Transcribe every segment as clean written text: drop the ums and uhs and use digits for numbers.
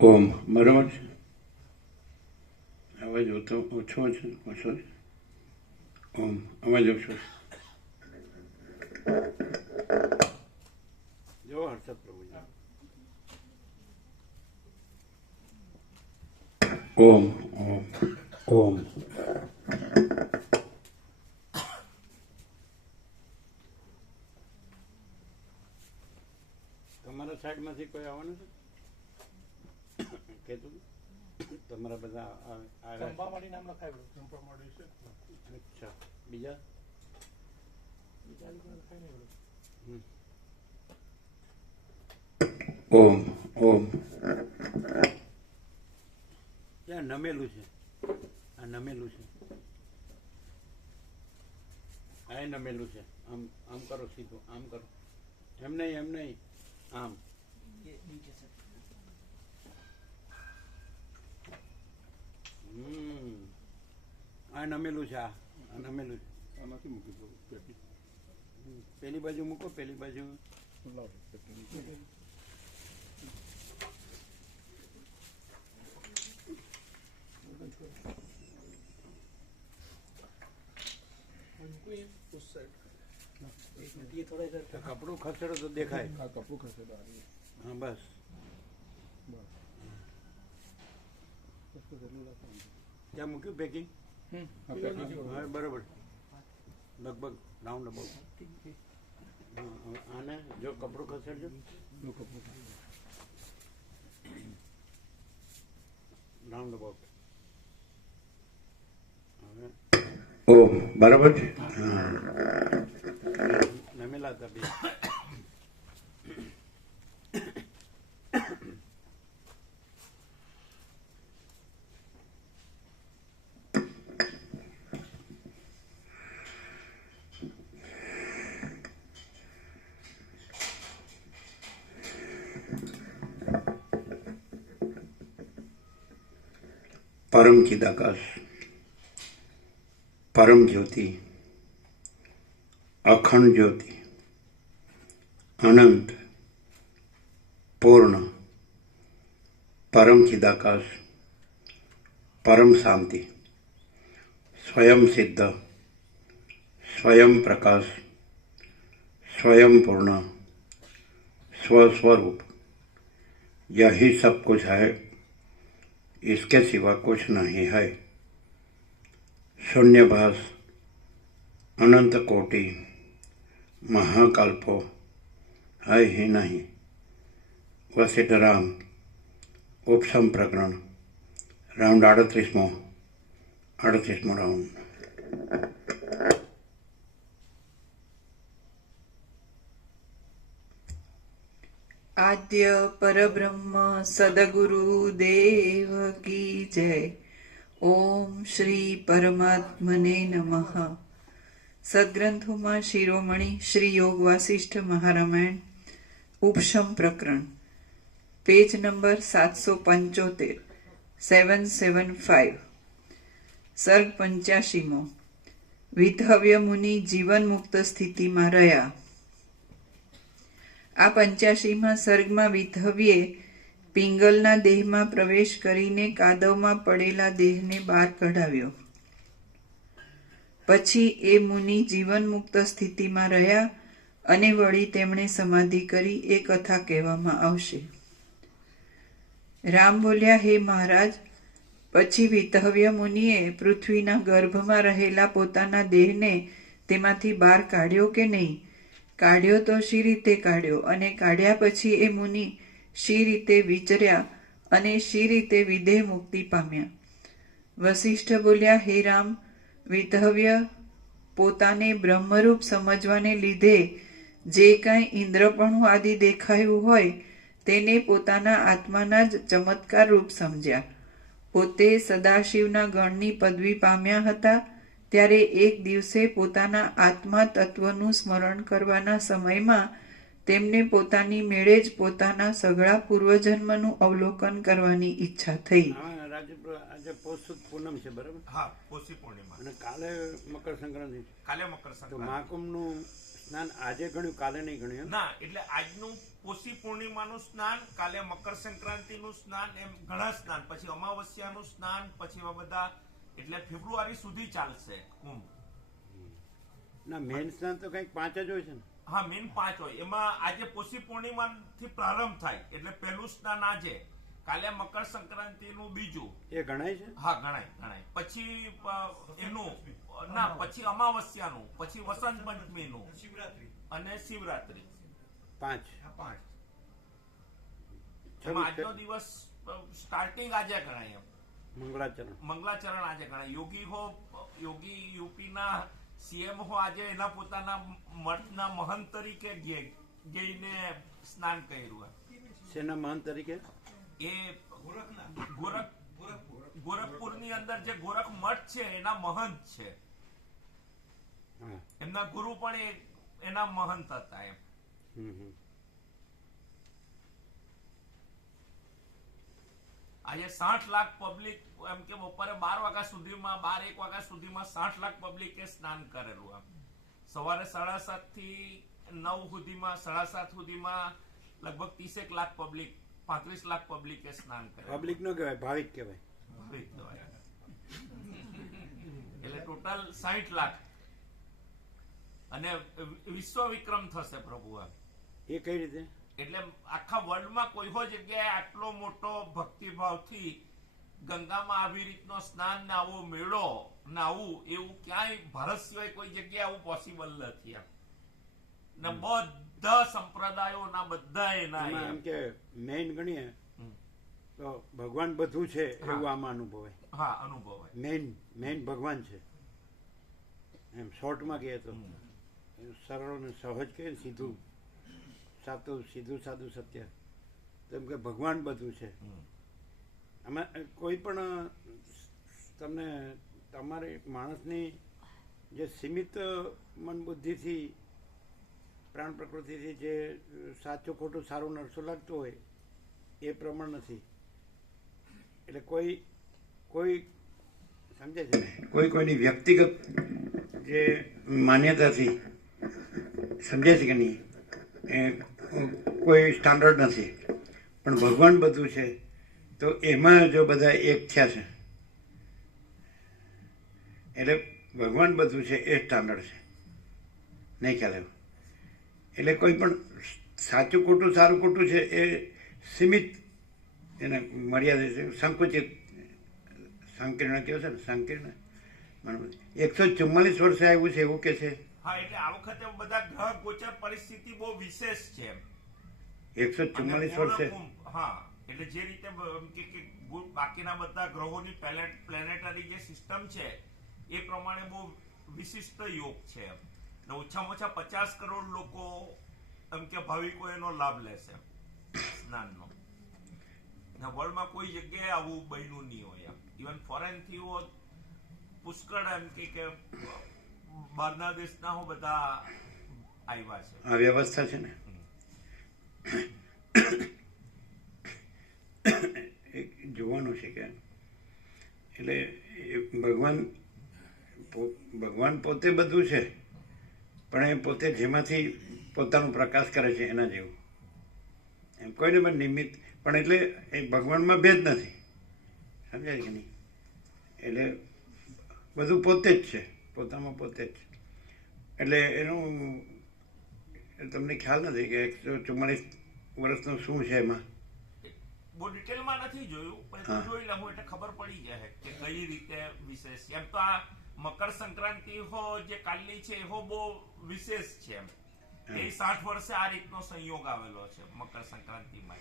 ઓમ બરાબર છે. અવાજ ઓછો છે, ઓછો છે. ઓમ અવાજ ઓછો છે. જો હર્ષદ પ્રભુજી. ઓમ ઓમ ઓમ. તમારા સાઈડમાંથી કોઈ આવવાનું છે કહેતું તમારા બધા ચંપામાળી નામ લખાયેલું. ચંપામાળી છે. અચ્છા, બીજા બીજા લખાઈ નહીં. ઓમ ઓમ. ત્યાં નમેલું છે, આ નમેલું છે, આ નમેલું છે. આમ આમ કરો, સીધું આમ કરો. એમ નહીં આમ. આ નમેલું છે, આ નમેલું છે. આનાથી મૂકી દો પેટી. પેલી બાજુ મૂકો, પેલી બાજુ. કપડું ખસેડો તો દેખાય. હા, કપડું ખસેડો. હા, બસ. ત્યાં મૂક્યું પેકિંગ. હા, બરાબર. લગભગ રાઉન્ડ અબાઉટ. આને જો કપડું ખસેડજો. Round about. ઓહ, બરાબર છે. નમેલા હતા બે. પરમ ચિદાકાશ, પરમ જ્યોતિ, અખંડ જ્યોતિ, અનંત, પૂર્ણ, પરમ ચિદાકાશ, પરમ શાંતિ, સ્વયં સિદ્ધ, स्वयं प्रकाश, स्वयं पूर्ण, स्वस्वरूप, यही सब कुछ है, इसके सिवा कुछ नहीं है। शून्यभास, अनंत कोटि, महाकल्पो है ही नहीं। वशिष्ठ राम उपसम प्रकरण राउंड 38मो राउंड। आद्य परब्रह्म सदगुरु देव की जय। ओम श्री परमात्मने नमः। सद्ग्रंथों शिरोमणि श्री योग वासिष्ठ महारामायण उपशम प्रकरण पेज नंबर 775 775 सर्ग 85मो। विधव्य मुनि जीवन मुक्त स्थिति में रह्या। આ 85મા સર્ગમાં વિધવ્યે પિંગલના દેહમાં પ્રવેશ કરીને કાદવમાં પડેલા દેહને બહાર કઢાવ્યો. પછી એ મુનિ જીવન મુક્ત સ્થિતિમાં રહ્યા અને વળી તેમણે સમાધિ કરી એ કથા કહેવામાં આવશે. રામ બોલ્યા, હે મહારાજ, પછી વિધવ્ય મુનિએ પૃથ્વીના ગર્ભમાં રહેલા પોતાના દેહને તેમાંથી બહાર કાઢ્યો કે નહીં? કાઢ્યો તો શી રીતે કાઢ્યો, અને કાઢ્યા પછી એ મુનિ શી રીતે વિચર્યા અને શી રીતે વિદેહ મુક્તિ પામ્યા? વશિષ્ઠ બોલ્યા, હે રામ, વિધવ્ય પોતાને બ્રહ્મરૂપ સમજવાને લીધે જે કાંઈ ઇન્દ્રપણું આદિ દેખાયું હોય તેને પોતાના આત્માના જ ચમત્કાર રૂપ સમજ્યા. પોતે સદાશિવના ગણની પદવી પામ્યા હતા ત્યારે એક દિવસે પોતાના આત્મા તત્વનું સ્મરણ કરવાના સમયમાં તેમને પોતાની મેળે જ પોતાના સઘળા પૂર્વજન્મનું અવલોકન કરવાની ઈચ્છા થઈ. આજે પૌષ પૂનમ છે, બરાબર? હા, પોષી પૂર્ણિમા અને કાલે મકર સંક્રાંતિ. કાલે મકર સંક્રાંતિ. મહાકુંભનું સ્નાન આજે ગણ્યું કાલે નહીં ગણ્યું એમ? ના, એટલે આજનું પોષી પૂર્ણિમાનું સ્નાન, કાલે મકર સંક્રાંતિનું સ્નાન, એમ ઘણા સ્નાન, પછી અમાવસ્યાનું સ્નાન, પછી એવા બધા, એટલે ફેબ્રુઆરી સુધી ચાલશે કુંભ. ના મેન સ્નાન તો કંઈક 5 જ હોય છે ને? હા, મેન 5 હોય. એમાં આજે પોષી પૂર્ણિમાથી પ્રારંભ થાય, એટલે પહેલું સ્નાન આજે, કાલે મકર સંક્રાંતિનું બીજું. એ ગણાય છે? હા, ગણાય. પછી એનું ના, પછી અમાવસ્યાનું, પછી વસંત પંચમીનું અને શિવરાત્રી. 5. એમાં આજનો દિવસ સ્ટાર્ટિંગ આજે ગણાય એમ. મંગલાચરણ આજે ગણાય. યોગી યુપીના સીએમ હો આજે એના પોતાના મઠના મહંત તરીકે જઈને સ્નાન કર્યું. શેના મહંત તરીકે? એ ગોરખપુરની અંદર જે ગોરખ મઠ છે એના મહંત છે. એમના ગુરુ પણ એના મહંત હતા એમ. આજે 60 લાખ પબ્લિક, એમ કે બપોરે 12 વાગ્યા સુધીમાં 1 વાગ્યા સુધીમાં 60 લાખ પબ્લિકે સ્નાન કરેલું. એમ સવારે 7:30 થી 9 સુધીમાં 7:30 સુધીમાં લગભગ 30 લાખ પબ્લિક, 35 લાખ પબ્લિકે સ્નાન કરેલું. પબ્લિક નો કહેવાય, ભાવિક કહેવાય. એટલે ટોટલ 60 લાખ. અને વિશ્વ વિક્રમ થશે પ્રભુ. એ કઈ રીતે? એટલે આખા વર્લ્ડમાં કોઈ હો જગ્યાએ આટલો મોટો ભક્તિભાવથી ગંગામાં આવી રીતનો સ્નાન ને આવો મેળો ને આવું એવું ક્યાંય ભારત સિવાય કોઈ જગ્યાએ આવું પોસિબલ નથી એમ. ને બધા સંપ્રદાયોના બધા એના એમ કે મેઇન ગણીએ તો ભગવાન બધું છે એવું આમાં અનુભવાય. હા, અનુભવાય. મેઇન ભગવાન છે એમ શોર્ટમાં કહે તો. સરળ અને સહજ કહે સીધું સાદું સત્ય. તેમ કે ભગવાન બધું છે. આમાં કોઈ પણ તમને તમારી માણસની જે સીમિત મન બુદ્ધિથી પ્રાણ પ્રકૃતિથી જે સાચું ખોટું સારું નરસું લાગતું હોય એ પ્રમાણ નથી. એટલે કોઈ સમજે છે, કોઈની વ્યક્તિગત જે માન્યતાથી સમજે છે કે નહીં, એ કોઈ સ્ટાન્ડર્ડ નથી. પણ ભગવાન બધું છે તો એમાં જો બધા એક થયા છે એટલે ભગવાન બધું છે એ સ્ટાન્ડર્ડ છે. નહીં ખ્યાલ આવ્યો? એટલે કોઈ પણ સાચું ખોટું સારું ખોટું છે એ સીમિત એને મર્યાદા છે, સંકુચિત સંકીર્ણ કયો છે ને, સંકીર્ણ 144 વર્ષે આવ્યું છે એવું કે છે. હા, એટલે આ વખતે બધા ગ્રહ ગોચર પરિસ્થિતિ બહુ વિશેષ છે. 144 વર્ષે. હા, એટલે જે રીતે બાકીના બધા ગ્રહોની પ્લેનેટરી જે સિસ્ટમ છે એ પ્રમાણે બહુ વિશિષ્ટ યોગ છે. ઓછામાં ઓછા 50 કરોડ લોકો એમ કે ભાવિકો એનો લાભ લેશે સ્નાનનો. વર્લ્ડમાં કોઈ જગ્યાએ આવું બન્યું નહીં હોય. ઇવન ફોરેન થી પુષ્કળ એમ કે બહારના દેશના બધા આવ્યા છે. આ વ્યવસ્થા છે ને. જોવાનું છે કે એટલે ભગવાન પોતે બધું છે પણ એ પોતે જેમાંથી પોતાનો પ્રકાશ કરે છે એના જેવું. એમ કોઈને પણ નિમિત્ત પણ એટલે એ ભગવાનમાં ભેદ નથી. સમજાય કે નહીં? એટલે બધું પોતે જ છે, પોતામાં પોતે જ. એટલે એનું તમને ખ્યાલ નથી કે 144 વર્ષનું શું છે એમાં? બહુ ડિટેલમાં નથી જોયું, પણ જોઈ લઉં એટલે ખબર પડી જાય કે કઈ રીતે વિશેષ. એમ તો આ મકર સંક્રાંતિ હો જે કાલની છે એવો બહુ વિશેષ છે. એમ એ 60 વર્ષે આ રીતનો સંયોગ આવેલો છે મકર સંક્રાંતિમાં.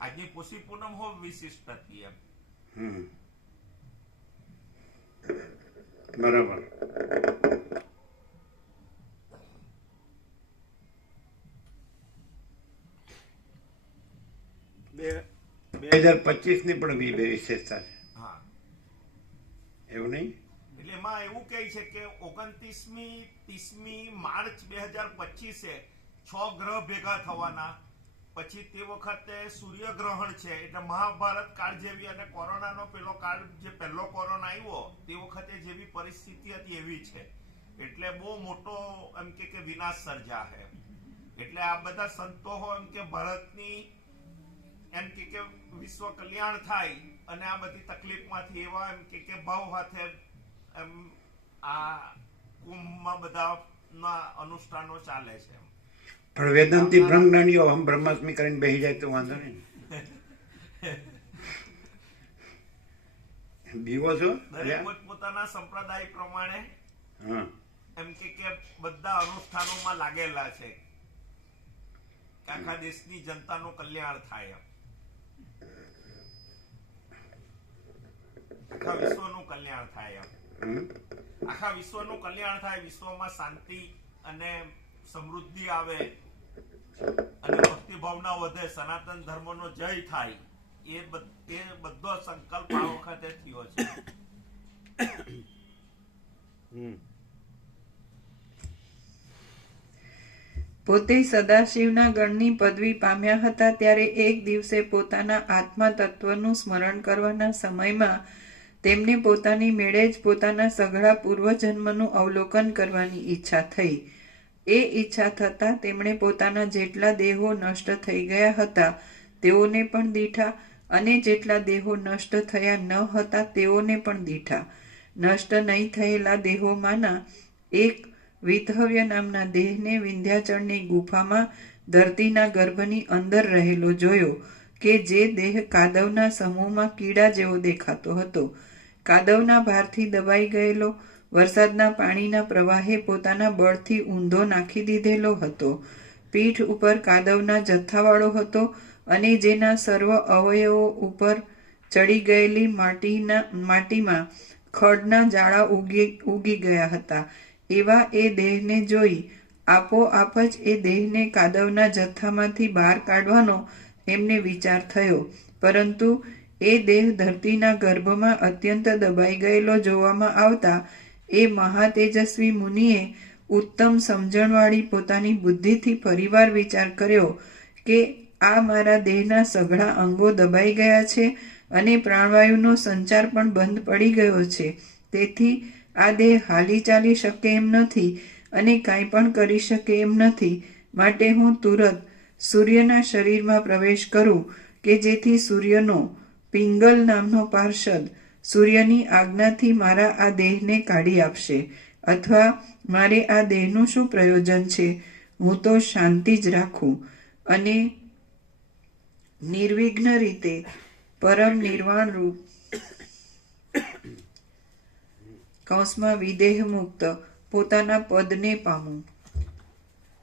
આજની પોષી પૂનમ હો વિશિષ્ટ હતી એમ. બરાબર. બે 2025 ની પણ બે વિશેષતા છે. હા, એવું નહીં? એટલે એમાં એવું કહે છે કે 29મી 30મી માર્ચ 2025 6 ગ્રહ ભેગા થવાના. પછી તે વખતે સૂર્યગ્રહણ છે, એટલે મહાભારત કાળ જેવી અને કોરોનાનો પેલો કાળ જે પહેલો કોરોના આવ્યો તે વખતે જેવી પરિસ્થિતિ હતી એવી છે. એટલે બહુ મોટો એમ કે વિનાશ સર્જા છે. એટલે આ બધા સંતો હો એમ કે ભારતની એમ કે વિશ્વ કલ્યાણ થાય અને આ બધી તકલીફમાંથી એવા એમ કે ભાવ સાથે એમ આ કુંભમાં બધા ના અનુષ્ઠાનો ચાલે છે. પણ વેદાંતી બ્રહ્મજ્ઞાનીઓ હમ બ્રહ્માસ્મિ કરીને બેસી જાય તો વાંધો નહીં. બીવો છો દરેક પોતપોતાના સંપ્રદાય પ્રમાણે હા એમ કે બધા અનુષ્ઠાનોમાં લાગેલા છે કે આખા દેશની જનતાનું કલ્યાણ થાય, આખા વિશ્વનું કલ્યાણ થાય, આખા વિશ્વનું કલ્યાણ થાય, વિશ્વમાં શાંતિ અને સમૃદ્ધિ આવે અને ભક્તિ ભાવના વધે, સનાતન ધર્મનો જય થાય, એ બધો સંકલ્પ આ વખતે થયો છે. પોતે સદાશિવના ગણની પદવી પામ્યા હતા ત્યારે એક દિવસે પોતાના આત્મા તત્વનું સ્મરણ કરવાના સમયમાં તેમને પોતાની મેળે જ પોતાના સઘળા પૂર્વજન્મનું અવલોકન કરવાની ઈચ્છા થઈ. એ ઈચ્છા થતાં તેમણે પોતાના જેટલા દેહો નષ્ટ થઈ ગયા હતા તેઓને પણ દીઠા અને જેટલા દેહો નષ્ટ થયા ન હતા તેઓને પણ દીઠા. નષ્ટ નહીં થયેલા દેહોમાંના એક વિતહવ્ય નામના દેહને વિંધ્યાચળની ગુફામાં ધરતીના ગર્ભની અંદર રહેલો જોયો કે જે દેહ કાદવના સમૂહમાં કીડા જેવો દેખાતો હતો. કાદવના ભારથી દબાઈ ગયેલો, વરસાદના પાણીના પ્રવાહે પોતાના બળથી ઊંધો નાખી દીધેલો હતો. પીઠ ઉપર કાદવના જથ્થાવાળો હતો અને જેના સર્વ અવયવો ઉપર ચડી ગયેલી માટીમાં ખડના જાળા ઉગી ગયા હતા. એવા એ દેહને જોઈ આપોઆપ જ એ દેહને કાદવના જથ્થામાંથી બહાર કાઢવાનો એમને વિચાર થયો. પરંતુ એ દેહ ધરતીના ગર્ભમાં અત્યંત દબાઈ ગયેલો જોવામાં આવતા એ મહાતેજસ્વી મુનિએ ઉત્તમ સમજણવાળી પોતાની બુદ્ધિથી ફરીવાર વિચાર કર્યો કે આ મારા દેહના સઘળા અંગો દબાઈ ગયા છે અને પ્રાણવાયુનો સંચાર પણ બંધ પડી ગયો છે. તેથી આ દેહ હાલી ચાલી શકે એમ નથી અને કાંઈ પણ કરી શકે એમ નથી. માટે હું તુરત સૂર્યના શરીરમાં પ્રવેશ કરું કે જેથી સૂર્યનો પિંગલ નામનો પાર્ષદ સૂર્યની આજ્ઞાથી મારા આ દેહને કાઢી આપશે. અથવા મારે આ દેહનું શું પ્રયોજન છે? હું તો શાંતિ જ રાખું અને નિર્વિઘ્ન રીતે પરમ નિર્વાણ રૂપ કૌંસમાં વિદેહ મુક્ત પોતાના પદને પામું.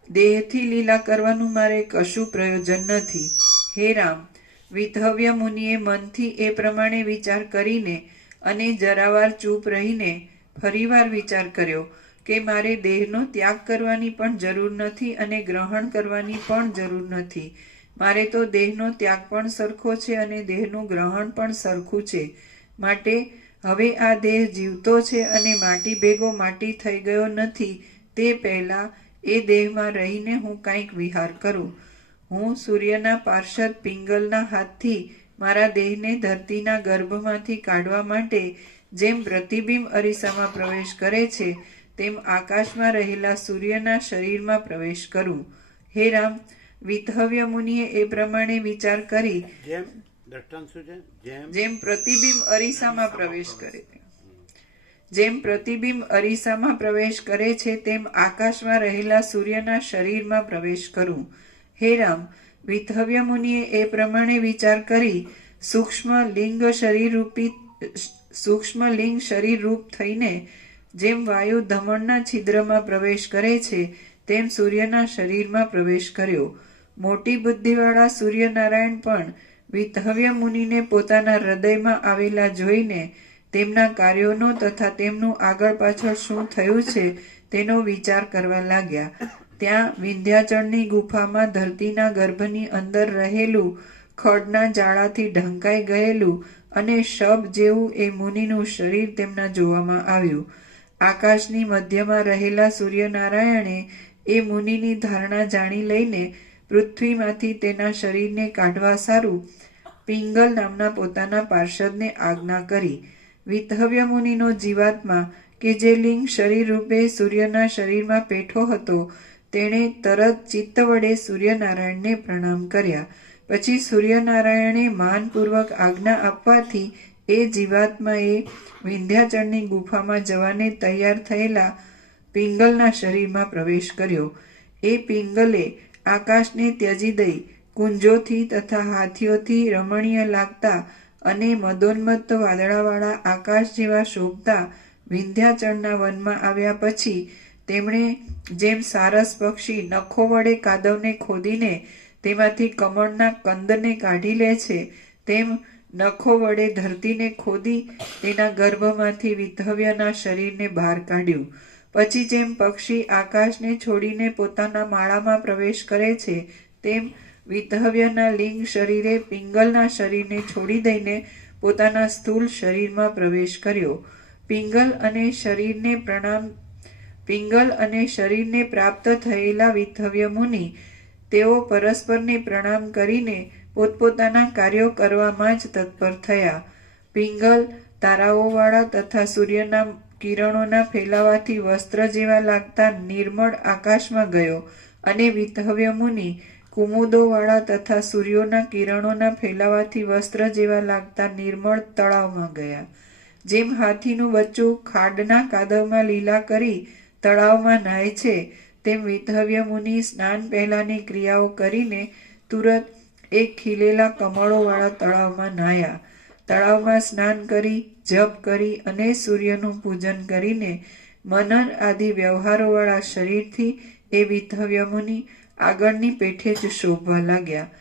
દેહથી લીલા કરવાનું મારે કશું પ્રયોજન નથી. હે રામ, વિતહવ્ય મુનિએ મનથી એ પ્રમાણે વિચાર કરીને અને જરાવાર ચૂપ રહીને ફરીવાર વિચાર કર્યો કે મારે દેહનો ત્યાગ કરવાની પણ જરૂર નથી અને ગ્રહણ કરવાની પણ જરૂર નથી. મારે તો દેહનો ત્યાગ પણ સરખો છે અને દેહનું ગ્રહણ પણ સરખું છે. માટે હવે આ દેહ જીવતો છે અને માટી ભેગો માટી થઈ ગયો નથી તે પહેલા એ દેહમાં રહીને હું કંઈક વિહાર કરું. હું સૂર્યના પાર્ષદ પિંગલના હાથથી મારા દેહને ધરતીના ગર્ભમાંથી કાઢવા માટે જેમ પ્રતિબિંબ અરીસામાં પ્રવેશ કરે છે તેમ આકાશમાં રહેલા સૂર્યના શરીરમાં પ્રવેશ કરું. હે રામ, વિતહવ્ય મુનિએ એ પ્રમાણે વિચાર કરી જેમ પ્રતિબિંબ અરીસામાં પ્રવેશ કરે છે તેમ આકાશમાં રહેલા સૂર્યના શરીરમાં પ્રવેશ કરું. હે રામ, વિતહવ્ય મુનિએ એ પ્રમાણે વિચાર કરી સૂક્ષ્મ લિંગ શરીર રૂપ થઈને જેમ વાયુ ધમણના છિદ્રમાં પ્રવેશ કરે છે તેમ સૂર્યના શરીરમાં પ્રવેશ કર્યો. મોટી બુદ્ધિવાળા સૂર્યનારાયણ પણ વિતહવ્ય મુનિને પોતાના હૃદયમાં આવેલા જોઈને તેમના કાર્યોનો તથા તેમનું આગળ પાછળ શું થયું છે તેનો વિચાર કરવા લાગ્યા. ત્યાં વિંધ્યાચળની ગુફામાં ધરતીના ગર્ભની અંદર રહેલું ખડના જાળાથી ઢંકાઈ ગયેલું અને શબ જેવું એ મુનિનું શરીર તેમના જોવામાં આવ્યું. આકાશની મધ્યમાં રહેલા સૂર્યનારાયણે એ મુનિની ધારણા જાણી લઈને પૃથ્વીમાંથી તેના શરીરને કાઢવા સારું પિંગલ નામના પોતાના પાર્ષદને આજ્ઞા કરી. વિતહવ્ય મુનિનો જીવાત્મા કે જે લિંગ શરીર રૂપે સૂર્યના શરીરમાં પેઠો હતો તેણે તરત ચિત્ત વડે સૂર્યનારાયણને પ્રણામ કર્યા. પછી સૂર્યનારાયણે માનપૂર્વક આજ્ઞા આપવાથી એ જીવાત્માએ વિંધ્યાચળની ગુફામાં જવાને તૈયાર થયેલા પિંગલના શરીરમાં પ્રવેશ કર્યો. એ પિંગલે આકાશને ત્યજી દઈ કુંજોથી તથા હાથીઓથી રમણીય લાગતા અને મદોન્મત્ત વાદળાવાળા આકાશ જેવા શોભતા વિંધ્યાચળના વનમાં આવ્યા. પછી તેમણે જેમ સારસ પક્ષી નખો વડે કાદવને ખોદીને તેમાંથી કમળના કંદને કાઢી લે છે તેમ નખો વડે ધરતીને ખોદી તેના ગર્ભમાંથી વિધવ્યના શરીરને બહાર કાઢ્યું. પછી જેમ પક્ષી આકાશને છોડીને પોતાના માળામાં પ્રવેશ કરે છે તેમ વિધવ્યના લિંગ શરીરે પિંગલના શરીરને છોડી દઈને પોતાના સ્થૂળ શરીરમાં પ્રવેશ કર્યો. પિંગલ અને શરીરને પ્રાપ્ત થયેલા વિધવ્ય મુનિ તેઓ પરસ્પરને પ્રણામ કરીને પોતપોતાના કાર્યો કરવામાં જ તત્પર થયા. પિંગલ તારાઓવાળા તથા સૂર્યના કિરણોના ફેલાવાથી વસ્ત્ર જેવા લાગતા નિર્મળ આકાશમાં ગયો અને વિધવ્ય મુનિ કુમુદોવાળા તથા સૂર્યોના કિરણોના ફેલાવાથી વસ્ત્ર જેવા લાગતા નિર્મળ તળાવમાં ગયા. જેમ હાથીનું બચ્ચું ખાડના કાદવમાં લીલા કરી તળાવમાં નાય છે તેમ વિધવ્ય મુનિ સ્નાન પહેલાની ક્રિયાઓ કરીને તુરત એક ખીલેલા કમળોવાળા તળાવમાં નાહ્યા. તળાવમાં સ્નાન કરી જપ કરી અને સૂર્યનું પૂજન કરીને મનન આદિ વ્યવહારોવાળા શરીરથી એ વિધવ્ય મુનિ આગળની પેઠે જ શોભવા લાગ્યા.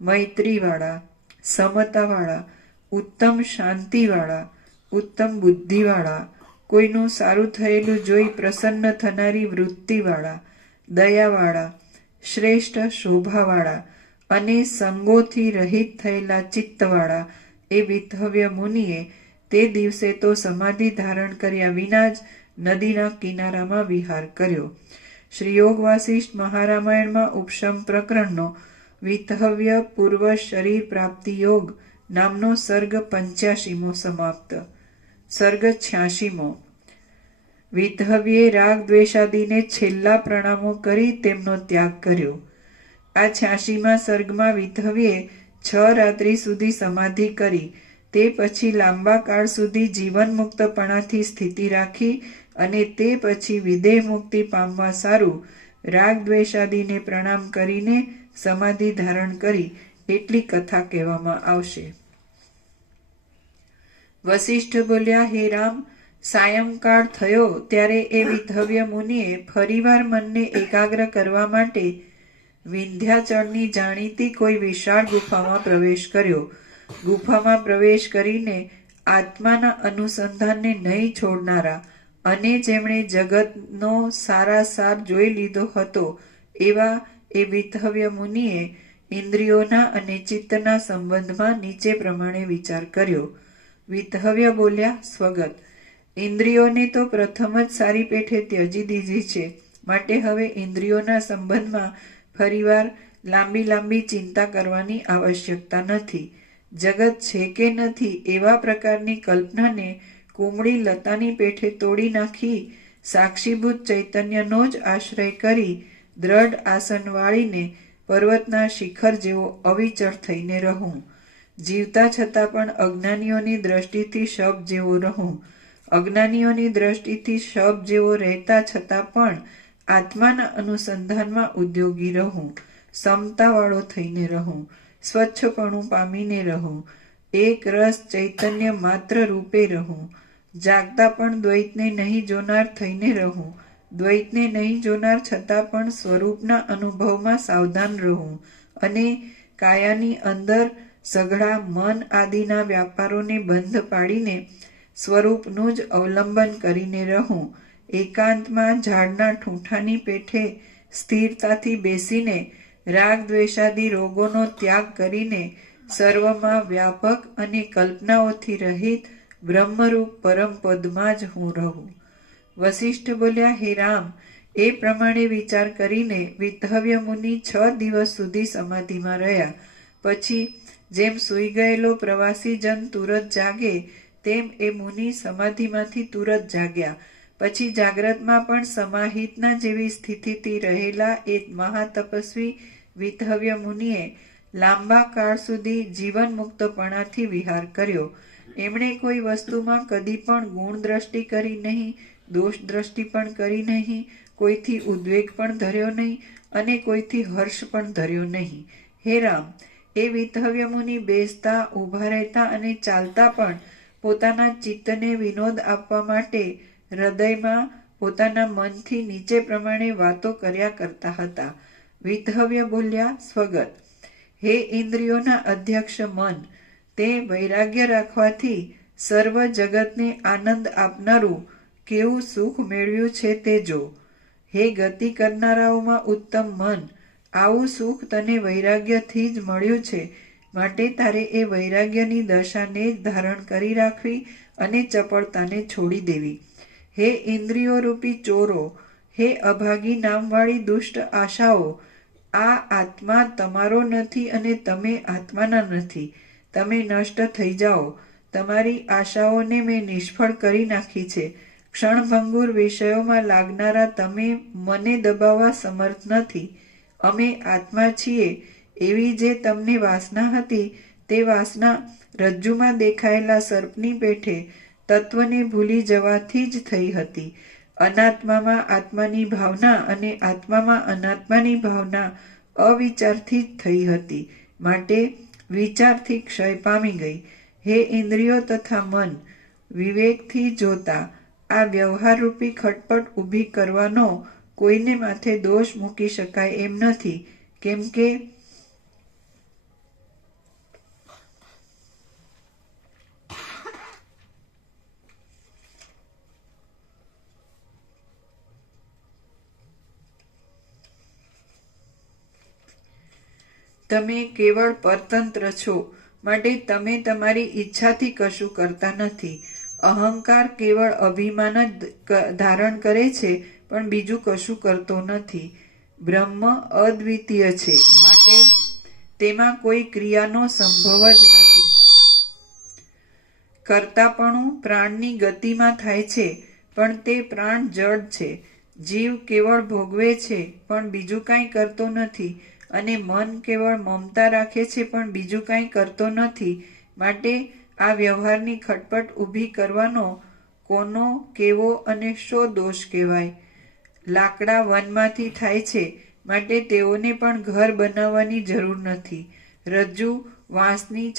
મૈત્રીવાળા, સમતાવાળા, ઉત્તમ શાંતિવાળા, ઉત્તમ બુદ્ધિવાળા, કોઈનું સારું થયેલું જોઈ પ્રસન્ન થનારી વૃત્તિવાળા, દયાવાળા, શ્રેષ્ઠ શોભાવાળા અને સંગોથી રહિત થયેલા ચિત્તવાળા એ વિધવ્ય મુનિએ તે દિવસે તો સમાધિ ધારણ કર્યા વિના જ નદીના કિનારામાં વિહાર કર્યો. શ્રી યોગ વાસિષ્ઠ મહારામાયણમાં ઉપશમ પ્રકરણનો વિધવ્ય પૂર્વ શરીર પ્રાપ્તિ યોગ નામનો સર્ગ 85મો સમાપ્ત. સર્ગ 86મો. વિધવ્યે રાગ દ્વેષાદિને છેલ્લા પ્રણામો કરી તેમનો ત્યાગ કર્યો. આ 86મા સર્ગમાં વિધવ્યે 6 રાત્રિ સુધી સમાધિ કરી. તે પછી લાંબા કાળ સુધી જીવન મુક્તપણાથી સ્થિતિ રાખી અને તે પછી વિદેહ મુક્તિ પામવા સારું રાગ દ્વેષાદિને પ્રણામ કરીને સમાધિ ધારણ કરી એટલી કથા કહેવામાં આવશે. વસિષ્ઠ બોલ્યા, હે રામ, સાયંકાળ થયો ત્યારે એ વિધવ્ય મુનિએ ફરીવાર મનને એકાગ્ર કરવા માટે વિંધ્યાચળની જાણીતી કોઈ વિશાળ ગુફામાં પ્રવેશ કર્યો. ગુફામાં પ્રવેશ કરીને આત્માના અનુસંધાનને નહીં છોડનારા અને જેમણે જગતનો સારાસાર જોઈ લીધો હતો એવા એ વિધવ્ય મુનિએ ઇન્દ્રિયોના અને ચિત્તના સંબંધમાં નીચે પ્રમાણે વિચાર કર્યો. વિધવ્ય બોલ્યા, સ્વગત, ઇન્દ્રિયોને તો પ્રથમ જ સારી પેઠે ત્યજી દીધી છે, માટે હવે ઇન્દ્રિયોના સંબંધમાં ફરીવાર લાંબી ચિંતા કરવાની આવશ્યકતા નથી. જગત છે કે નથી એવા પ્રકારની કલ્પનાને કુમળી લતાની પેઠે તોડી નાખી સાક્ષીભૂત ચૈતન્યનો જ આશ્રય કરી દ્રઢ આસન વાળીને પર્વતના શિખર જેવો અવિચળ થઈને રહું. જીવતા છતાં પણ અજ્ઞાનીઓની દ્રષ્ટિથી શબ જેવો રહું. અજ્ઞાનીઓની દ્રષ્ટિથી શબ જેવો રહેતા છતાં પણ આત્માના અનુસંધાનમાં ઉદ્યોગી રહું. સમતાવાળો થઈને રહું. સ્વચ્છપણું પામીને રહું. એક રસ ચૈતન્ય માત્ર રૂપે રહું. જાગતા પણ દ્વૈતને નહીં જોનાર થઈને રહું. દ્વૈતને નહીં જોનાર છતાં પણ સ્વરૂપના અનુભવમાં સાવધાન રહું અને કાયાની અંદર સઘળા મન આદિના વ્યાપારોને બંધ પાડીને સ્વરૂપનું જ અવલંબન કરીને રહું. એકાંતમાં ઝાડના ઠૂંઠાની પેઠે સ્થિરતાથી બેસીને રાગ દ્વેષાદિ રોગોનો ત્યાગ કરીને સર્વમાં વ્યાપક અને કલ્પનાઓથી રહિત બ્રહ્મરૂપ પરમ પદમાં જ હું રહું. વસિષ્ઠ બોલ્યા, હે રામ, એ પ્રમાણે વિચાર કરીને વિધવ્ય મુનિ 6 દિવસ સુધી સમાધિમાં રહ્યા. પછી જેમ સૂઈ ગયેલો પ્રવાસી જન તુરત જાગે તેમ એ મુનિ સમાધિમાંથી તુરત જાગ્યા પછી જાગ્રતમાં પણ સમાહિતના જેવી સ્થિતિથી રહેલા એક મહાતપસ્વી વિતહવ્ય મુનિએ લાંબા કાળ સુધી જીવન મુક્તપણાથી વિહાર કર્યો. એમણે કોઈ વસ્તુમાં કદી પણ ગુણ દ્રષ્ટિ કરી નહીં, દોષ દ્રષ્ટિ પણ કરી નહીં, કોઈથી ઉદ્વેગ પણ ધર્યો નહીં અને કોઈથી હર્ષ પણ ધર્યો નહીં. હે રામ, એ વિતહવ્ય મુનિ બેસતા, ઊભા રહેતા અને ચાલતા પણ પોતાના ચિત્તને વિનોદ આપવા માટે હૃદયમાં પોતાના મનથી નીચે પ્રમાણે વાતો કર્યા કરતા હતા. વિતહવ્ય બોલ્યા, સ્વગત, હે ઇન્દ્રિયોના અધ્યક્ષ મન, તે વૈરાગ્ય રાખવાથી સર્વ જગતને આનંદ આપનારું કેવું સુખ મેળવ્યું છે તે જો. હે ગતિ કરનારાઓમાં ઉત્તમ મન, આવું સુખ તને વૈરાગ્યથી જ મળ્યું છે, માટે તારે એ વૈરાગ્યની દશાને જ ધારણ કરી રાખવી અને ચપળતાને છોડી દેવી. હે ઇન્દ્રિયો રૂપી ચોરો, હે અભાગી નામવાળી દુષ્ટ આશાઓ, આ આત્મા તમારો નથી અને તમે આત્માના નથી. તમે નષ્ટ થઈ જાઓ. તમારી આશાઓને મેં નિષ્ફળ કરી નાખી છે. ક્ષણભંગુર વિષયોમાં લાગનારા તમે મને દબાવવા સમર્થ નથી. અમે આત્મા છીએ એવી જે તમને વાસના હતી, તે વાસના રજ્જુમાં દેખાયેલા સર્પની પેઠે તત્વને ભૂલી જવાથી જ થઈ હતી. અનાત્મામાં આત્માની ભાવના અને આત્મામાં અનાત્માની ભાવના અવિચારથી જ થઈ હતી, માટે વિચારથી ક્ષય પામી ગઈ. હે ઇન્દ્રિયો તથા મન, વિવેકથી જોતા આ વ્યવહારરૂપી ખટપટ ઊભી કરવાનો કોઈને માથે દોષ મૂકી શકાય એમ નથી, કેમ કે તમે કેવળ પરતંત્ર છો, માટે તમે તમારી ઈચ્છાથી કશું કરતા નથી. અહંકાર કેવળ અભિમાન જ ધારણ કરે છે, પણ બીજું કશું કરતો નથી. બ્રહ્મ અદ્વિતીય છે, માટે તેમાં કોઈ ક્રિયાનો સંભવ જ નથી. કર્તાપણું પ્રાણની ગતિમાં થાય છે, પણ તે પ્રાણ જડ છે. જીવ કેવળ ભોગવે છે, પણ બીજું કાંઈ કરતો નથી, અને મન કેવળ મમતા રાખે છે, પણ બીજું કાંઈ કરતો નથી. માટે આ વ્યવહારની ખટપટ ઊભી કરવાનો કોનો, કેવો અને શો દોષ કહેવાય? લાકડા વનમાંથી થાય છે, માટે તેઓને પણ ઘર બનાવવાની જરૂર નથી. રજ્જુ વાંસની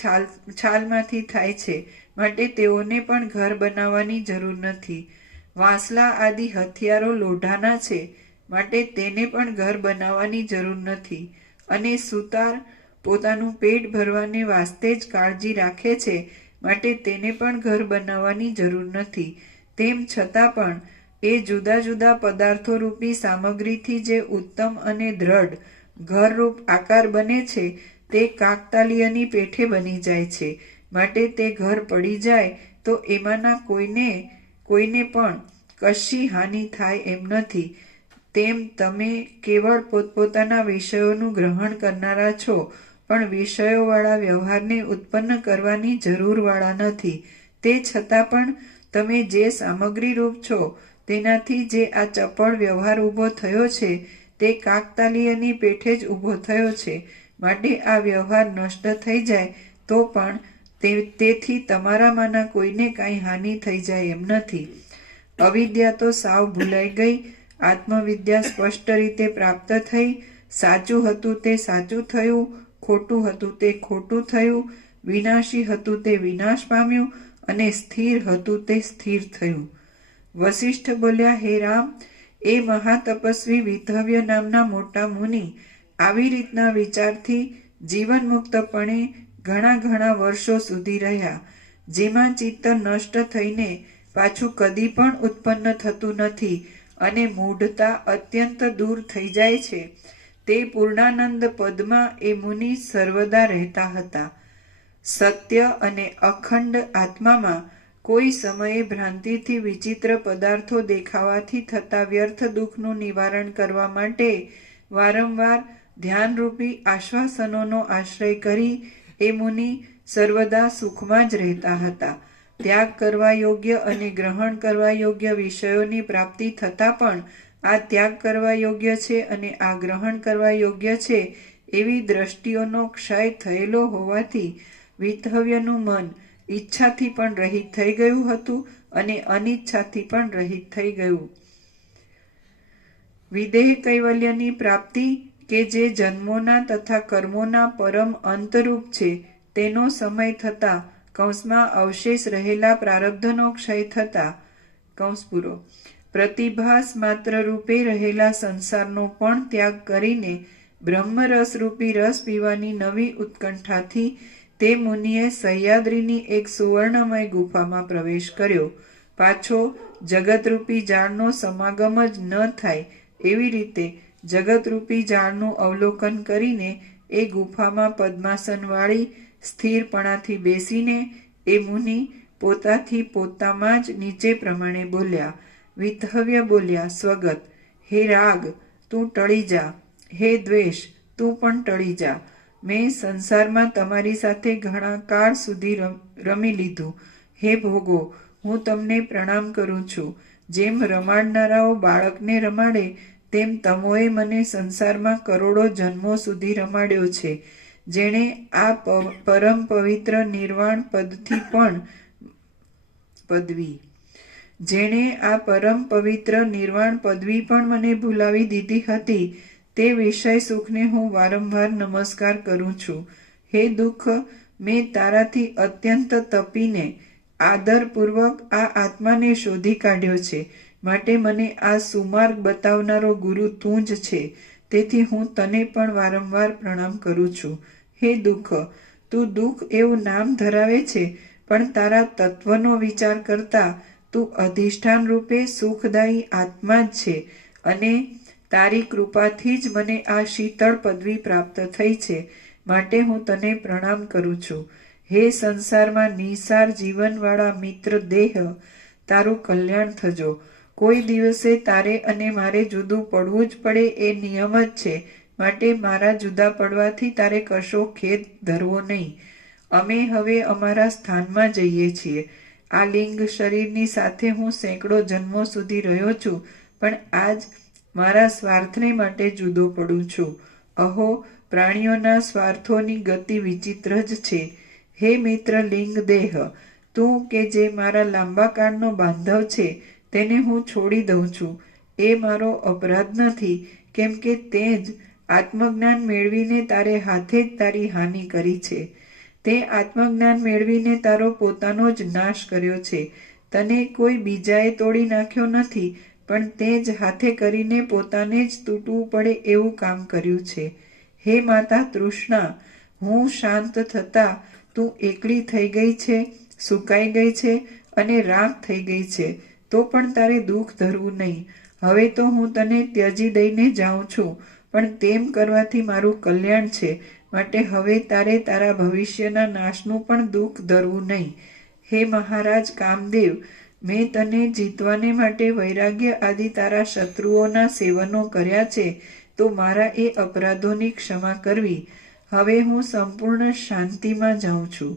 છાલમાંથી થાય છે, માટે તેઓને પણ ઘર બનાવવાની જરૂર નથી. વાંસલા આદિ હથિયારો લોઢાના છે, માટે તેને પણ ઘર બનાવવાની જરૂર નથી. અને સુતાર પોતાનું પેટ ભરવાને વાસ્તે જ કાળજી રાખે છે, માટે તેને પણ ઘર બનાવવાની જરૂર નથી. તેમ છતાં પણ એ જુદા જુદા પદાર્થો રૂપી સામગ્રીથી જે ઉત્તમ અને દ્રઢ ઘરરૂપ આકાર બને છે, તે કાકતાલીયની પેઠે બની જાય છે. માટે તે ઘર પડી જાય તો એમાંના કોઈને પણ કશી હાનિ થાય એમ નથી. તેમ તમે કેવળ પોતપોતાના વિષયોનું ગ્રહણ કરનારા છો, પણ વિષયોવાળા વ્યવહારને ઉત્પન્ન કરવાની જરૂરવાળા નથી. તે છતાં પણ તમે જે સામગ્રી રૂપ છો, તેનાથી જે આ ચપળ વ્યવહાર ઊભો થયો છે, તે કાકતાલીયની પેઠે જ ઊભો થયો છે. માટે આ વ્યવહાર નષ્ટ થઈ જાય તો પણ તેથી તમારામાંના કોઈને કાંઈ હાનિ થઈ જાય એમ નથી. અવિદ્યા તો સાવ ભૂલાઈ ગઈ. આત્મવિદ્યા સ્પષ્ટ રીતે પ્રાપ્ત થઈ. સાચું હતું તે સાચું થયું, ખોટું હતું તે ખોટું થયું, વિનાશી હતું તે વિનાશ પામ્યું, અને સ્થિર હતું તે સ્થિર થયું. વસિષ્ઠ બોલ્યા, હે રામ, એ મહાતપસ્વી વિતહવ્ય નામના મોટા મુનિ આવી રીતના વિચારથી જીવન મુક્તપણે ઘણા ઘણા વર્ષો સુધી રહ્યા, જેમાં ચિત્ત નષ્ટ થઈને પાછું કદી પણ ઉત્પન્ન થતું નથી અને મૂઢતા અત્યંત દૂર થઈ જાય છે. તે પૂર્ણાનંદ પદમાં એ મુનિ સર્વદા રહેતા હતા. સત્ય અને અખંડ આત્મામાં કોઈ સમયે ભ્રાંતિથી વિચિત્ર પદાર્થો દેખાવાથી થતા વ્યર્થ દુઃખનું નિવારણ કરવા માટે વારંવાર ધ્યાનરૂપી આશ્વાસનોનો આશ્રય કરી એ મુનિ સર્વદા સુખમાં જ રહેતા હતા. ત્યાગ કરવા યોગ્ય અને ગ્રહણ કરવા યોગ્ય વિષયોની પ્રાપ્તિ થતાં પણ આ ત્યાગ કરવા યોગ્ય છે અને આ ગ્રહણ કરવા યોગ્ય છે એવી દ્રષ્ટિઓનો ક્ષય થયેલો હોવાથી વિતહવ્યનું મન ઈચ્છાથી પણ રહિત થઈ ગયું હતું અને અનિચ્છાથી પણ રહિત થઈ ગયું. વિદેહ કૈવલ્યની પ્રાપ્તિ કે જે જન્મોના તથા કર્મોના પરમ અંતરૂપ છે તેનો સમય થતા કૌંસમાં અવશેષ રહેલા પ્રારબ્ધનો ક્ષય થતા કૌંસ પૂરો પ્રતિભાસ માત્ર રૂપે રહેલા સંસારનો પણ ત્યાગ કરીને બ્રહ્મરસ રૂપી રસ પીવાની નવી ઉત્કંઠાથી તે મુનિએ સહ્યાદ્રીની એક સુવર્ણમય ગુફામાં પ્રવેશ કર્યો. પાછો જગતરૂપી ઝાડનો સમાગમ જ ન થાય એવી રીતે જગતરૂપી ઝાડનું અવલોકન કરીને એ ગુફામાં પદ્માસનવાળી સ્થિરપણાથી બેસીને એ મુનિ પોતાથી પોતામાં જ નીચે પ્રમાણે બોલ્યા. વિતહવ્ય બોલ્યા, સ્વગત, હે રાગ તું ટળી જા, હે દ્વેષ તું પણ ટળી જા. મેં સંસારમાં તમારી સાથે ઘણા કાળ સુધી રમી લીધું. હે ભોગો, હું તમને પ્રણામ કરું છું. જેમ રમાડનારાઓ બાળકને રમાડે તેમ તમોએ મને સંસારમાં કરોડો જન્મો સુધી રમાડ્યો છે. જેણે આ પરમ પવિત્ર નિર્વાણ પદથી પણ મને ભૂલાવી દીધી હતી તે વિષય સુખને હું વારંવાર નમસ્કાર કરું છું. હે દુઃખ, મેં તારાથી અત્યંત તપીને આદરપૂર્વક આ આત્માને શોધી કાઢ્યો છે. માટે મને આ સુમાર્ગ બતાવનારો ગુરુ તું જ છે. તેથી હું તને પણ વારંવાર પ્રણામ કરું છું. હે દુઃખ, તું દુઃખ એવું નામ ધરાવે છે પણ તારા તત્વનો વિચાર કરતા તું અધિષ્ઠાન રૂપે સુખદાયી આત્મા જ છે અને તારી કૃપાથી જ મને આ શીતળ પદવી પ્રાપ્ત થઈ છે. માટે હું તને પ્રણામ કરું છું. હે સંસારમાં નિસાર જીવનવાળા મિત્ર દેહ, તારું કલ્યાણ થજો. કોઈ દિવસે તારે અને મારે જુદું પડવું જ પડે એ નિયમ જ છે. માટે મારા જુદા પડવાથી તારે કશો ખેદ ધરવો નહીં. અમે હવે અમારા સ્થાનમાં જઈએ છીએ. આ લિંગ શરીરની સાથે હું સેંકડો જન્મો સુધી રહ્યો છું પણ આજ મારા સ્વાર્થને માટે જુદો પડું છું. અહો, પ્રાણીઓના સ્વાર્થોની ગતિ વિચિત્ર જ છે. હે મિત્ર લિંગ દેહ, તું કે જે મારા લાંબા કાળનો બાંધવ છે તેને હું છોડી દઉં છું. એ મારો અપરાધ નથી, કેમ કે તે જ આત્મજ્ઞાન મેળવીને તારે હાથે જ તારી હાનિ કરી છે. તે આત્મજ્ઞાન મેળવીને તારો પોતાનો જ નાશ કર્યો છે. તને કોઈ બીજાએ તોડી નાખ્યો નથી પણ તે જ હાથે કરીને પોતાને જ તૂટવું પડે એવું કામ કર્યું છે. હે માતા તૃષ્ણા, હું શાંત થતા તું એકલી થઈ ગઈ છે, સુકાઈ ગઈ છે અને રાખ થઈ ગઈ છે. તો પણ તારે દુઃખ ધરવું નહીં. હવે તો હું તને ત્યજી દઈને જાઉં છું પણ તેમ કરવાથી મારું કલ્યાણ છે. માટે હવે તારે તારા ભવિષ્યના નાશનું પણ દુઃખ ધરવું નહીં. હે મહારાજ કામદેવ, મેં તને જીતવાને માટે વૈરાગ્ય આદિ તારા શત્રુઓના સેવનો કર્યા છે તો મારા એ અપરાધોની ક્ષમા કરવી. હવે હું સંપૂર્ણ શાંતિમાં જાઉં છું.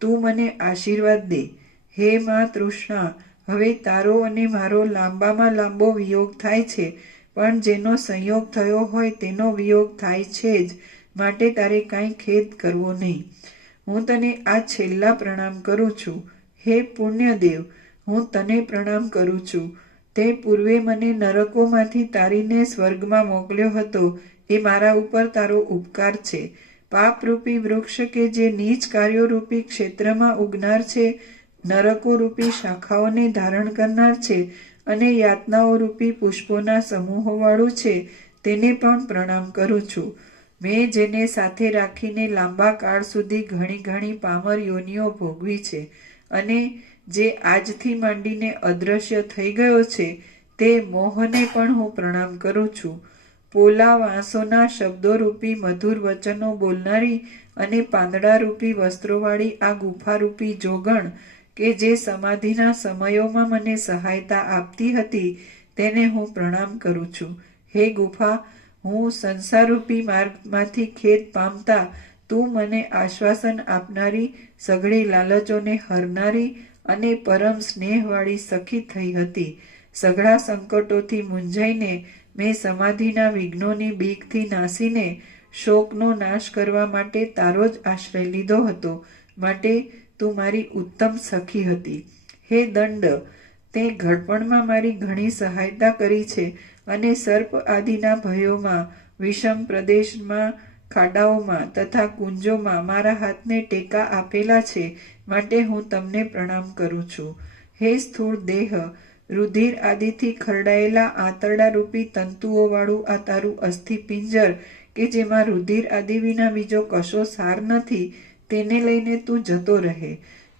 તું મને આશીર્વાદ દે. હે મા તૃષ્ણા, હવે તારો અને મારો લાંબામાં લાંબો વિયોગ થાય છે પણ જેનો સંયોગ થયો હોય તેનો વિયોગ થાય છે જ. માટે તારે કાંઈ ખેદ કરવો નહીં. હું તને આ છેલ્લા પ્રણામ કરું છું. હે પુણ્યદેવ, હું તને પ્રણામ કરું છું. તે પૂર્વે મને નરકોમાંથી તારીને સ્વર્ગમાં મોકલ્યો હતો એ મારા ઉપર તારો ઉપકાર છે. પાપરૂપી વૃક્ષ કે જે નીચ કાર્યો રૂપી ક્ષેત્રમાં ઉગનાર છે, નરકો રૂપી શાખાઓને ધારણ કરનાર છે અને યાતનાઓ રૂપી પુષ્પોના સમૂહોવાળું છે, તેને પણ પ્રણામ કરું છું. મેં જેને સાથે રાખીને લાંબા કાળ સુધી ઘણી ઘણી પામર યોનિઓ ભોગવી છે અને જે આજથી માંડીને અદ્રશ્ય થઈ ગયો છે તે મોહને પણ હું પ્રણામ કરું છું. પોલા વાંસોના શબ્દોરૂપી મધુર વચનો બોલનારી અને પાંદડારૂપી વસ્ત્રોવાળી આ ગુફારૂપી જોગણ કે જે સમાધિના સમયોમાં મને સહાયતા આપતી હતી તેને હું પ્રણામ કરું છું. હે ગુફા, હું સંસારરૂપી માર્ગમાંથી ખેદ પામતા તું મને આશ્વાસન આપનારી, સઘળી લાલચોને હરનારી અને પરમ સ્નેહવાળી સખી થઈ હતી. સઘળા સંકટોથી મૂંઝાઈને મેં સમાધિના વિઘ્નોની બીકથી નાસીને શોકનો નાશ કરવા માટે તારો જ આશ્રય લીધો હતો. માટે તું મારી ઉત્તમ સખી હતી. હે દંડ, તે ઘડપણમાં મારી ઘણી સહાયતા કરી છે અને સર્પ આદિના ભયોમાં, વિષમ પ્રદેશમાં, ખાડાઓમાં તથા કુંજોમાં મારા હાથને ટેકા આપેલા છે. માટે હું તમને પ્રણામ કરું છું. હે સ્થૂળ દેહ, રુધિર આદિથી ખરડાયેલા આંતરડા રૂપી તંતુઓવાળું આ તારું અસ્થિપિંજર કે જેમાં રુધિર આદિ વિના બીજો કશો સાર નથી, તેને લઈને તું જતો રહે.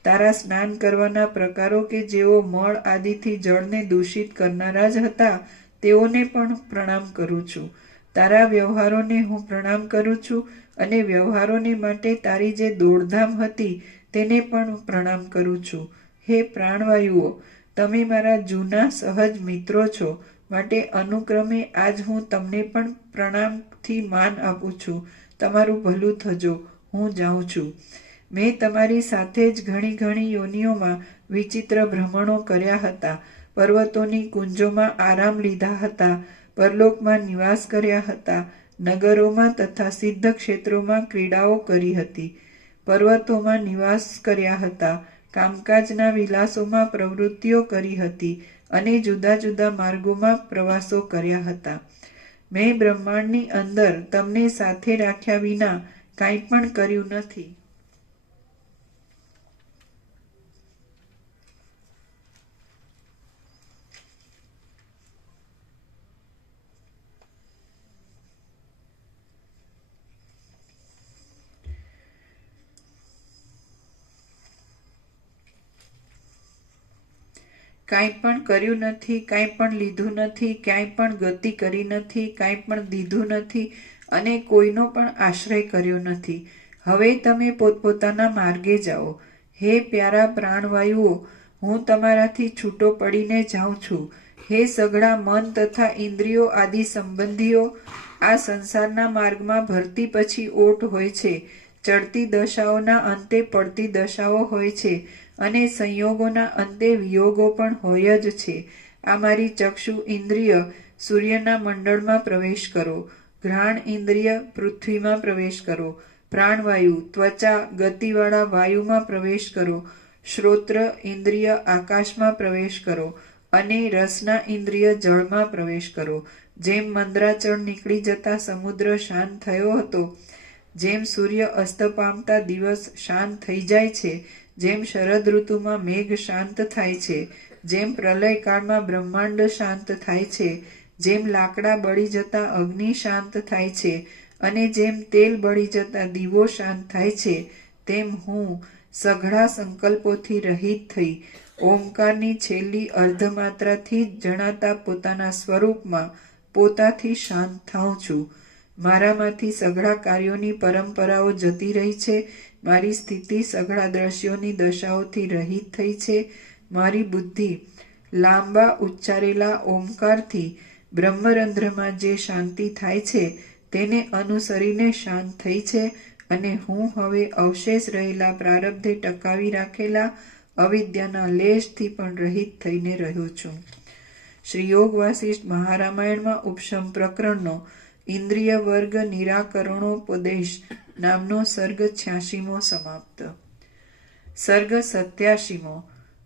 તારા સ્નાન કરવાના પ્રકારો કે જેઓ મળ આદિથી જળને દૂષિત કરનારા જ હતા, તેઓને પણ પ્રણામ કરું છું. તારા વ્યવહારોને હું પ્રણામ કરું છું અને વ્યવહારોને માટે તારી જે દોડધામ હતી તેને પણ પ્રણામ કરું છું. હે પ્રાણવાયુઓ, તમે મારા જૂના સહજ મિત્રો છો. માટે અનુક્રમે આજ હું તમને પણ પ્રણામથી માન આપું છું. તમારું ભલું થજો. હું જાઉં છું. મેં તમારી સાથે જ ઘણી ઘણી યોનિઓમાં વિચિત્ર ભ્રમણો કર્યા હતા. પર્વતોની કુંજોમાં આરામ લીધા હતા. પરલોકમાં નિવાસ કર્યા હતા. નગરોમાં તથા સિદ્ધ ક્ષેત્રોમાં ક્રીડાઓ કરી હતી. પર્વતોમાં નિવાસ કર્યા હતા. કામકાજના વિલાસોમાં પ્રવૃત્તિઓ કરી હતી અને જુદા જુદા માર્ગોમાં પ્રવાસો કર્યા હતા. મેં બ્રહ્માંડની અંદર તમને સાથે રાખ્યા વિના કાંઈ પણ કર્યું નથી. કાંઈ પણ કર્યું નથી, કાંઈ પણ લીધું નથી, ક્યાંય પણ ગતિ કરી નથી, કાંઈ પણ દીધું નથી અને કોઈનો પણ આશ્રય કર્યો નથી. હવે તમે પોતપોતાના માર્ગે જાઓ. હે પ્યારા પ્રાણવાયુઓ, હું તમારાથી છૂટો પડીને જાઉં છું. હે સઘળા મન તથા ઇન્દ્રિયો આદિ સંબંધીઓ, આ સંસારના માર્ગમાં ભરતી પછી ઓટ હોય છે. ચડતી દશાઓના અંતે પડતી દશાઓ હોય છે અને સંયોગોના અંતે વિયોગો પણ હોય જ છે. આ મારી ચક્ષુ ઇન્દ્રિય સૂર્યના મંડળમાં પ્રવેશ કરો. ઘ્રાણ ઇન્દ્રિય પૃથ્વીમાં પ્રવેશ કરો. પ્રાણવાયુ ત્વચા ગતિવાળા વાયુમાં પ્રવેશ કરો. શ્રોત્ર ઇન્દ્રિય આકાશમાં પ્રવેશ કરો અને રસના ઇન્દ્રિય જળમાં પ્રવેશ કરો. જેમ મંદરાચળ નીકળી જતા સમુદ્ર શાંત થયો હતો, જેમ સૂર્ય અસ્ત પામતા દિવસ શાંત થઈ જાય છે, જેમ શરદ ઋતુમાં મેઘ શાંત થાય છે, જેમ પ્રલય કાળમાં બ્રહ્માંડ શાંત થાય છે, જેમ લાકડા બળી જતા અગ્નિ શાંત થાય છે અને જેમ તેલ બળી જતા દીવો શાંત થાય છે, તેમ હું સઘળા સંકલ્પોથી રહિત થઈ ઓમકારની છેલ્લી અર્ધમાત્રાથી જ જણાતા પોતાના સ્વરૂપમાં પોતાથી શાંત થાઉં છું. મારામાંથી સઘળા કાર્યોની પરંપરાઓ જતી રહી છે. મારી સ્થિતિ સઘળા દ્રશ્યોની દશાઓથી રહિત થઈ છે. મારી બુદ્ધિ લાંબા ઉચ્ચારેલા ઓમકારથી બ્રહ્મરંધ્રમાં જે શાંતિ થાય છે તેને અનુસરીને શાંત થઈ છે અને હું હવે અવશેષ રહેલા પ્રારબ્ધે ટકાવી રાખેલા અવિદ્યાના લેશથી પણ રહિત થઈને રહ્યો છું. શ્રી યોગ વાસિષ્ઠ મહારામાયણમાં ઉપશમ પ્રકરણનો ઇન્દ્રિય વર્ગ નિરાકરણોપદેશ નામનો સર્ગ 86મો સમાપ્ત. સર્ગ 87મો.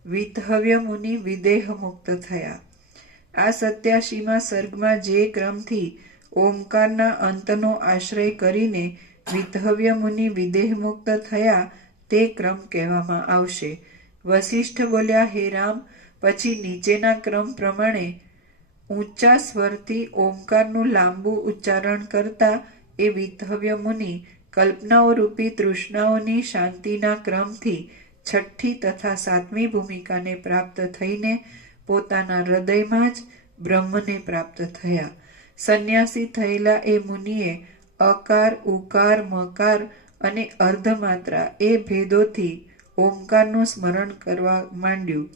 વિતહવ્ય મુનિ વિદેહ મુક્ત થયા. આ 87મા સર્ગમાં જે ક્રમથી ઓમકારના અંતનો આશ્રય કરીને વિતહવ્ય મુનિ વિદેહ મુક્ત થયા તે ક્રમ કહેવામાં આવશે. વસિષ્ઠ બોલ્યા, હે રામ, પછી નીચેના ક્રમ પ્રમાણે ઊંચા સ્વરથી ઓમકારનું લાંબુ ઉચ્ચારણ કરતા એ વિતહવ્ય મુનિ કલ્પનાઓ રૂપી તૃષ્ણાઓની શાંતિના ક્રમથી છઠ્ઠી તથા સાતમી ભૂમિકાને પ્રાપ્ત થઈને પોતાના હૃદયમાં જ બ્રહ્મને પ્રાપ્ત થયા. સંન્યાસી થયેલા એ મુનિએ અકાર, ઉકાર, મકાર અને અર્ધમાત્રા એ ભેદોથી ઓમકારનું સ્મરણ કરવા માંડ્યું.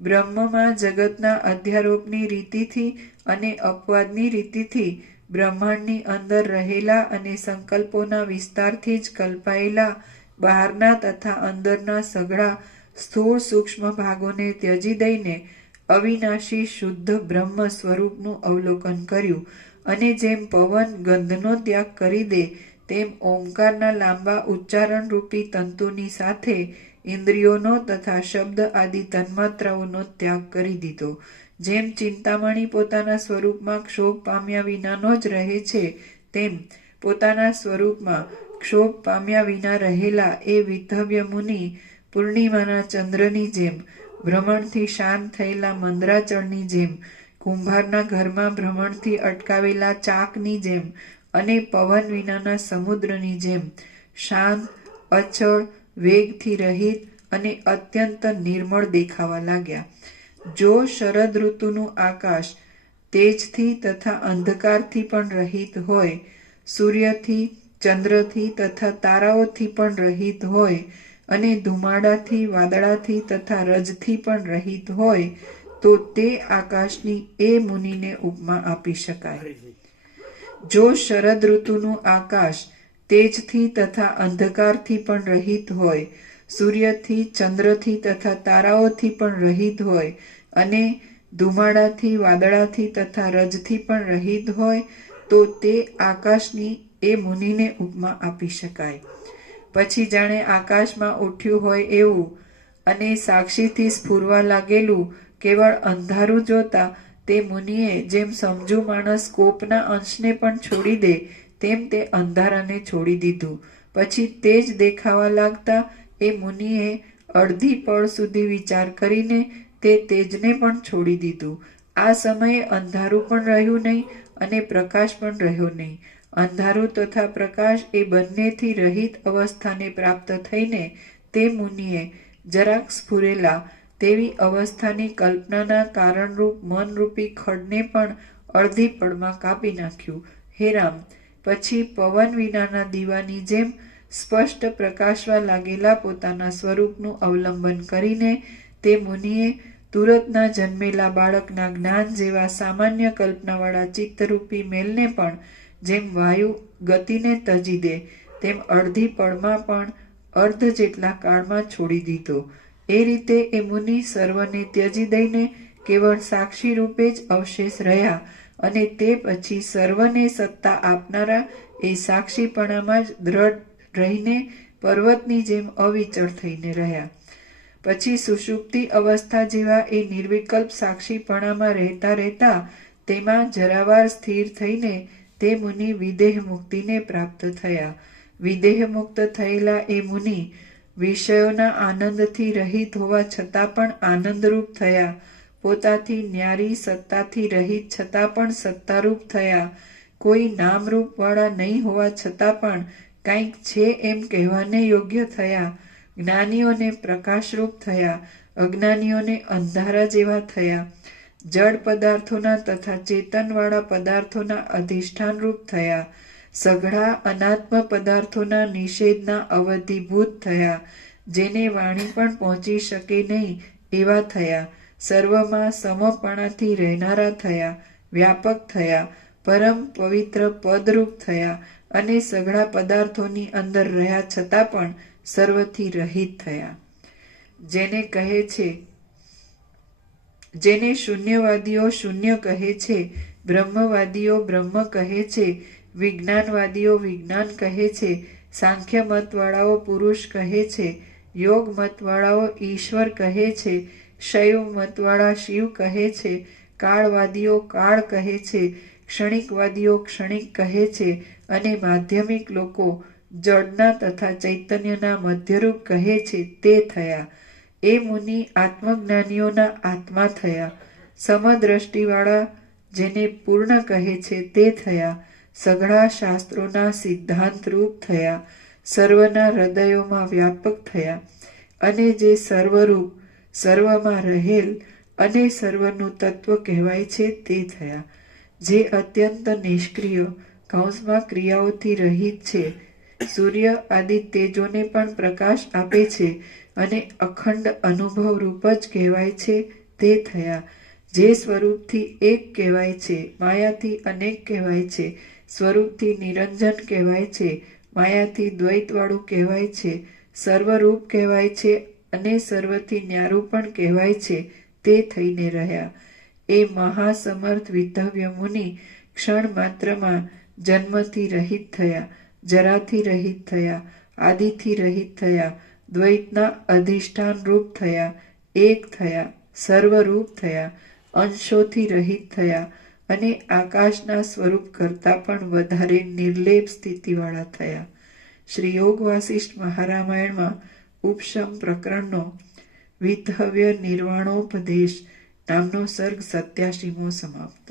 બ્રહ્મમાં જગતના અધ્યારોપની રીતિથી અને અપવાદની રીતિથી બ્રહ્માંડની અંદર રહેલા અને સંકલ્પોના વિસ્તારથી જ કલ્પાયેલા બહારના તથા અંદરના સઘળા સ્થૂળ સૂક્ષ્મ ભાગોને ત્યજી દઈને અવિનાશી શુદ્ધ બ્રહ્મ સ્વરૂપનું અવલોકન કર્યું. અને જેમ પવન ગંધનો ત્યાગ કરી દે તેમ ઓમકારના લાંબા ઉચ્ચારણ રૂપી તંતુની સાથે ઇન્દ્રિયોનો તથા શબ્દ આદિ તન્માત્રાઓનો ત્યાગ કરી દીધો. જેમ ચિંતામણી પોતાના સ્વરૂપમાં ક્ષોભ પામ્યા વિનાનો જ રહે છે, તેમ પોતાના સ્વરૂપમાં ક્ષોભ પામ્યા વિના રહેલા એ વિધવ્ય મુનિ પૂર્ણિમાના ચંદ્રની જેમ, ભ્રમણથી શાંત થયેલા મંદરાચળની જેમ, કુંભારના ઘરમાં ભ્રમણથી અટકાવેલા ચાકની જેમ અને પવન વિનાના સમુદ્રની જેમ શાંત, અચળ, વેગથી રહિત અને અત્યંત નિર્મળ દેખાવા લાગ્યા. જો શરદ ઋતુનું આકાશ તેજથી તથા અંધકારથી પણ રહિત હોય, સૂર્યથી, ચંદ્રથી તથા તારાઓથી પણ રહિત હોય અને ધુમાડાથી, વાદળાથી તથા રજથી પણ રહિત હોય, તો તે આકાશની એ મુનિને ઉપમા આપી શકાય. જો શરદ ઋતુનું આકાશ તેજથી તથા અંધકારથી પણ રહિત હોય, સૂર્યથી, ચંદ્રથી તથા તારાઓથી પણ રહિત હોય અને ધુમાડાથી, વાદળાથી તથા રજથી પણ રહિત હોય, તો તે આકાશની એ મુનિને ઉપમા આપી શકાય. પછી જાણે આકાશમાં ઉઠ્યું હોય એવું અને સાક્ષીથી સ્ફુરવા લાગેલું કેવળ અંધારું જોતા તે મુનિએ જેમ સમજુ માણસ કોપના અંશને પણ છોડી દે તેમ તે અંધારાને છોડી દીધું. પછી તે જ દેખાવા લાગતા એ મુનિએ અડધી પળ સુધી વિચાર કરીને તે તેજને પણ છોડી દીધું. આ સમયે અંધારું પણ રહ્યું નહીં અને પ્રકાશ પણ રહ્યો નહીં. અંધારું તથા પ્રકાશ એ બંનેથી રહિત અવસ્થાને પ્રાપ્ત થઈને તે મુનિએ જરાક સ્ફુરેલા તેવી અવસ્થાની કલ્પનાના કારણરૂપ મનરૂપી ખડને પણ અડધી પળમાં કાપી નાખ્યું. હે રામ, પછી પવન વિનાના દીવાની જેમ સ્પષ્ટ પ્રકાશવા લાગેલા પોતાના સ્વરૂપનું અવલંબન કરીને તે મુનિએ તુરતના જન્મેલા બાળકના જ્ઞાન જેવા સામાન્ય કલ્પનાવાળા ચિત્તરૂપી મેલને પણ જેમ વાયુ ગતિને તજી દે તેમ અડધી પળમાં પણ અર્ધ જેટલા કાળમાં છોડી દીધો. એ રીતે એ મુનિ સર્વને ત્યજી દઈને કેવળ સાક્ષી રૂપે જ અવશેષ રહ્યા અને તે પછી સર્વને સત્તા આપનારા એ સાક્ષીપણામાં જ દ્રઢ રહીને પર્વતની જેમ અવિચળ થઈને રહ્યા. પછી સુષુપ્તિ અવસ્થા જેવા એ નિર્વિકલ્પ સાક્ષીપણામાં રહેતા રહેતા તેમાં જરાવાર સ્થિર થઈને તે મુનિ વિદેહ મુક્તિને પ્રાપ્ત થયા. વિદેહ મુક્ત થયેલા એ મુનિ વિષયોના આનંદથી રહિત હોવા છતાં પણ આનંદરૂપ થયા. પોતાથી ન્યારી સત્તાથી રહિત છતાં પણ સત્તારૂપ થયા. કોઈ નામરૂપ વાળા નહીં હોવા છતાં પણ કંઈક છે એમ કહેવાને યોગ્ય થયા. જ્ઞાનીઓને પ્રકાશરૂપ થયા, અજ્ઞાનીઓને અંધારા જેવા થયા. જડ પદાર્થોના તથા ચેતનવાળા પદાર્થોના અધિષ્ઠાનરૂપ થયા. સઘળા અનાત્મ પદાર્થોના નિષેધના અવધિભૂત થયા. જેને વાણી પણ પહોંચી શકે નહીં એવા થયા. સર્વમાં સમપણાથી રહેનારા થયા, વ્યાપક થયા, પરમ પવિત્ર પદરૂપ થયા અને સઘળા પદાર્થોની અંદર રહ્યા છતાં પણ સર્વથી રહિત થયા. જેને કહે છે, જેને શૂન્યવાદીઓ શૂન્ય કહે છે, બ્રહ્મવાદીઓ બ્રહ્મ કહે છે, વિજ્ઞાનવાદીઓ વિજ્ઞાન કહે છે, સાંખ્ય મતવાળાઓ પુરુષ કહે છે, યોગ મતવાળાઓ ઈશ્વર કહે છે, શૈવ મતવાળા શિવ કહે છે, કાળવાદીઓ કાળ કહે છે, ક્ષણિકવાદીઓ ક્ષણિક કહે છે અને માધ્યમિક લોકો જળના તથા ચૈતન્યના મધ્યરૂપ કહે છે તે થયા. એ મુનિ આત્મજ્ઞાનીઓના આત્મા થયા. સમદ્રષ્ટિવાળા જેને પૂર્ણ કહે છે તે થયા. સઘળા શાસ્ત્રોના સિદ્ધાંત રૂપ થયા. સર્વના હૃદયોમાં વ્યાપક થયા અને જે સર્વરૂપ, સર્વમાં રહેલ અને સર્વનું તત્વ કહેવાય છે તે થયા. જે અત્યંત નિષ્ક્રિય કૌંસમાં ક્રિયાઓથી રહિત છે, સૂર્ય આદિ તેજોને પણ પ્રકાશ આપે છે અને અખંડ અનુભવ રૂપ જ કહેવાય છે તે થયા. જે સ્વરૂપથી એક કહેવાય છે, માયાથી અનેક કહેવાય છે, સ્વરૂપથી નિરંજન કહેવાય છે, માયાથી દ્વૈતવાળું કહેવાય છે, સર્વરૂપ કહેવાય છે અને સર્વથી ન્યારું પણ કહેવાય છે તે થઈને રહ્યા. એ મહાસમર્થ વિધવ્ય મુનિ ક્ષણ માત્રમાં જન્મથી રહિત થયા, જરાથી રહિત થયા, આદિથી રહિત થયા, દ્વૈતના અધિષ્ઠાન રૂપ થયા, એક થયા, સર્વરૂપ થયા, અંશોથી રહિત થયા અને આકાશના સ્વરૂપ કરતાં પણ વધારે નિર્લેપ સ્થિતિવાળા થયા. શ્રી યોગ વાસિષ્ઠ મહારામાયણમાં ઉપશમ પ્રકરણનો વિધવ્ય નિર્વાણોપદેશ નામનો સર્ગ 87મો સમાપ્ત.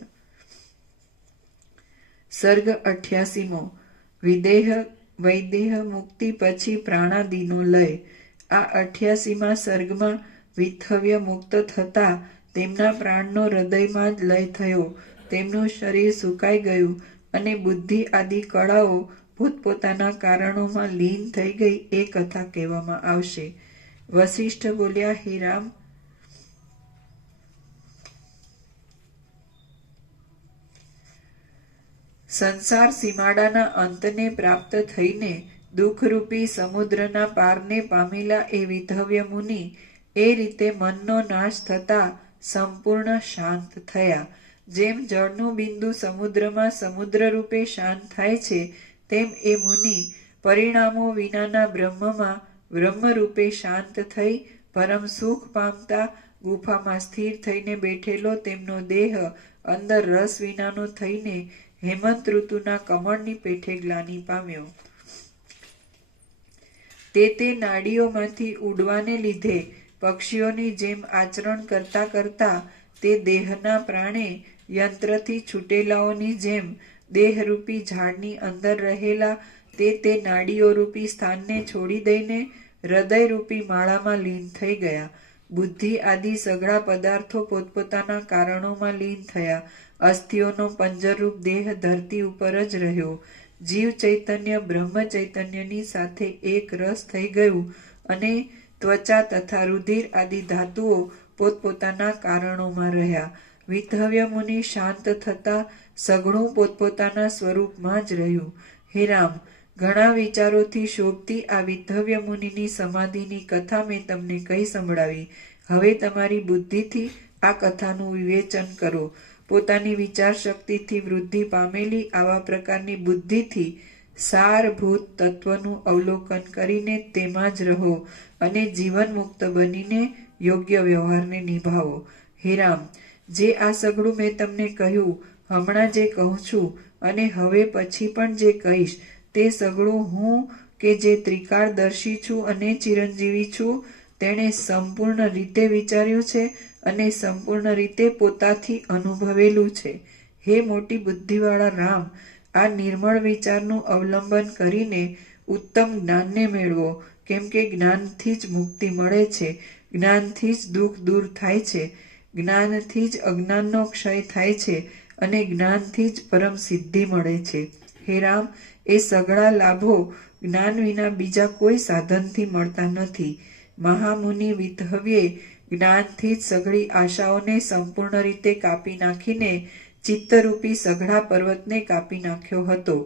સર્ગ 88મો વિદેહ વૈદેહ મુક્તિ પછી પ્રાણાદિનો લય. આ 88મા સર્ગમાં વિધવ્ય મુક્ત થતા તેમના પ્રાણનો હૃદયમાં જ લય થયો, તેમનું શરીર સુકાઈ ગયું અને બુદ્ધિ આદિ કળાઓ પોતપોતાના કારણોમાં લીન થઈ ગઈ એ કથા કહેવામાં આવશે. વસિષ્ઠ બોલ્યા, હે રામ, સંસાર સીમાડાના અંતને પ્રાપ્ત થઈને દુઃખરૂપી સમુદ્રના પારને પામેલા એ વિધવ્ય મુનિ એ રીતે મનનો નાશ થતા સંપૂર્ણ શાંત થયા. જેમ જળનું બિંદુ સમુદ્રમાં સમુદ્ર રૂપે શાંત થાય છે, તેમ એ મુનિ પરિણામો વિનાના બ્રહ્મમાં બ્રહ્મરૂપે શાંત થઈ પરમ સુખ પામતા ગુફામાં સ્થિર થઈને બેઠેલો તેમનો દેહ અંદર રસ વિનાનો થઈને હેમંત ઋતુના કમળની પેઠે ગ્લાનિ પામ્યો. તે નાડીઓમાંથી ઉડવાને લીધે પક્ષીઓની જેમ આચરણ કરતા કરતા તે દેહના પ્રાણે યંત્રથી છૂટેલાઓની જેમ દેહરૂપી ઝાડની અંદર રહેલા તે નાડીઓરૂપી સ્થાનને છોડી દઈને હૃદયરૂપી માળામાં લીન થઈ ગયા. બુદ્ધિ આદિ સઘળા પદાર્થો પોતપોતાના કારણોમાં લીન થયા. અસ્થિઓનો પંજરરૂપ દેહ ધરતી ઉપર જ રહ્યો. જીવ ચૈતન્ય બ્રહ્મ ચૈતન્યની સાથે એક રસ થઈ ગયું અને ત્વચા તથા રુધિર આદિ ધાતુઓ પોતપોતાના કારણોમાં રહ્યા. વિધવ્ય મુનિ શાંત થતા સઘળું પોતપોતાના સ્વરૂપમાં જ રહ્યું. હે રામ, ઘણા વિચારોથી શોભતી આ વિધવ્ય મુનિની સમાધિની કથા મેં તમને કહી સંભળાવી. હવે તમારી બુદ્ધિથી આ કથાનું વિવેચન કરો. પોતાની વિચાર શક્તિથી વૃદ્ધિ પામેલી આવા પ્રકારની બુદ્ધિથી સારભૂત તત્વનું અવલોકન કરીને તેમાં જ રહો અને જીવન મુક્ત બનીને યોગ્ય વ્યવહારને નિભાવો. હે રામ, જે આ સઘળું મેં તમને કહ્યું, હમણાં જે કહું છું અને હવે પછી પણ જે કહીશ, તે સઘળું હું કે જે ત્રિકાળદર્શી છું અને ચિરંજીવી છું, તેણે સંપૂર્ણ રીતે વિચાર્યું છે અને સંપૂર્ણ રીતે પોતાથી અનુભવેલું છે. હે મોટી બુદ્ધિવાળા રામ, આ નિર્મળ વિચારનું અવલંબન કરીને ઉત્તમ જ્ઞાનને મેળવો, કેમ કે જ્ઞાનથી જ મુક્તિ મળે છે, જ્ઞાનથી જ દુઃખ દૂર થાય છે, જ્ઞાનથી જ અજ્ઞાનનો ક્ષય થાય છે અને જ્ઞાનથી જ પરમ સિદ્ધિ મળે છે. હે રામ, એ સઘળા લાભો જ્ઞાન વિના બીજા કોઈ સાધનથી મળતા નથી. મહામુનિ વિધવ્યે જ્ઞાનથી જ સઘળી આશાઓને સંપૂર્ણ રીતે કાપી નાખીને ચિત્તરૂપી સઘળા પર્વતને કાપી નાખ્યો હતો.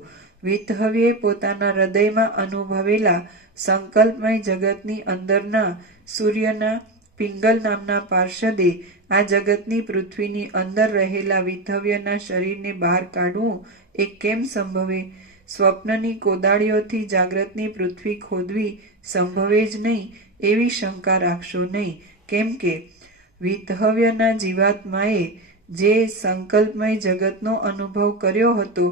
વિધવ્યે પોતાના હૃદયમાં અનુભવેલા સંકલ્પમય જગતની અંદરના સૂર્યના પિંગલ નામના પાર્ષદે આ જગતની પૃથ્વીની અંદર રહેલા વિધવ્યના શરીરને બહાર કાઢવું એ કેમ સંભવે? સ્વપ્નની કોદાળીઓથી જાગ્રતની પૃથ્વી ખોદવી સંભવે જ નહીં એવી શંકા રાખશો નહીં, કેમ કે વિધવ્યના જીવાત્માએ જે સંકલ્પમય જગતનો અનુભવ કર્યો હતો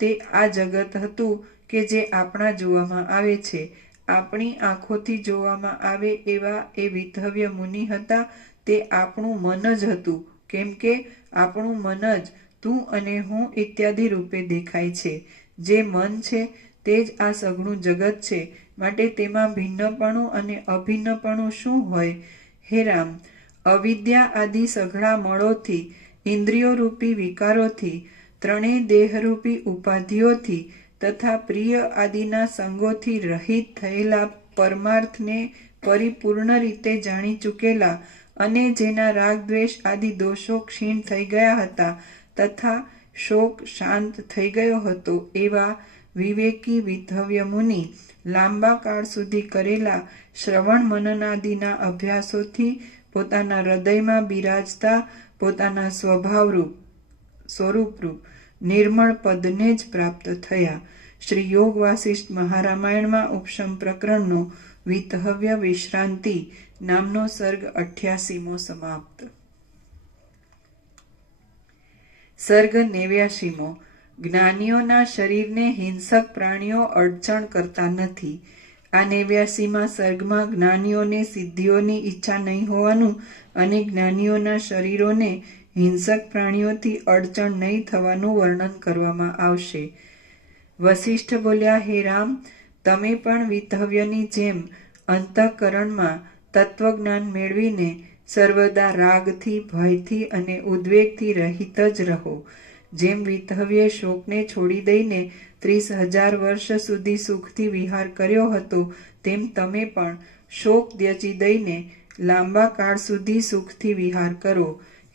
તે આ જગત હતું કે જે આપણા જોવામાં આવે છે. આપણી આંખોથી જોવામાં આવે એવા એ વિધવ્ય મુનિ હતા. તે આપણું મન જ હતું, કેમ કે આપણું મન જ તું અને હું ઇત્યાદિ રૂપે દેખાય છે. જે મન છે તે જ આ સઘળું જગત છે, માટે તેમાં ભિન્નપણું અને અભિન્નપણું શું હોય? હે રામ, અવિદ્યા આદિ સઘળા મળોથી, ઇન્દ્રિયો રૂપી વિકારોથી, ત્રણેય દેહરૂપી ઉપાધિઓથી તથા પ્રિય આદિના સંગોથી રહિત થયેલા પરમાર્થને પરિપૂર્ણ રીતે જાણી ચૂકેલા અને જેના રાગ દ્વેષ આદિ દોષો ક્ષીણ થઈ ગયા હતા તથા શોક શાંત થઈ ગયો હતો એવા વિવેકી વિધવ્ય મુનિ લાંબા કાળ સુધી કરેલા શ્રવણ મનનાદિના અભ્યાસોથી પોતાના હૃદયમાં બિરાજતા પોતાના સ્વરૂપરૂપ નિર્મળ પદને જ પ્રાપ્ત થયા. શ્રી યોગ વાસિષ્ઠ મહારામાયણમાં ઉપશમ પ્રકરણનો વિતહવ્ય વિશ્રાંતિ નામનો સર્ગ 88મો સમાપ્ત. સર્ગ 89મો. જ્ઞાનીઓના શરીરને હિંસક પ્રાણીઓ અડચણ કરતા નથી. આ 89મા સર્ગમાં જ્ઞાનીઓને સિદ્ધિઓની ઈચ્છા નહીં હોવાનું અને જ્ઞાનીઓના શરીરોને હિંસક પ્રાણીઓથી અડચણ નહીં થવાનું વર્ણન કરવામાં આવશે. વસિષ્ઠ બોલ્યા, હે રામ, તમે પણ વિતહવ્યની જેમ અંતઃકરણમાં તત્વજ્ઞાન મેળવીને સર્વદા રાગથી, ભયથી અને ઉદ્વેગથી રહિત જ રહો. જેમ વિતહવ્યે શોકને છોડી દઈને 30,000 વર્ષ સુધી સુખથી વિહાર કર્યો હતો, તેમ તમે પણ શોક ત્યજી દઈને લાંબા કાળ સુધી સુખથી વિહાર કરો.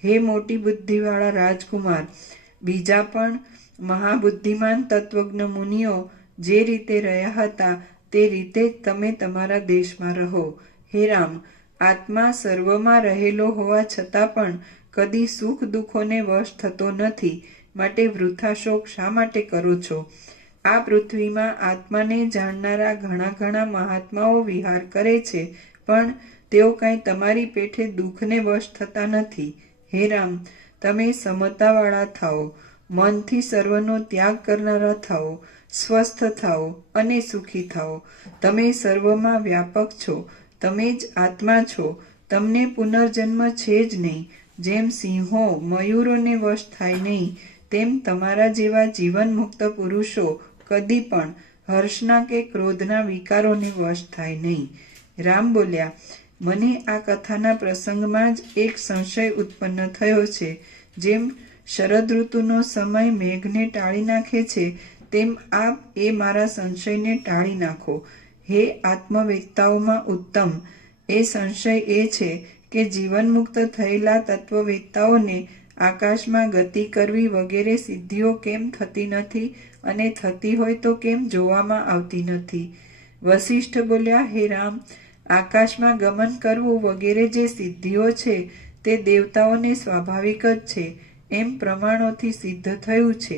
હે મોટી બુદ્ધિવાળા રાજકુમાર, બીજા પણ મહાબુદ્ધિમાન તત્વજ્ઞ મુનિઓ જે રીતે રહ્યા હતા તે રીતે જ તમે તમારા દેશમાં રહો. હે રામ, આત્મા સર્વમાં રહેલો હોવા છતાં પણ કદી સુખ દુઃખોને વશ થતો નથી, માટે વૃથા શોક શા માટે કરો છો? આ પૃથ્વીમાં આત્માને જાણનારા ઘણા મહાત્માઓ વિહાર કરે છે, પણ તેઓ કાંઈ તમારી પેઠે દુઃખને વશ થતા નથી. હે રામ, તમે સમતાવાળા થાઓ, મનથી સર્વનો ત્યાગ કરનારા થાઓ, સ્વસ્થ થાઓ અને સુખી થાઓ. તમે સર્વમાં વ્યાપક છો, તમે જ આત્મા છો, તમને પુનર્જન્મ છે જ નહીં. જેમ સિંહો મયુરોને વશ થાય નહીં, તેમ તમારા જેવા જીવન મુક્ત પુરુષો કદી પણ હર્ષના કે ક્રોધના વિકારોને વશ થાય નહીં. રામ બોલ્યા, મને આ કથાના પ્રસંગમાં જ એક સંશય ઉત્પન્ન થયો છે. જેમ શરદ ઋતુનો સમય મેઘને ટાળી નાખે છે, તેમ આપ એ મારા સંશયને ટાળી નાખો. હે આત્મવેત્તાઓમાં ઉત્તમ, એ સંશય એ છે કે જીવન મુક્ત થયેલા તત્વવેત્તાઓને આકાશમાં ગતિ કરવી વગેરે સિદ્ધિઓ કેમ થતી નથી અને થતી હોય તો કેમ જોવામાં આવતી નથી? વસિષ્ઠ બોલ્યા, હે રામ, આકાશમાં ગમન કરવું વગેરે જે સિદ્ધિઓ છે તે દેવતાઓને સ્વાભાવિક જ છે, એમ પ્રમાણોથી સિદ્ધ થયું છે.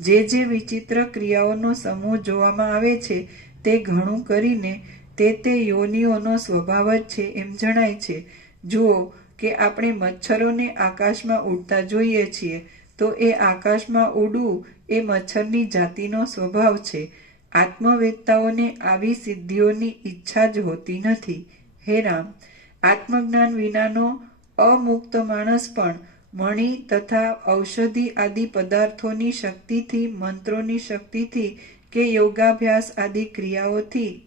જે વિચિત્ર ક્રિયાઓનો સમૂહ જોવામાં આવે છે તે ઘણું કરીને તે યોનિઓનો સ્વભાવ જ છે એમ જણાય છે. જુઓ કે આપણે મચ્છરોને આકાશમાં ઉડતા જોઈએ છીએ, તો એ આકાશમાં ઉડવું એ મચ્છરની જાતિનો સ્વભાવ છે. આત્મવેત્તાઓને આવી સિદ્ધિઓની ઈચ્છા જ હોતી નથી. હે રામ, આત્મજ્ઞાન વિનાનો અમુક્ત માણસ પણ મણિ તથા ઔષધિ આદિ પદાર્થોની શક્તિથી, મંત્રોની શક્તિથી કે યોગાભ્યાસ આદિ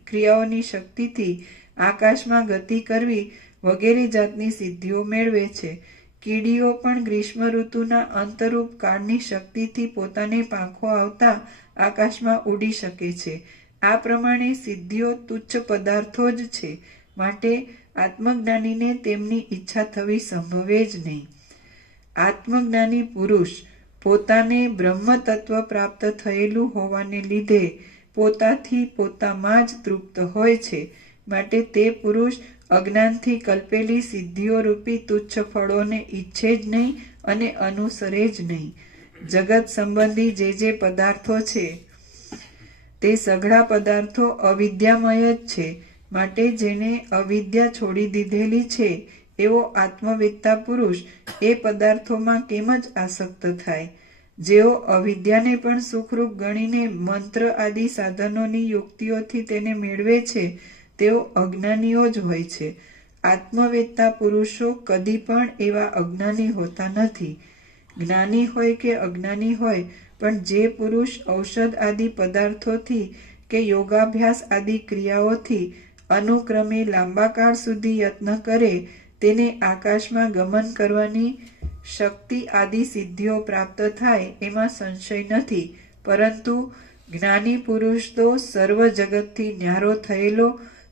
ક્રિયાઓની શક્તિથી આકાશમાં ગતિ કરવી વગેરે જાતની સિદ્ધિઓ મેળવે છે. કીડીઓ પણ ગ્રીષ્મ ઋતુના અંતરૂપ કાળની શક્તિથી પોતાને પાંખો આવતા આકાશમાં ઉડી શકે છે. આ પ્રમાણે સિદ્ધિઓ તુચ્છ પદાર્થો જ છે, માટે આત્મજ્ઞાનીને તેમની ઈચ્છા થવી સંભવે જ નહીં. આત્મજ્ઞાની પુરુષ પોતાને બ્રહ્મ તત્વ પ્રાપ્ત થયેલું હોવાને લીધે પોતાથી પોતામાં જ તૃપ્ત હોય છે, માટે તે પુરુષ અજ્ઞાનથી કલ્પેલી સિદ્ધિઓ રૂપી તુચ્છ ફળોને ઈચ્છે જ નહીં અને અનુસરે જ નહીં. જગત સંબંધી જે પદાર્થો છે તે સઘળા પદાર્થો અવિદ્યામય જ છે, માટે જેને અવિદ્યા છોડી દીધેલી છે એવો આત્મવેત્તા પુરુષ એ પદાર્થોમાં કેમ જ આસક્ત થાય? જેઓ અવિદ્યાને પણ સુખરૂપ ગણીને મંત્ર આદિ સાધનોની યુક્તિઓથી તેને મેળવે છે, તેઓ અજ્ઞાનીઓ જ હોય છે. આત્મવેત્તા પુરુષો કદી પણ એવા અજ્ઞાની હોતા નથી. જ્ઞાની હોય કે અજ્ઞાની હોય, પણ જે પુરુષ ઔષધ આદિ પદાર્થોથી કે યોગાભ્યાસ આદિ ક્રિયાઓથી અનુક્રમે લાંબા કાળ સુધી યત્ન કરે, તેને આકાશમાં ગમન કરવાની શક્તિ આદિ સિદ્ધિઓ પ્રાપ્ત થાય એમાં સંશય નથી. પરંતુ જ્ઞાની પુરુષ તો સર્વ જગતથી ન્યારો થયેલો,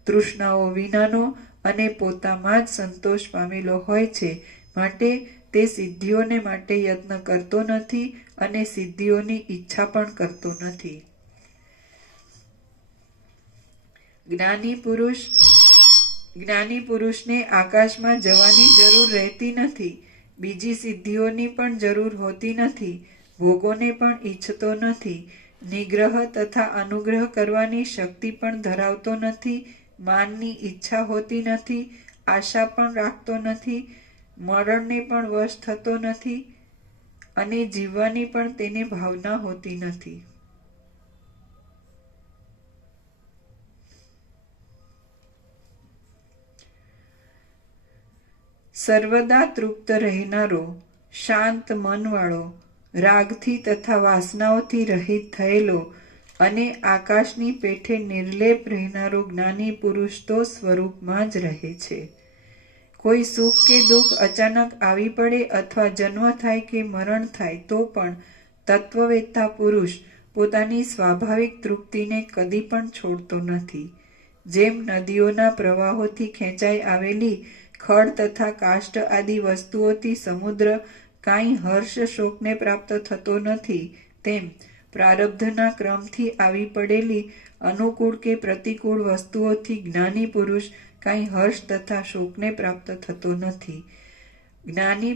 તૃષ્ણાઓ વિનાનો અને પોતામાં જ સંતોષ પામેલો હોય છે, માટે તે સિદ્ધિઓને માટે યત્ન કરતો નથી અને સિદ્ધિઓની ઈચ્છા પણ કરતો નથી. જ્ઞાની પુરુષને આકાશમાં જવાની જરૂર રહેતી નથી, બીજી સિદ્ધિઓની પણ જરૂર હોતી નથી, ભોગોને પણ ઈચ્છતો નથી, નિગ્રહ તથા અનુગ્રહ કરવાની શક્તિ પણ ધરાવતો નથી, માનની ઈચ્છા હોતી નથી, આશા પણ રાખતો નથી, મરણને પણ વશ થતો નથી અને જીવવાની પણ તેને ભાવના હોતી નથી. સર્વદા તૃપ્ત રહેનારો, શાંત મનવાળો, રાગથી તથા વાસનાઓથી રહિત થયેલો અને આકાશની પેઠે નિર્લેપ રહેનારો જ્ઞાની પુરુષ તો સ્વરૂપમાં જ રહે છે. કોઈ સુખ કે દુઃખ અચાનક આવી પડે અથવા જન્મ થાય કે મરણ થાય તો પણ તત્વવેત્તા પુરુષ પોતાની સ્વાભાવિક તૃપ્તિને કદી પણ છોડતો નથી. જેમ નદીઓના પ્રવાહોથી ખેંચાઈ આવેલી ખડ તથા કાષ્ટ આદિ વસ્તુઓથી સમુદ્ર કાંઈ હર્ષ શોકને પ્રાપ્ત થતો નથી, તેમ પ્રારબ્ધના ક્રમથી આવી પડેલી અનુકૂળ કે પ્રતિકૂળ વસ્તુઓથી જ્ઞાની પુરુષ કાંઈ હર્ષ તથા શોકને પ્રાપ્ત થતો નથી. જ્ઞાની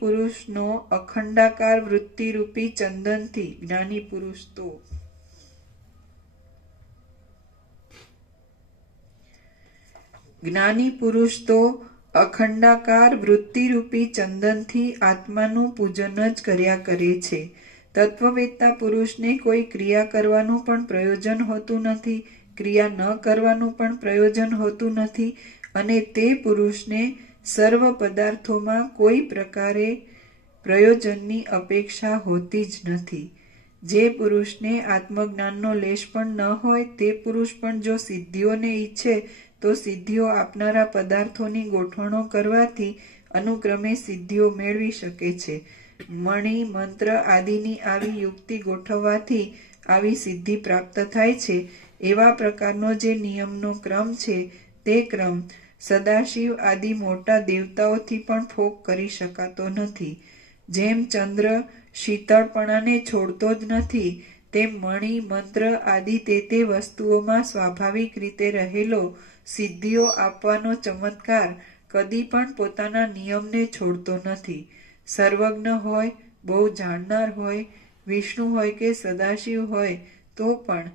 પુરુષનો અખંડાકાર વૃત્તિરૂપી ચંદનથી જ્ઞાની પુરુષ તો અખંડાકાર વૃત્તિરૂપી ચંદનથી આત્માનું પૂજન જ કર્યા કરે છે. તત્વવેત્તા પુરુષને કોઈ ક્રિયા કરવાનું પણ પ્રયોજન હોતું નથી, ક્રિયા ન કરવાનું પણ પ્રયોજન હોતું નથી અને તે પુરુષને સર્વ પદાર્થોમાં કોઈ પ્રકારે પ્રયોજનની અપેક્ષા હોતી જ નથી. જે પુરુષને આત્મજ્ઞાનનો લેશ પણ ન હોય તે પુરુષ પણ જો સિદ્ધિઓને ઈચ્છે તો સિદ્ધિઓ આપનારા પદાર્થોની ગોઠવણો કરવાથી અનુક્રમે સિદ્ધિઓ મેળવી શકે છે. મણિ મંત્ર આદિની આવી યુક્તિ ગોઠવવાથી આવી સિદ્ધિ પ્રાપ્ત થાય છે. એવા પ્રકારનો જે નિયમનો ક્રમ છે તે ક્રમ સદાશિવ આદિ મોટા દેવતાઓથી પણ ફોક કરી શકાતો નથી. જેમ ચંદ્ર શીતળપણાને છોડતો જ નથી, તેમ મણિ મંત્ર આદિ તે વસ્તુઓમાં સ્વાભાવિક રીતે રહેલો સિદ્ધિઓ આપવાનો ચમત્કાર કદી પણ પોતાના નિયમને છોડતો નથી. સર્વજ્ઞ હોય, બહુ જાણનાર હોય, વિષ્ણુ હોય કે સદાશિવ હોય તો પણ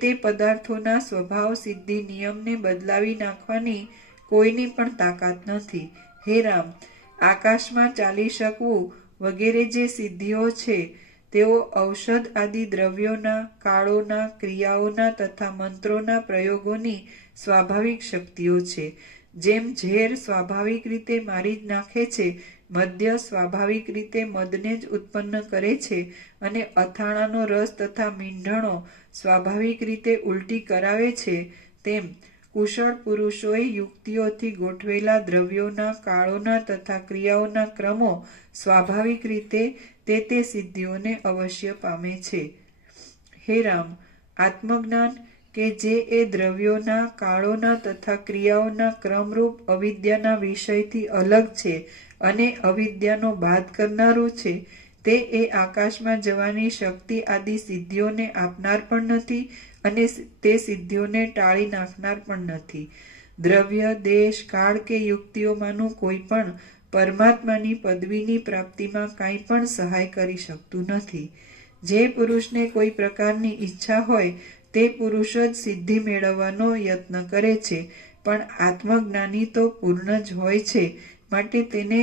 તે પદાર્થોના સ્વભાવ સિદ્ધિ નિયમને બદલાવી નાખવાની કોઈની પણ તાકાત નથી. હે રામ, આકાશમાં ચાલી શકવું વગેરે જે સિદ્ધિઓ છે તેઓ ઔષધ આદિ દ્રવ્યોના, કાળોના, ક્રિયાઓના તથા મંત્રોના પ્રયોગોની સ્વાભાવિક શક્તિઓ છે. જેમ ઝેર સ્વાભાવિક રીતે મારી જ નાખે છે, મદ્ય સ્વાભાવિક રીતે મદને જ ઉત્પન્ન કરે છે અને અથાણાનો રસ તથા મીંઢણો સ્વાભાવિક રીતે ઉલટી કરાવે છે, તેમ કુશળ પુરુષોએ યુક્તિઓથી ગોઠવેલા દ્રવ્યોના, કાળોના તથા ક્રિયાઓના ક્રમો સ્વાભાવિક રીતે તે સિદ્ધિઓને અવશ્ય પામે છે. હે રામ, આત્મજ્ઞાન કે જે એ દ્રવ્યોના, કાળોના તથા ક્રિયાઓના ક્રમરૂપ અવિદ્યાના વિષયથી અલગ છે અને અવિદ્યાનો બાદ કરનારું છે, તે એ આકાશમાં જવાની શક્તિ આદિ સિદ્ધિઓને આપનાર પણ નથી અને તે સિદ્ધિઓને ટાળી નાખનાર પણ નથી. દ્રવ્ય, દેશ, કાળ કે યુક્તિઓમાંનું કોઈ પણ પરમાત્માની પદવીની પ્રાપ્તિમાં કાંઈ પણ સહાય કરી શકતું નથી. જે પુરુષને કોઈ પ્રકારની ઈચ્છા હોય તે પુરુષ જ સિદ્ધિ મેળવવાનો યત્ન કરે છે, પણ આત્મજ્ઞાની તો પૂર્ણ જ હોય છે, માટે તેને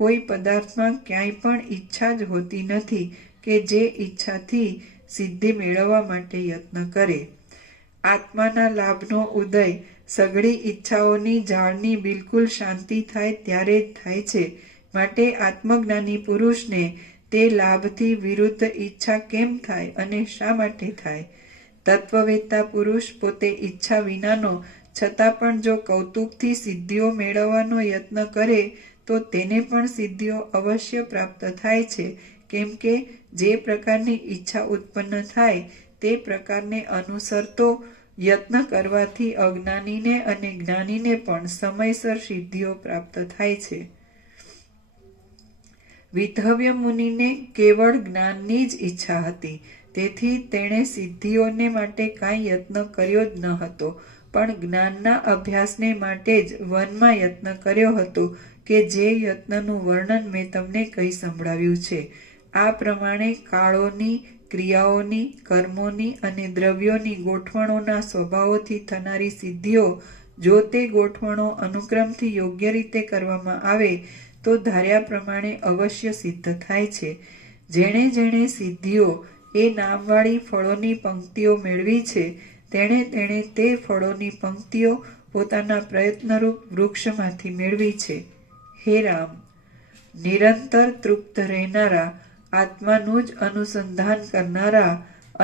કોઈ પદાર્થમાં ક્યાંય પણ ઈચ્છા જ હોતી નથી કે જે ઈચ્છાથી સિદ્ધિ મેળવવા માટે યત્ન કરે. આત્માના લાભનો ઉદય સઘળી ઈચ્છાઓની જાળની બિલકુલ શાંતિ થાય ત્યારે જ થાય છે. માટે આત્મજ્ઞાની પુરુષને તે લાભથી વિરુદ્ધ ઈચ્છા કેમ થાય અને શા માટે થાય? તત્વવેત્તા પુરુષ પોતે ઈચ્છા વિનાનો છતાં પણ જો કૌતુકથી સિદ્ધિઓ મેળવવાનો યત્ન કરે તો તેને પણ સિદ્ધિઓ અવશ્ય પ્રાપ્ત થાય છે, કેમ કે જે પ્રકારની ઈચ્છા ઉત્પન્ન થાય તે પ્રકારને અનુસરતો યત્ન કરવાથી અજ્ઞાનીને અને જ્ઞાનીને પણ સમયસર સિદ્ધિઓ પ્રાપ્ત થાય છે. વિધવ્ય મુનિને કેવળ જ્ઞાનની જ ઈચ્છા હતી, તેથી તેણે સિદ્ધિઓને માટે કાંઈ યત્ન કર્યો જ ન હતો, પણ જ્ઞાનના અભ્યાસને માટે જ વનમાં યત્ન કર્યો હતો, કે જે યત્નનું વર્ણન મેં તમને કહી સંભળાવ્યું છે. આ પ્રમાણે કાળોની, ક્રિયાઓની, કર્મોની અને દ્રવ્યોની ગોઠવણોના સ્વભાવોથી થનારી સિદ્ધિઓ જો તે ગોઠવણો અનુક્રમથી યોગ્ય રીતે કરવામાં આવે તો ધાર્યા પ્રમાણે અવશ્ય સિદ્ધ થાય છે. જેણે જેણે સિદ્ધિઓ એ નામવાળી ફળોની પંક્તિઓ મેળવી છે તેણે તે ફળોની પંક્તિઓ પોતાના પ્રયત્નરૂપ વૃક્ષમાંથી મેળવી છે. હે રામ, નિરંતર તૃપ્ત રહેનારા, આત્માનું જ અનુસંધાન કરનારા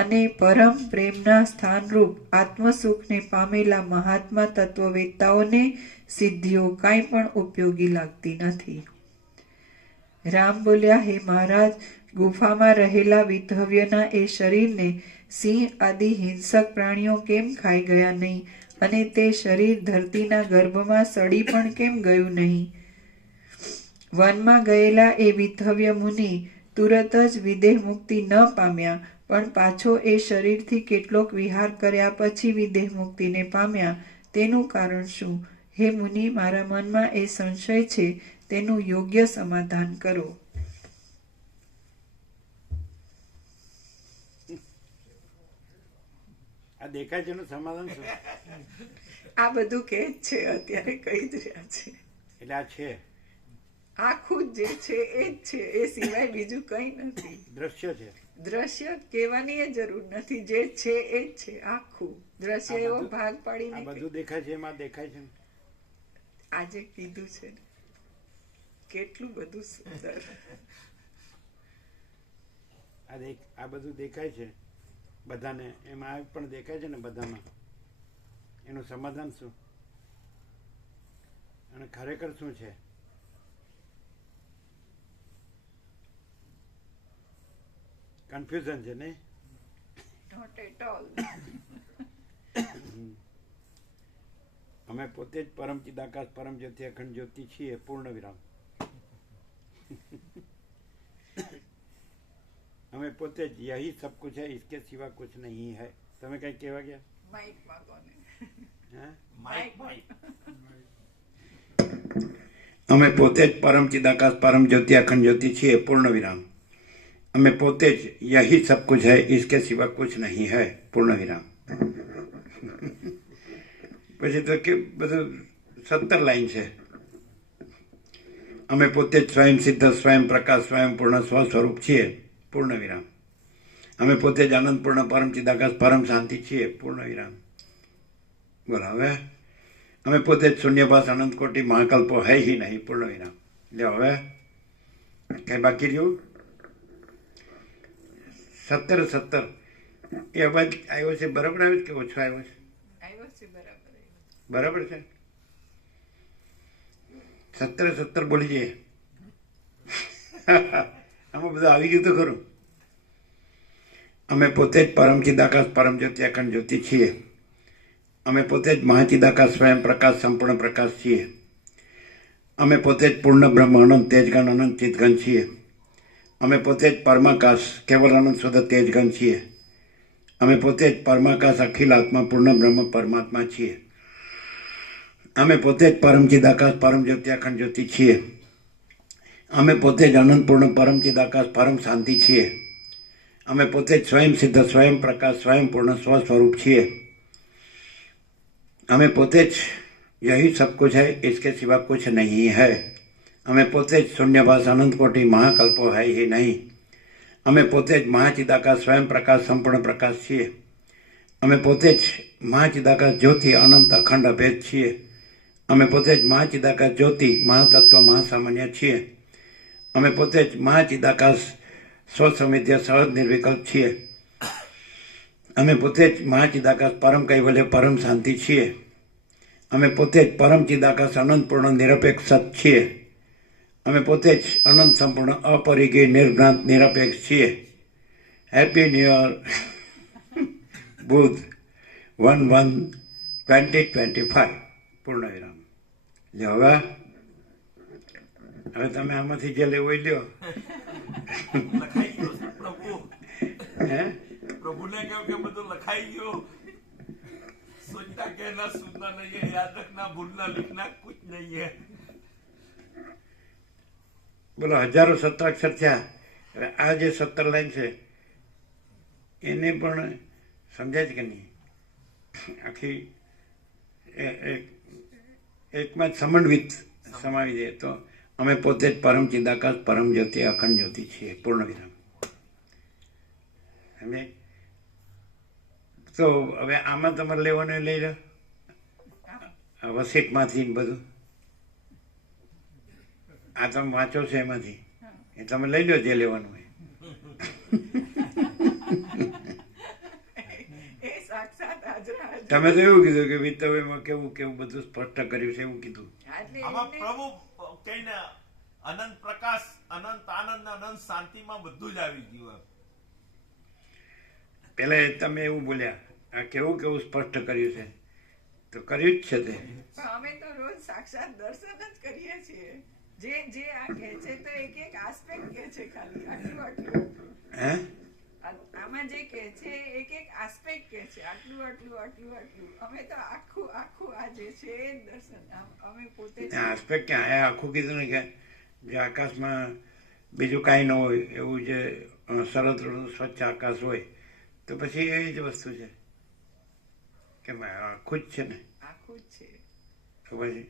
અને પરમ પ્રેમના સ્થાનરૂપ આત્મસુખને પામેલા મહાત્મા તત્વવેત્તાઓને સિદ્ધિઓ કાંઈ પણ ઉપયોગી લાગતી નથી. રામ બોલ્યા, હે મહારાજ, ગુફામાં રહેલા વિધવ્યના એ શરીરને સિંહ આદિ હિંસક પ્રાણીઓ કેમ ખાઈ ગયા નહીં, અને તે શરીર ધરતીના ગર્ભમાં સડી પણ કેમ ગયું નહીં? વનમાં ગયેલા એ વિધવ્ય મુનિ તુરત જ વિદેહ મુક્તિ ન પામ્યા, પણ પાછો એ શરીરથી કેટલોક વિહાર કર્યા પછી વિદેહ મુક્તિને પામ્યા. તેનું કારણ શું? હે મુનિ, મારા મનમાં એ સંશય છે, તેનું યોગ્ય સમાધાન કરો. આ દેખાય છે એનું સમાધાન શું? આ બધું કે જ છે, અત્યારે કહી જ રહ્યા છે. એટલે આ છે, આખું જે છે એ જ છે, એ સિવાય બીજું કંઈ નથી. દ્રશ્ય છે. દ્રશ્ય કહેવાની એ જરૂર નથી, જે છે એ જ છે આખું. દ્રશ્ય એવો ભાગ આ પાડીને બધું દેખાય છે, એમાં દેખાય છે ને? આજે કીધું છે ને, કેટલું બધું સુંદર. આ બધું દેખાય છે બધાને, એમાં આ પણ દેખાય છે ને બધામાં. એનું સમાધાન શું અને ખરેખર શું છે? કન્ફ્યુઝન છે નહીં? Not at all. અમે પોતે જ પરમ ચિદાકાશ પરમ જ્યોતિ અખંડ જ્યોતિ છીએ. પૂર્ણ વિરામ. અમે પોતે જ યહી સબ કુછ है, इसके सिवा कुछ नहीं है. તમે કઈ કહેવા ગયા? માઇક માંગો ને. હા, માઇક અમે પોતે જ પરમ ચિદાકાશ પરમ જ્યોતિ અખંડ જ્યોતિ છીએ. પૂર્ણ વિરામ. અમે પોતે જ યહી સબ કુછ है, इसके सिवा कुछ नहीं है. પૂર્ણ વિરામ. પછી તો કે બધું 17 લાઈન છે. અમે પોતે જ સ્વયં સિદ્ધ, સ્વયં પ્રકાશ, સ્વયં પૂર્ણ સ્વ સ્વરૂપ છીએ. પૂર્ણ વિરામ. અમે પોતે જ આનંદપૂર્ણ પરમ ચિદાકાશ પરમ શાંતિ છીએ. પૂર્ણ વિરામ. બોલો હવે. અમે પોતે જ શૂન્યભાસ અનંત કોટી મહાકલ્પો હૈ હી નહીં. પૂર્ણ વિરામ. લ્યો હવે કઈ બાકી રહ્યું? 17 એ અવાજ આવ્યો છે બરાબર આવ્યો કે ઓછો આવ્યો છે? આવ્યો છે બરાબર. બરાબર છે. 17 બોલી જઈએ. આમાં બધું આવી ગયું તો ખરું. અમે પોતે જ પરમ ચિદાકાશ પરમ જ્યોતિ અખંડ જ્યોતિ છીએ. અમે પોતે જ મહાચિદાકાશ સ્વયં પ્રકાશ સંપૂર્ણ પ્રકાશ છીએ. અમે પોતે જ પૂર્ણ બ્રહ્મ અનંત તેજગન અનંત ચિતગન છીએ. અમે પોતે જ પરમાકાશ કેવલ અનંત શુદ્ધ તેજગન છીએ. અમે પોતે જ પરમાકાશ અખિલ આત્મા પૂર્ણ બ્રહ્મ પરમાત્મા છીએ. અમે પોતે જ પરમ ચિદાકાશ પરમ જ્યોતિ અખંડ જ્યોતિ છીએ. અમે પોતે જ અનંતપૂર્ણ પરમ ચિદાકાશ પરમ શાંતિ છીએ. અમે પોતે જ સ્વયં સિદ્ધ, સ્વયં પ્રકાશ, સ્વયં પૂર્ણ સ્વ સ્વરૂપ છીએ. અમે પોતે જ યહી સબ કુછ है, इसके सिवा कुछ नहीं है. અમે પોતે જ શૂન્યભાસ અનંત કોટી મહાકલ્પો है ही नहीं. અમે પોતે જ મહાચિદાકાશ સ્વયં પ્રકાશ સંપૂર્ણ પ્રકાશ છીએ. અમે પોતે જ મહાચિદાકાશ જ્યોતિ અનંત અખંડ અભેદ છીએ. અમે પોતે જ મહાચિદાકાશ જ્યોતિ મહાતત્વ મહાસામાન્ય છીએ. અમે પોતે જ મહાચિદાકાશ સ્વસંવેદ્ય સહજ નિર્વિકલ્પ છીએ. અમે પોતે જ મહાચિદાકાશ પરમ કૈવલ્ય પરમ શાંતિ છીએ. અમે પોતે જ પરમ ચિદાકાશ અનંતપૂર્ણ નિરપેક્ષ સત છીએ. અમે પોતે જ અનંત સંપૂર્ણ અપરિગી નિર્ભ્રાંત નિરપેક્ષ છીએ. હેપી ન્યુ યર બુધ 1/1/2025. પૂર્ણ વિરામ. લ્યો હવે તમે આમાંથી જે લેવો એ લ્યો. લખાઈ ગયો છે પ્રભુ. હે પ્રભુને કહ્યું કે બધું લખાઈ ગયું, સોચતા કે ના સુનના નહીં હે, યાદ રખના ભૂલના લિખના કુછ નહીં હે. બોલો, હજારો સત્રાક્ષર થયા. હવે આ જે 17 લાઈન છે એને પણ સમજાય છે કે નહીં? આખી એકમાં જ સમન્વિત સમાવી દે તો અમે પોતે જ પરમ ચિદાકાશ, પરમ જ્યોતિ, અખંડ જ્યોતિ છીએ. પૂર્ણ વિરામ. સમજાય? તો હવે આમાં તમારે લેવાનું લઈ લો, વસીટમાંથી બધું આ તમે વાંચો છો એમાંથી એ તમે લઈ લો જે લેવાનું હોય. તમે તો એવું કીધું કે વિતવ્યમાં કેવું કેવું બધું સ્પષ્ટ કર્યું છે એવું કીધું. આમાં પ્રભુ કહીને અનંત પ્રકાશ, અનંત આનંદ, અનંત શાંતિમાં બધું જ આવી ગયું. પેલા તમે એવું બોલ્યા આ કેવું કેવું સ્પષ્ટ કર્યું છે, તો કર્યું જ છે તે. અમે તો રોજ સાક્ષાત દર્શન જ કરીએ છીએ. જે આ કહે છે તો એક એક આસ્પેક્ટ કહે છે, ખાલી આટલું આટલું. હે? આમાં જે કહે છે એક એક આસ્પેક્ટ કહે છે, આટલું આટલું આટલું આટલું. અમે તો આખું આખું આ જે છે એ જ દર્શન અમે પોતે જ. આસ્પેક્ટ ક્યાં? આ આખું કીધું ને કે જે આકાશમાં બીજું કાંઈ ન હોય એવું જે સરળ સ્વચ્છ આકાશ હોય તો પછી એ જ વસ્તુ છે કે આખું જ છે ને, આખું જ છે. તો પછી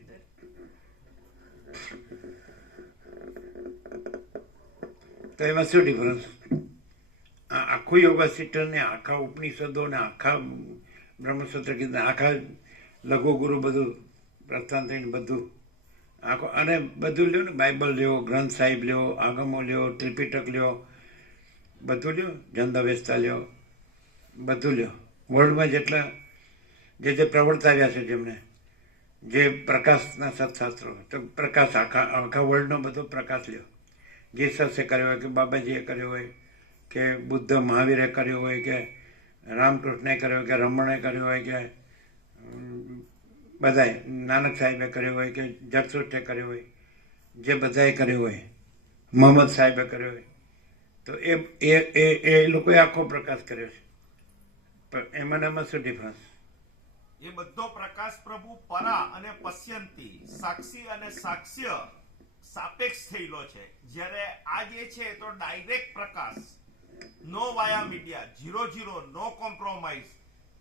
તો એમાં શું ડિફરન્સ? આખું યોગાસિટર ને આખા ઉપનિષદો ને આખા બ્રહ્મસૂત્ર કીધું, આખા લઘુ ગુરુ બધું પ્રસ્થાન થઈને બધું આખો, અને બધું લ્યો ને, બાઇબલ લ્યો, ગ્રંથ સાહિબ લ્યો, આગમો લ્યો, ત્રિપિટક લ્યો, બધું લ્યો, જંદાવેસ્તા લ્યો, બધું લ્યો. વર્લ્ડમાં જેટલા જે પ્રવર્તાવ્યા છે જેમને, જે પ્રકાશના સત્શાસ્ત્રો, તો પ્રકાશ આખા વર્લ્ડનો બધો પ્રકાશ લ્યો. જીસસે કર્યો હોય કે બાબાજીએ કર્યો હોય કે બુદ્ધ મહાવીરે કર્યો હોય કે રામકૃષ્ણે કર્યો હોય કે રમણે કર્યો હોય કે બધાએ, નાનક સાહેબે કર્યો હોય કે જરસુષ્ટે કર્યો હોય, જે બધાએ કર્યો હોય, મોહમ્મદ સાહેબે કર્યો હોય, તો એ લોકોએ આખો પ્રકાશ કર્યો છે. પણ એમાં એમાં શું ડિફરન્સ? એ બધો પ્રકાશ પ્રભુ પરા અને પશ્યંતી, સાક્ષી અને સાક્ષ્ય સાપેક્ષ થયેલો છે. જ્યારે આ જે છે તો ડાયરેક્ટ પ્રકાશ, નો વાયા મીડિયા, 0-0, નો કોમ્પ્રોમાઇઝ,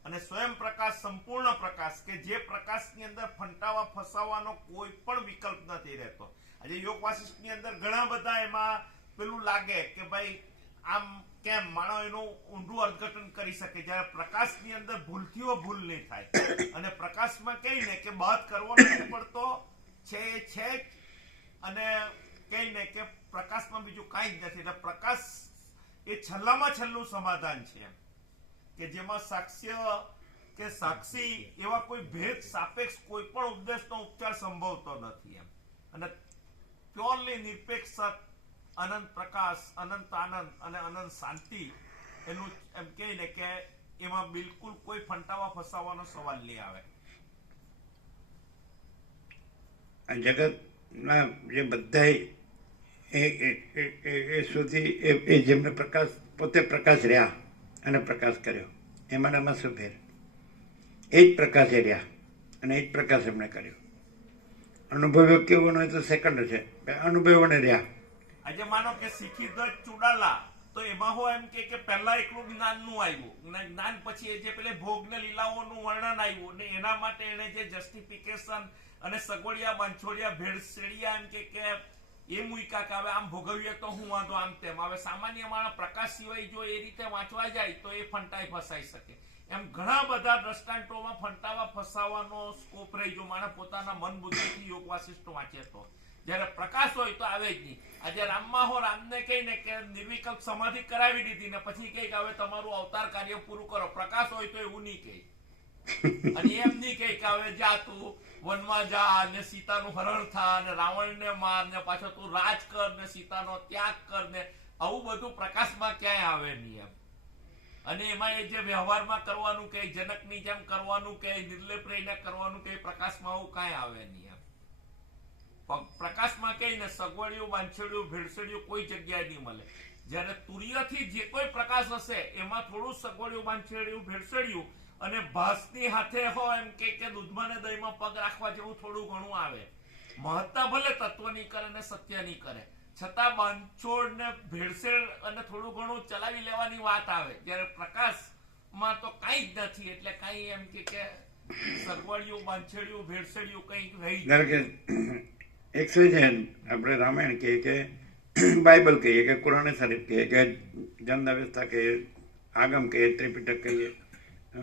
અને સ્વયં પ્રકાશ, સંપૂર્ણ પ્રકાશ, કે જે પ્રકાશની અંદર ફંટાવા ફસાવાનો કોઈ પણ વિકલ્પ નથી રહેતો. આજે યોગ વાસિષ્ઠની અંદર ઘણા બધા એમાં પેલું લાગે કે ભાઈ આમ કેમ માણસ એનું ઊંડું અર્થઘટન કરી શકે, જ્યારે પ્રકાશની અંદર ભૂલથીઓ ભૂલ નહીં થાય. અને પ્રકાશમાં કહીને કે બાદ કરવો નથી પડતો, છે જ, અને કહીને કે પ્રકાશમાં બીજું કાંઈ જ નથી. એટલે પ્રકાશ એ છેલ્લામાં છેલ્લું સમાધાન છે કે જેમાં સાક્ષ્ય કે સાક્ષી એવા કોઈ ભેદ સાપેક્ષ કોઈ પણ ઉપદેશનો ઉપચાર સંભવતો નથી એમ. અને પ્યોરલી નિરપેક્ષ અનંત પ્રકાશ, અનંત આનંદ અને અનંત શાંતિ, એનું એમ કહીને કે એમાં બિલકુલ કોઈ ફંટાવા ફસાવાનો સવાલ નહીં આવે. આ જગતના જે બધા એ સુધી એ જેમને પ્રકાશ, પોતે પ્રકાશ રહ્યા અને પ્રકાશ કર્યો, એમાં શું ફેર? એ જ પ્રકાશ એ રહ્યા અને એ જ પ્રકાશ એમણે કર્યો. અનુભવ્યો કેવો હોય તો સેકન્ડ છે, અનુભવોને રહ્યા. આજે માનો કે શીખી ધજ ચુડાલા, તો એમાં હો એમ કે પહેલા એકલું જ્ઞાનનું આવ્યું, જ્ઞાન પછી જે પેલે ભોગ ને લીલાઓનું વર્ણન આવ્યું, ને એના માટે એને જે જસ્ટિફિકેશન અને સગવડિયા બાંછોડિયા ભેળસેડિયા એમ કે એ મૂક્યા કે હવે આમ ભોગવીએ તો હું વાંધો આમ તેમ. હવે સામાન્ય માણસ પ્રકાશ સિવાય જો એ રીતે વાંચવા જાય તો એ ફંટાઈ ફસાઈ શકે. એમ ઘણા બધા દ્રષ્ટાંતોમાં ફંટાવા ફસાવાનો સ્કોપ રહી જો માણસ પોતાના મન બુદ્ધિથી યોગ વાસિષ્ઠ વાંચે તો. જયારે પ્રકાશ હોય તો આવે જ નહીં. આજે રામમાં હો રામને કહીને કે નિર્વિકલ્પ સમાધિ કરાવી દીધી ને પછી કહે કે હવે તમારું અવતાર કાર્ય પૂરું કરો. પ્રકાશ હોય તો એવું નહીં કહે, અને એમ નહીં કહે કે હવે જા તું વનમાં જા ને સીતાનું હરણ થા ને રાવણને માર ને પાછો તું રાજ કર ને સીતાનો ત્યાગ કર ને આવું બધું પ્રકાશમાં ક્યાંય આવે નહીં એમ. અને એમાં એ જે વ્યવહારમાં કરવાનું કે જનકની જેમ કરવાનું કે નિર્લેપ રહીને કરવાનું કે પ્રકાશમાં આવું કાંઈ આવે નહીં એમ. પ્રકાશમાં કહીને સગવડિયું બાંછડિયું ભેળસેડિયું કોઈ જગ્યાએ નહીં મળે. જ્યારે તુર્યથી જે કોઈ પ્રકાશ હશે એમાં થોડું સગવડિયું બાંછેડિયું ભેળસેડિયું અને ભાસની હાથે હોય એમ કે દૂધમાં ને દહીંમાં પગ રાખવા જેવું થોડું ઘણું આવે. મહત્તા ભલે તત્વની કરે ને સત્યની કરે, છતાં બાંછોડ ને ભેળસેળ અને થોડું ઘણું ચલાવી લેવાની વાત આવે. જ્યારે પ્રકાશમાં તો કઈ જ નથી, એટલે કઈ એમ કે સગવડિયું બાંછેડિયું ભેળસેડિયું કઈ રહી. ધારો કે એક શું છે, આપણે રામાયણ કહીએ કે બાઇબલ કહીએ કે કુરાન શરીફ કહીએ કે જન્મવ્યવસ્થા કહીએ, આગમ કહીએ, ત્રિપિટક કહીએ,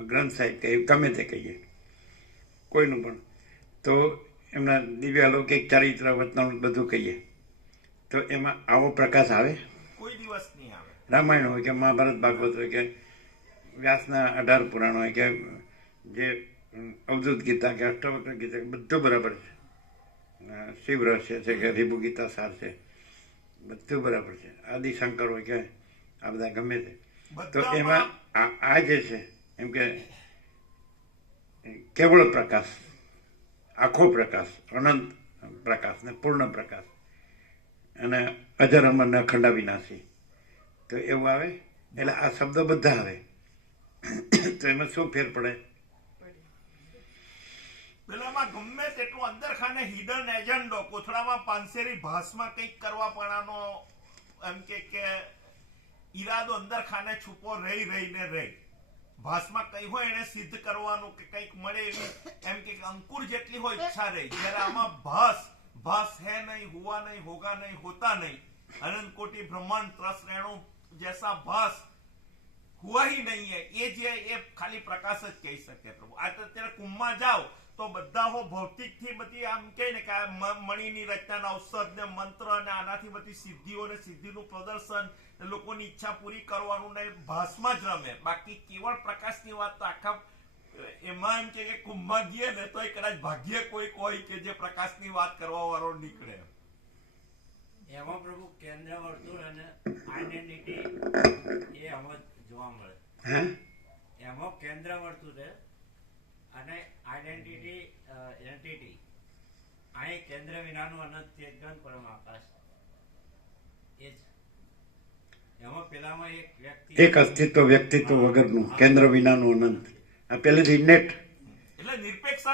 ગ્રંથ સાહિબ કહીએ, ગમે તે કહીએ, કોઈનું પણ, તો એમના દિવ્ય અલૌકિક ચારિત્ર વતન બધું કહીએ, તો એમાં આવો પ્રકાશ આવે? કોઈ દિવસ નહીં આવે. રામાયણ હોય કે મહાભારત ભાગવત હોય કે વ્યાસના 18 પુરાણ હોય કે જે અવધૂત ગીતા કે અષ્ટાવક્ર ગીતા, બધું બરાબર છે. શિવ રહસ્ય છે કે રીભુ ગીતા સાર છે, બધું બરાબર છે. આદિશંકર હોય કે આ બધા ગમે તે, તો એમાં આ જે છે એમ કે કેવળ પ્રકાશ, આખો પ્રકાશ, અનંત પ્રકાશ ને પૂર્ણ પ્રકાશ અને અજર અમર ને અખંડ વિનાશી, તો એવું આવે. એટલે આ શબ્દો બધા આવે, તો એમાં શું ફેર પડે? પેલામાં ગમે તેટલું અંદર ખાને હિડન એજન્ડો, કોથળામાં પાંસેરી ભાસમાં કંઈક કરવા પણાનો એમ કે ઈરાદો અંદર ખાને છુપો રહીને રહી. ભાસમાં કઈ હોય એને સિદ્ધ કરવાનું કે કંઈક મળે એવી એમ કે અંકુર જેટલી હોય ઈચ્છા રહી. જયારે આમાં ભાસ હે નહીં, હુआ नहीं, होगा नहीं, होता नहीं, अनंत कोटि ब्रह्मांड त्रस रेणु जैसा भास हुआ ही नहीं है, ये जे એ ખાલી પ્રકાશ જ કહી શકે પ્રભુ. આ તો અત્યારે કુંભમાં જાઓ તો બધા હો ભૌતિક થી બધી આમ કહે ને કે મણીની રચના, ઔષધ ને મંત્ર ને આનાથી બધી સિદ્ધિઓ ને સિદ્ધિનું પ્રદર્શન, લોકોની ઈચ્છા પૂરી કરવાનું ને ભાસમાં જ રમે. બાકી કેવળ પ્રકાશની વાત તો આખા એમાં એમ કે કુંભમાં ગયે ને તો કદાચ ભાગ્ય કોઈક હોય કે જે પ્રકાશની વાત કરવા વાળો નીકળે. એમાં પ્રભુ કેન્દ્ર વર્તુળ અને આઈડેન્ટિટી એ આમાં જોવા મળે. એમાં કેન્દ્ર વર્તુળ છે અને આઈડેન્ટિટી એન્ટિટી, અહીં કેન્દ્ર વિનાનું અનંત તેજગન પરમ આકાશ. એ જ એમાં પેલામાં એક વ્યક્તિ, એક અસ્તિત્વ વ્યક્તિત્વ વગરનું, કેન્દ્ર વિનાનું અનંત. આ પહેલેથી નેટ. એટલે નિરપેક્ષ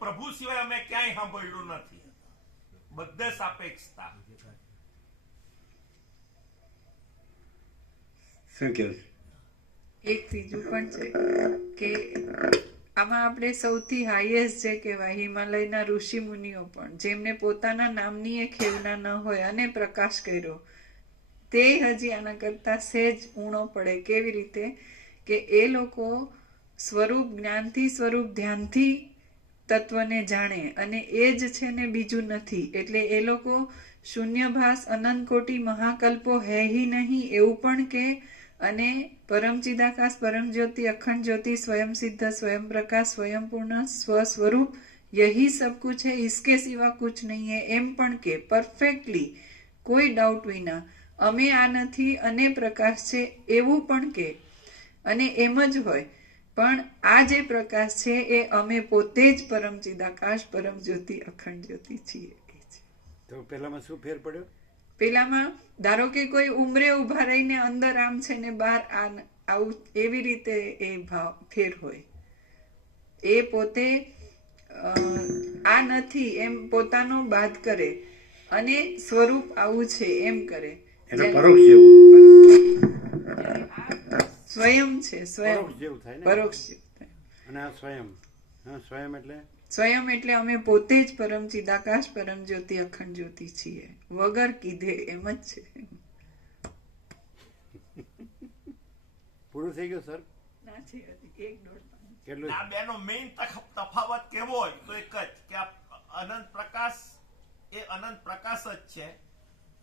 પ્રભુ સિવાય અમે ક્યાંય સાંભળ્યું નથી. બધે સાપેક્ષતા. શું કહ્યું? એક ત્રીજું પણ છે કે આમાં આપણે સૌથી હાઈએસ્ટ જે કહેવાય હિમાલયના ઋષિ મુનિઓ પણ, જેમને પોતાના નામની એ ખેવના ન હોય અને પ્રકાશ કર્યો, તે હજી આના કરતા સહેજ ઊણો પડે. કેવી રીતે કે એ લોકો સ્વરૂપ જ્ઞાનથી, સ્વરૂપ ધ્યાનથી તત્વને જાણે, અને એ જ છે ને બીજું નથી. એટલે એ લોકો શૂન્યભાસ, અનંત કોટી, મહાકલ્પો હે હી નહીં એવું પણ કે, અને પરમ ચિદાકાશ, પરમ જ્યોતિ, અખંડ જ્યોતિ, સ્વયં સિદ્ધ, સ્વયં પ્રકાશ, સ્વયં પૂર્ણ, સ્વસ્વરૂપ, यही सब कुछ है, इसके सिवा कुछ नहीं है એમ પણ કે પરફેક્ટલી, કોઈ ડાઉટ વિના અમે આ નથી અને પ્રકાશ છે એવું પણ કે. અને એમ જ હોય, પણ આ જે પ્રકાશ છે એ અમે પોતે જ પરમ ચિદાકાશ, પરમ જ્યોતિ, અખંડ જ્યોતિ છીએ. તો પેલામાં શું ફેર પડ્યો? પેલામાં ધારો કે કોઈ ઉમરે ઉભા રહીને અંદર આમ છે ને બહાર આવું, એવી રીતે એ ભાવ ફેર હોય. એ પોતે આ નથી એમ પોતાનો બાદ કરે અને સ્વરૂપ આવું છે એમ કરે. એટલે પરોક્ષ જેવું. સ્વયં છે, સ્વયં પરોક્ષ જેવું થાય ને. પરોક્ષ જેવું થાય. અને આ સ્વયં, સ્વયં એટલે સ્વયં એટલે અમે પોતે જ પરમ ચિદાકાશ, પરમ જ્યોતિ, અખંડ જ્યોતિ છીએ, વગર કીધે એમ જ છે. પૂરું થઈ ગયું સર? ના છે હજી 1.5 કેટલું? આ બેનો મેઇન તફાવત કેવો હોય તો એક જ કે આ અનંત પ્રકાશ એ અનંત પ્રકાશ જ છે,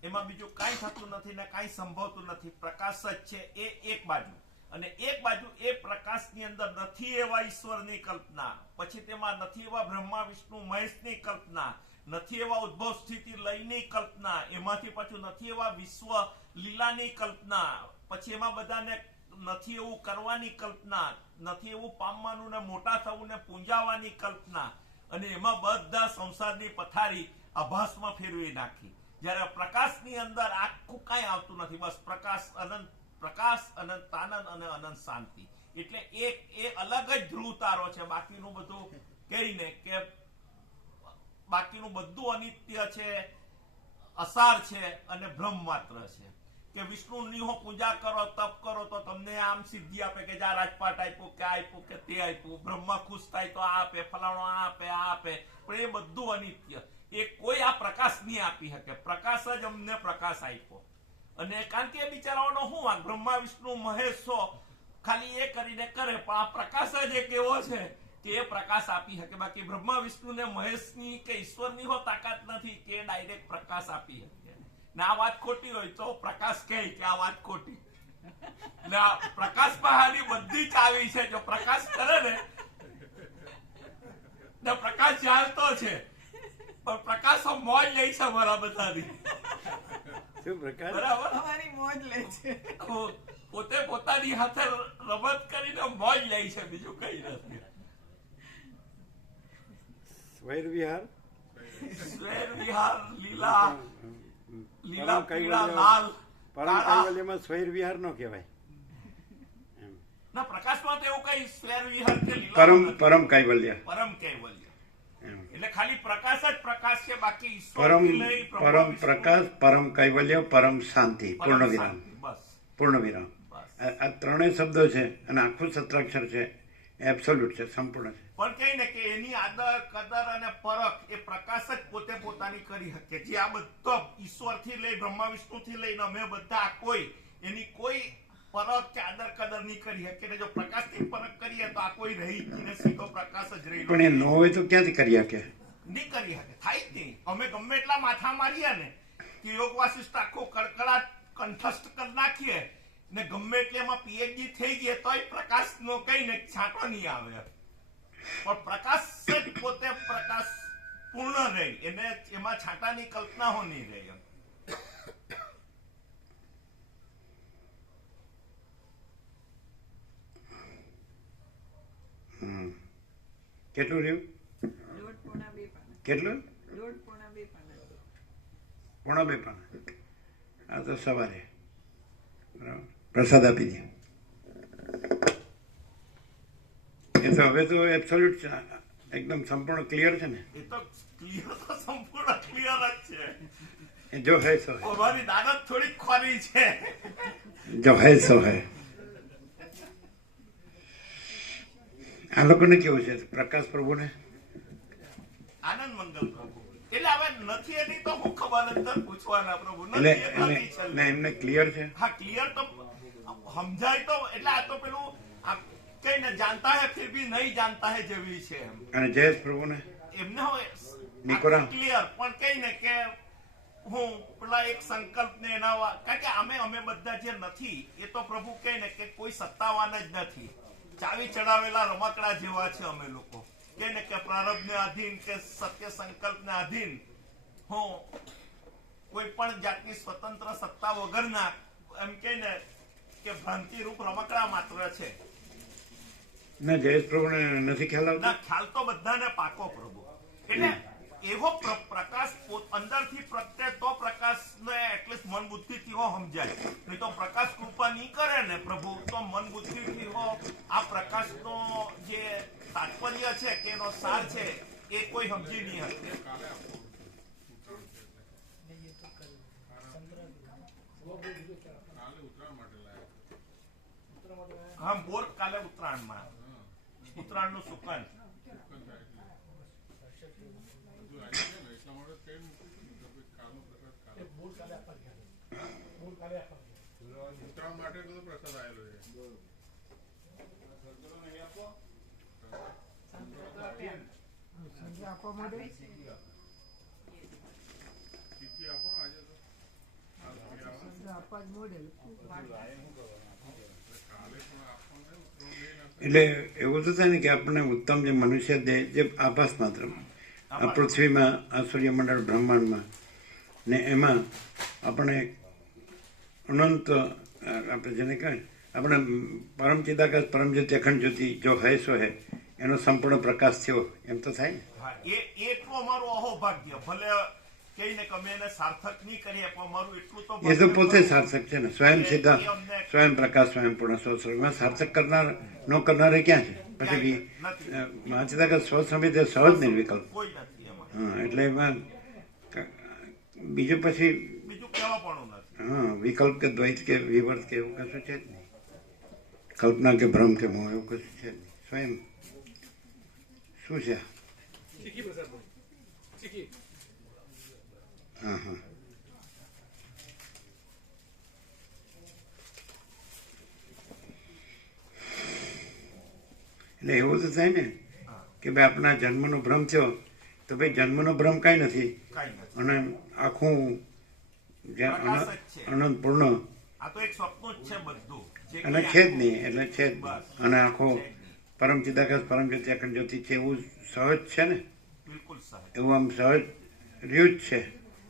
એમાં બીજું કાંઈ થતું નથી ને કાંઈ સંભવતું નથી. પ્રકાશ જ છે એ એક બાજુ, અને એક બાજુ એ પ્રકાશની અંદર નથી એવા ઈશ્વરની કલ્પના, પછી તેમાં નથી એવા બ્રહ્મા વિષ્ણુ મહેશની કલ્પના, નથી એવા ઉદ્ભવ સ્થિતિ લયની કલ્પના, એમાંથી પાછું નથી એવા વિશ્વ લીલાની કલ્પના, પછી એમાં બધાને નથી એવું કરવાની કલ્પના, નથી એવું પામવાનું ને મોટા થવું ને પૂંજાવાની કલ્પના, અને એમાં બધા સંસારની પથારી આભાસમાં ફેરવી નાખી. જ્યારે પ્રકાશની અંદર આખું કાંઈ આવતું નથી, બસ પ્રકાશ અનંત આનંદ અને અનંત શાંતિ. એટલે એ અલગ જ ધ્રુવ તારો છે. બાકીનું બધું કહીને કે બાકીનું બધું અનિત્ય છે, અસાર છે અને બ્રહ્મ માત્ર છે. કે વિષ્ણુની હો પૂજા કરો, તપ કરો તો તમને આમ સિદ્ધિ આપે કે જા રાજપાટ આપ્યું કે આપ્યું કે તે આપ્યું, બ્રહ્મા ખુશ થાય તો આ આપે, ફલાણો આ આપે આ આપે. પણ એ બધું અનિત્ય. એ કોઈ આ પ્રકાશ નહીં આપી શકે. પ્રકાશ જ અમને પ્રકાશ આપ્યો. અને કારણ કે એ બિચારાઓનો શું વાંક, બ્રહ્મા વિષ્ણુ મહેશ ખાલી એ કરીને કરે, પણ આ પ્રકાશ જ એક એવો છે કે એ પ્રકાશ આપી શકે. બાકી બ્રહ્મા વિષ્ણુ ને મહેશની કે ઈશ્વરની હો તાકાત નથી કે ડાયરેક્ટ પ્રકાશ આપી શકે. ને આ વાત ખોટી હોય તો પ્રકાશ કહે કે આ વાત ખોટી. ને આ પ્રકાશ બહારની બધી ચાવી છે. જો પ્રકાશ કરે ને પ્રકાશ જાણતો છે, પણ પ્રકાશ મોજ લે છે અમારા બધાની. શું પ્રકાશ? બરાબર, અમારી મોજ લે છે. પોતે પોતાની હાથે રમત કરીને મોજ લે છે, બીજું કઈ નથી. સ્વૈર વિહાર, સ્વૈર વિહાર, લીલા પરમ પીળા લાલ પરમ કૈવલ્યમાં સ્વૈર વિહાર નો કહેવાય. ના, પ્રકાશમાં તો એવું કઈ સ્વૈર વિહાર કે લીલા પરમ કૈવલ્ય. પરમ કૈવલ્ય એટલે ખાલી પ્રકાશ જ પ્રકાશ છે. બાકી પરમ ઈશ્વરથી લઈ પરમ પ્રકાશ, પરમ કૈવલ્ય, પરમ શાંતિ, પૂર્ણ વિરામ. બસ પૂર્ણ વિરામ. આ ત્રણેય શબ્દો છે અને આખું સત્રાક્ષર છે, એબ્સોલ્યુટ છે, સંપૂર્ણ છે. પણ કઈ ને કે એની આદર કદર અને પરખ એ પ્રકાશ જ પોતે પોતાની કરી શકે. જે આ બધો ઈશ્વર થી લઈ બ્રહ્મા વિષ્ણુ થી લઈને અમે બધા કોઈ એની કોઈ પરખ કે આદર કદર નહીં કરી શકે. જો પ્રકાશ થી પરખ કરીએ તો આ કોઈ રહી જ નહીં, સીધો પ્રકાશ જ રહી. પણ એ ન હોય તો ક્યાંથી કરી શકે? નહીં કરી શકે, થાય જ નહીં. અમે ગમે એટલા માથા મારીએ ને કે યોગ વાસિષ્ઠ આખો કડકડાટ કંઠસ્થ કરી નાખીએ ને ગમે એટલે એમાં પીએચડી થઈ ગઈ તોય પ્રકાશ નો કઈ ને છાંટો નહીં આવે. પણ પ્રકાશ જ પોતે પ્રકાશ પૂર્ણ રહે, એને એમાં છાંટાની કલ્પના હો નહીં રહે. કેટલું રહ્યું? કેટલું? પોણા 2 પાના. આ તો સવારે બરાબર પ્રસાદ આપી દે. એ તો હવે તો એબ્સોલ્યુટ છે, એકદમ સંપૂર્ણ ક્લિયર છે ને? એ તો ક્લિયર તો સંપૂર્ણ ક્લિયર જ છે. એ જો હૈ સો હૈ. અમારી દાનત થોડીક ખોરી છે. જો હૈ સો હૈ. આ લોકોને કેવું છે પ્રકાશ પ્રભુને? આનંદ મંગલ પ્રભુ. એટલે હવે નથી એની તો હું ખબર જ પૂછવાના પ્રભુ એટલે નથી છેલ્લે. એમને ક્લિયર છે? હા, ક્લિયર તો સમજાય તો. એટલે આ તો પેલું કઈ ને જાણતા હે ફિર ભી નહીં જાણતા હે જેવી છે. અને જયેશ પ્રભુને એમને હવે નિકોરામ ક્લિયર, પણ કઈ ને કે હું પેલા એક સંકલ્પ ને એના કારણ કે અમે બધા જે નથી એ તો પ્રભુ કઈ ને કે કોઈ સત્તાવાન જ નથી. ચાવી ચડાવેલા રમકડા જેવા છે અમે લોકો. કે ને કે પ્રારબ્ધ ને આધીન કે સત્ય સંકલ્પ ને આધીન હું કોઈ પણ જાતની સ્વતંત્ર સત્તા વગરના એમ કે ને કે ભ્રાંતિ રૂપ રમકડા માત્ર છે. ના, જયેશ પ્રભુને નથી ખ્યાલ આવતો? ના, ખ્યાલ તો બધાને પાકો પ્રભુ. એટલે એવો પ્રકાશ અંદરથી પ્રત્યે તો પ્રકાશ ને એટલીસ્ટ મન બુદ્ધિ થી હો સમજાય. નહીં તો પ્રકાશ કૃપા નહીં કરે ને પ્રભુ તો મન બુદ્ધિ થી હો આ પ્રકાશ નો જે તાત્પર્ય છે કે એનો સાર છે એ કોઈ સમજી નહીં શકે. હા, બોર કાલે ઉત્તરાયણમાં, ઉત્તરાયણ નું સુકન. ઉત્તરાયણ માટે બધો પ્રસાદ આવેલો છે. આપવા માટે ચીઠી આપો આજે તો આપવા જ મોડેલ એટલે એવું તો થાય ને કે આપણને ઉત્તમ જે મનુષ્ય દેહ, જે આભાસ માત્ર આ પૃથ્વીમાં, આ સૂર્યમંડળ બ્રહ્માંડમાં ને એમાં આપણે અનંત આપણે જેને કહે આપણે પરમ ચિદાકાશ પરમ જ્યોતિ અખંડ જ્યોતિ જો હૈ સો હૈ એનો સંપૂર્ણ પ્રકાશ થયો એમ તો થાય ને? હા, એ એટલું અમારું અહોભાગ્ય. ભલે કહીને કે અમે એને સાર્થક નહીં કરીએ પણ અમારું એટલું તો એ તો ભક્તિ પોતે ખરું સાર્થક છે ને, સ્વયં સીધા, એ અમને સ્વયં પ્રકાશ, સ્વયં પૂર્ણ સ્વસ્વરૂપમાં સાર્થક કરનાર ન કરનારે ક્યાં છે? પછી નથી. મહાચિદાકાશ સ્વસ્વામી તે સહજ નિર્વિકલ્પ. કોઈ નથી એમાં, હા, એટલે એમાં બીજું પછી બીજું કહેવાપણું નથી. હા, વિકલ્પ કે દ્વૈત કે વિવર્ત કે એવું કશું છે જ નહીં. કલ્પના કે ભ્રમ કે મોહ એવું કશું છે જ નહીં. સ્વયં શું છે? હા હા, એટલે એવું તો થાય ને કે ભાઈ આપણા જન્મનો ભ્રમ થયો તો ભાઈ જન્મનો ભ્રમ કાંઈ નથી, કાંઈ નથી. અને આખું જે પ્રકાશ જ છે. અનંત પૂર્ણ આ તો એક સ્વપ્ન જ છે બધું જે અને કંઈ છે જ નહીં, એટલે છે જ નહીં. બસ. અને આખો છે જ નહીં. પરમ ચિદાકાશ પરમ જ્યોતિ અખંડ જ્યોતિ છે એવું સહજ છે ને, બિલકુલ સહજ એવું આમ સહજ રહ્યું જ છે.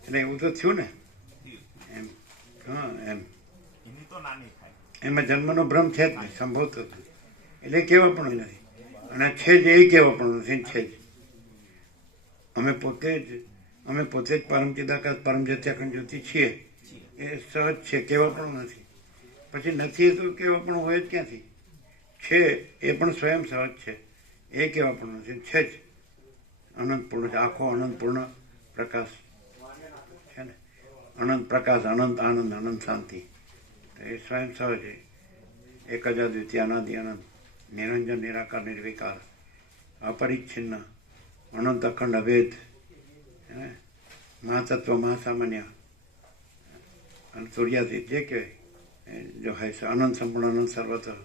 એટલે એવું તો થયું ને થયું. એમ. હા એમ, એની તો નાની થાય. એમાં જન્મનો ભ્રમ છે જ નહીં, સંભવતો નથી. એટલે કેવા પણ નથી, અને છે જ એ કેવા પણ નથી, છે જ. અમે પોતે જ પરમ ચિદાકાશ પરમ જ્યોતિ અખંડ જ્યોતિ છીએ. એ સહજ છે, કેવા પણ નથી. પછી નથી એ તો કેવા પણ હોય જ ક્યાંથી? છે એ પણ સ્વયં સહજ છે, એ કેવા પણ નથી, છે જ. અનંત પૂર્ણ છે, આખો અનંત પૂર્ણ પ્રકાશ છે ને, અનંત પ્રકાશ, અનંત આનંદ, અનંત શાંતિ. તો એ સ્વયં સહજ છે. એક જ અદ્વિતીય અનાદિ અનંત, નિરંજન નિરાકાર નિર્વિકાર, અપરિચ્છિન્ન, અનંત અખંડ અભેદ, હે, મહાતત્વ મહાસામાન્ય, અને સૂર્યાતીત જે કહેવાય એ જો હોય છે, અનંત સંપૂર્ણ, અનંત સર્વત્ર.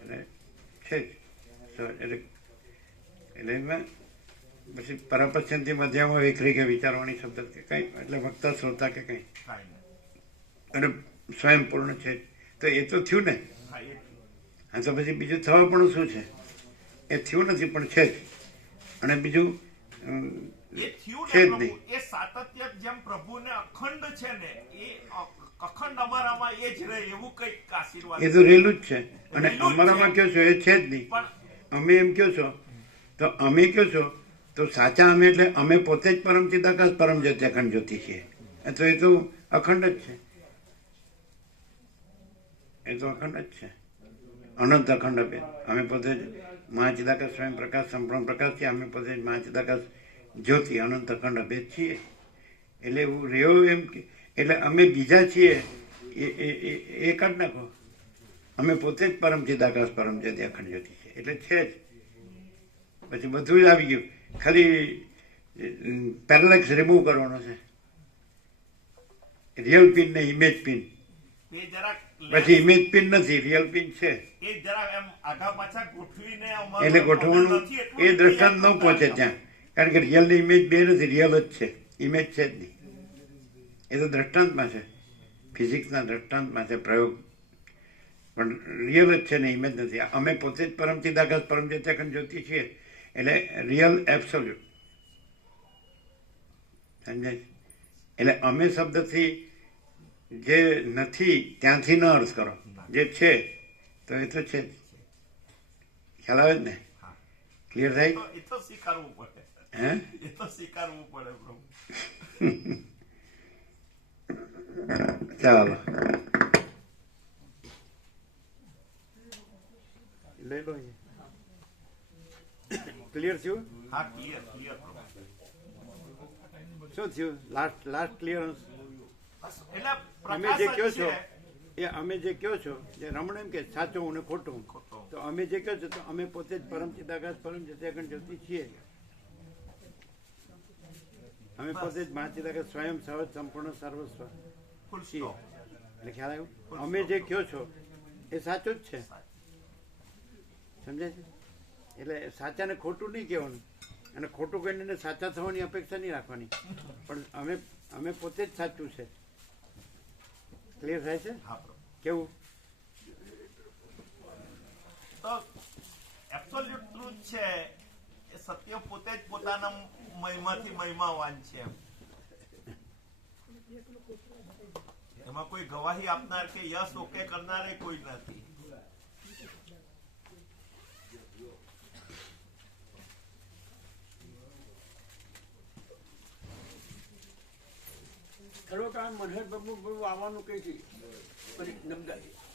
એટલે છે જ સહજ. એટલે એમાં પછી પરાપશ્યંતી મધ્યમાં વિખરી કે વિચારવાણી શબ્દ કે કંઈ, એટલે વક્તા શ્રોતા કે કંઈ, કાંઈ નથી. અને સ્વયં પૂર્ણ છે. તો એ તો થયું ને. હા, એ હા, તો પછી બીજું થવા પણ શું છે? એ થયું નથી પણ છે જ. અને બીજું એ થયું છે ને જ પ્રભુ, નહીં. એ સાતત્ય જેમ પ્રભુને અખંડ છે ને, એ અખંડ અમારામાં એ જ રહે એવું કંઈક આશીર્વાદ એ તો રેલું જ છે. અને રેલું જ અમારામાં છે. કયો છો એ છે જ નહીં. પણ અમે એમ કયો છો તો અમે કયો છો તો સાચા અમે એટલે અમે પોતે જ પરમ ચિદાકાશ પરમ જ્યોતિ અખંડ જ્યોતિ છીએ. તો એ તો અખંડ જ છે, એ તો અખંડ જ છે, અનંત અખંડ અભેદ. અમે પોતે જ મહાચિદાકાશ સ્વયં પ્રકાશ સંપૂર્ણ પ્રકાશ છીએ. અમે પોતે જ મહાચિદાકાશ જ્યોતિ અનંત અખંડ અભેદ છીએ. એટલે એવું રહ્યો એમ કે એટલે અમે બીજા છીએ એ કાઢ નાખો. અમે પોતે જ પરમ ચિદાકાશ પરમ જ્યોતિ અખંડ જ્યોતિ છે, એટલે છે જ. પછી બધું જ આવી ગયું, ખાલી પેરેલેક્સ રિમૂવ કરવાનો છે, રિયલ પિન ને ઇમેજ પિન. એ જરાક પછી ઇમેજ પિન નથી, રિયલ પિન છે. એ જરા એમ આગા પાછા ગોઠવીને અમારું એટલે ગોઠવવાનું નથી એટલું એ દ્રષ્ટાંત ન ક્લિયર પહોંચે કરતા. ત્યાં, કારણ કે રિયલ ને ઇમેજ બે નથી, રિયલ જ છે, ઇમેજ છે જ નહીં. એ તો દ્રષ્ટાંતમાં છે, ફિઝિક્સના દ્રષ્ટાંતમાં છે પ્રયોગ, પણ રિયલ જ છે ને ઇમેજ નથી. અમે પોતે જ પરમ ચિદાકાશ પરમ જ્યોતિ અખંડ જ્યોતિ છીએ, એટલે રિયલ એબ્સોલ્યુટ. સમજાય? એટલે અમે શબ્દથી જે નથી ત્યાંથી ન અર્થ કરો, જે છે તો એ તો છે જ. ખ્યાલ આવે જ ને? ક્લિયર થાય? એ તો સ્વીકારવું પડે, હે? એ તો સ્વીકારવું પડે પ્રભુ. ચાલો. લઈ લો. ક્લિયર થયું? હા, ક્લિયર ક્લિયર પ્રભુ. શું થયું? Last clearance. એટલે અમે જે કહો પ્રકાશ જ છો છે. એ અમે જે કહો છો, જે રમણ એમ કે સાચું ને ખોટું, ખોટું. તો અમે જે કહો છો તો અમે પોતે જ પરમ ચિદાકાશ પરમ જ્યોતિ અખંડ જ્યોતિ છીએ. અમે પોતે જ મહાચિદાકાશ સ્વયં સહજ સંપૂર્ણ સર્વસ્વ ફૂલ છીએ. સ્ટોપ. એટલે ખ્યાલ આવ્યો? અમે જે કહો છો એ સાચું જ છે, સમજાય છે? એટલે સાચાને ખોટું નહીં કહેવાનું, અને ખોટું કહીને એને સાચા થવાની અપેક્ષા નહીં રાખવાની, પણ અમે પોતે જ સાચું છે. ક્લિયર થાય છે? હા પ્રભુ. કેવું? તો એબ્સોલ્યુટ ટ્રુથ છે એ સત્ય પોતે જ પોતાના મહિમાથી મહિમાવાન છે. એમાં કોઈ ગવાહી આપનાર કે યસ ઓકે કરનારે કોઈ નથી. થડોટા મનહર પ્રભુ આવવાનું કઈ થી પછી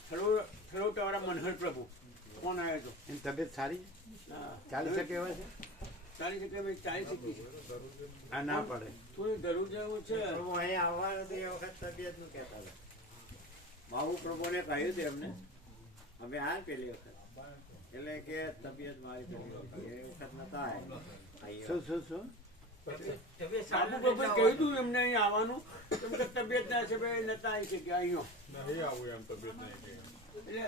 થડોટાવાળા મનહર પ્રભુ કોણ આવ્યો હતો? એની તબિયત સારી ચાલી શકે એવા છે? ચાલી શકે અમે ચાલી શકીએ છીએ. આ ના પડે થોડી જરૂર જેવું છે. પ્રભુ અહીંયા આવવાનું તો એ વખત તબિયતનું કહેતા હતા. બાબુ પ્રભુને કહ્યું હતું એમને, અમે આ પેલી વખત એટલે કે તબિયત મારી પેલી એ વખત નતા આવ્યા. શું બાબુ પ્રભુએ કહ્યું હતું એમને અહીંયા આવવાનું, કેમ કે તબિયત ના છે ભાઈ નતા આવી શકે અહીંયા નહીં આવું એમ તબિયત નહીં કે એટલે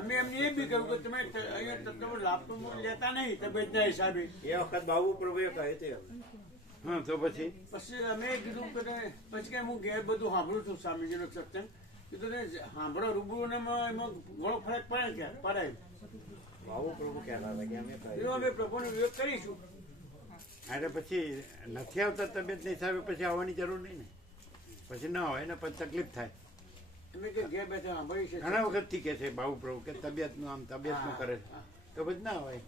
અમે એમને એ બી કહ્યું કે તમે અહીંયા તમે લાભ તો લેતા નહીં તબિયતના હિસાબે. એ વખત બાબુ પ્રભુએ કહ્યું હતું એમને. હા તો પછી અમે કીધું કે પછી કે હું ઘેર બધું સાંભળું છું સ્વામીજીનો સત્સંગ, કીધું ને સાંભળો રૂબરૂ ને એમાં ઘણો ફરક પડે કે પડે. બાબુ પ્રભુ કહેતા હતા કે અમે કહ્યું અમે પ્રભુનો વિરોધ કરીશું. એટલે પછી નથી આવતા તબિયતના હિસાબે પછી આવવાની જરૂર નહીં ને, પછી ના હોય ને પછી તકલીફ થાય. અમે કે ઘેર બેઠા સાંભળી છે ઘણા વખતથી કે છે બાબુ પ્રભુ કે તબિયતનું આમ તબિયતનું કરે છે, તો પછી ના હોય.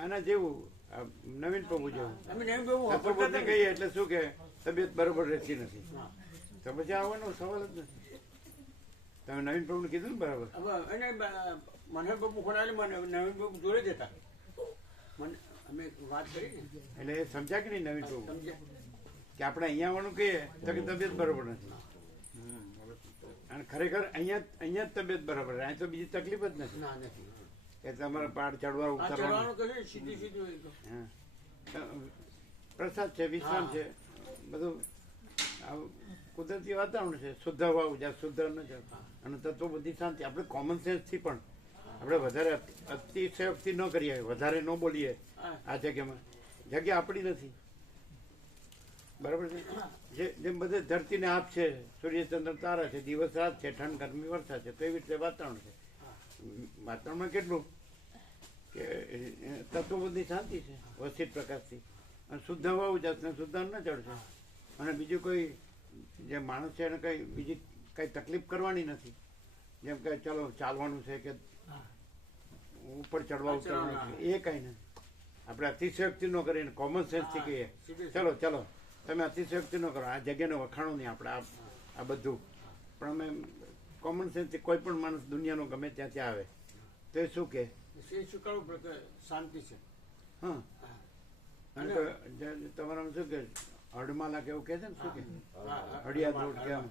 આના જેવું નવીન પ્રભુ જેવું અમે નહીં બહુ પ્રભુને કહીએ એટલે શું કે તબિયત બરોબર રહેતી નથી, તો પછી આવવાનો સવાલ જ નથી. તમે નવીન પ્રભુને કીધું ને બરાબર. હવે એને મને બાબુ ખોરાલે નવીન બાબુ જોડે જ હતા. મને અમે વાત કરી ને એટલે એ સમજ્યા કે નહીં નવીન પ્રભુ સમજ્યા. કે આપણે અહીંયા આવવાનું કહીએ તો કે તબિયત બરોબર નથી, અને ખરેખર અહીંયા જ તબિયત બરાબર, અહીં તો બીજી તકલીફ જ નથી ના નથી કે તમારે પાડ ચડવા આ ઉતરવાનું. ચડવાનું કહે સીધું સીધું એ તો. હા. પ્રસાદ છે, વિશ્રામ છે, બધું આવું કુદરતી વાતાવરણ છે. શુદ્ધ હવા જ્યાં શુદ્ધ ન જાય અને તત્વો બધી શાંતિ. આપણે કોમન સેન્સથી પણ આપણે વધારે અતિશયોક્તિ ન કરીએ, વધારે ન બોલીએ. આ જગ્યામાં જગ્યા આપણી નથી, બરાબર છે. જેમ બધે ધરતીને આપ છે, સૂર્યચંદ્ર તારા છે, દિવસ રાત છે, ઠંડ ગરમી વરસાદ છે, તો એવી રીતે વાતાવરણ છે. વાતાવરણમાં કેટલું કે તત્વો બધી શાંતિ છે, વસિત પ્રકાશથી, અને શુદ્ધ હવા ઉજાસને શુદ્ધ ન ચડશે. અને બીજું કોઈ જે માણસ છે એને કંઈ બીજી કંઈ તકલીફ કરવાની નથી. જેમ કે ચલો ચાલવાનું છે કે ઉપર ચડવા ઉતરવાનું છે, એ કંઈ નથી. આપણે અતિશયોક્તિ ન કરીએ, કોમન સેન્સથી કહીએ ચલો ચલો તમે અતિશયોક્તિ ન કરો, આ જગ્યાને વખાણો નહીં આપણે આ બધું. પણ અમે કોમન સેન્સથી કોઈ પણ માણસ દુનિયાનો ગમે ત્યાં ત્યાં આવે તો એ શું કે શું કરવું પડે? શાંતિ છે. હા. અને તમારા શું કે હડમાલા કે એવું કહે છે ને, શું કે હડિયાદ રોડ કે આમ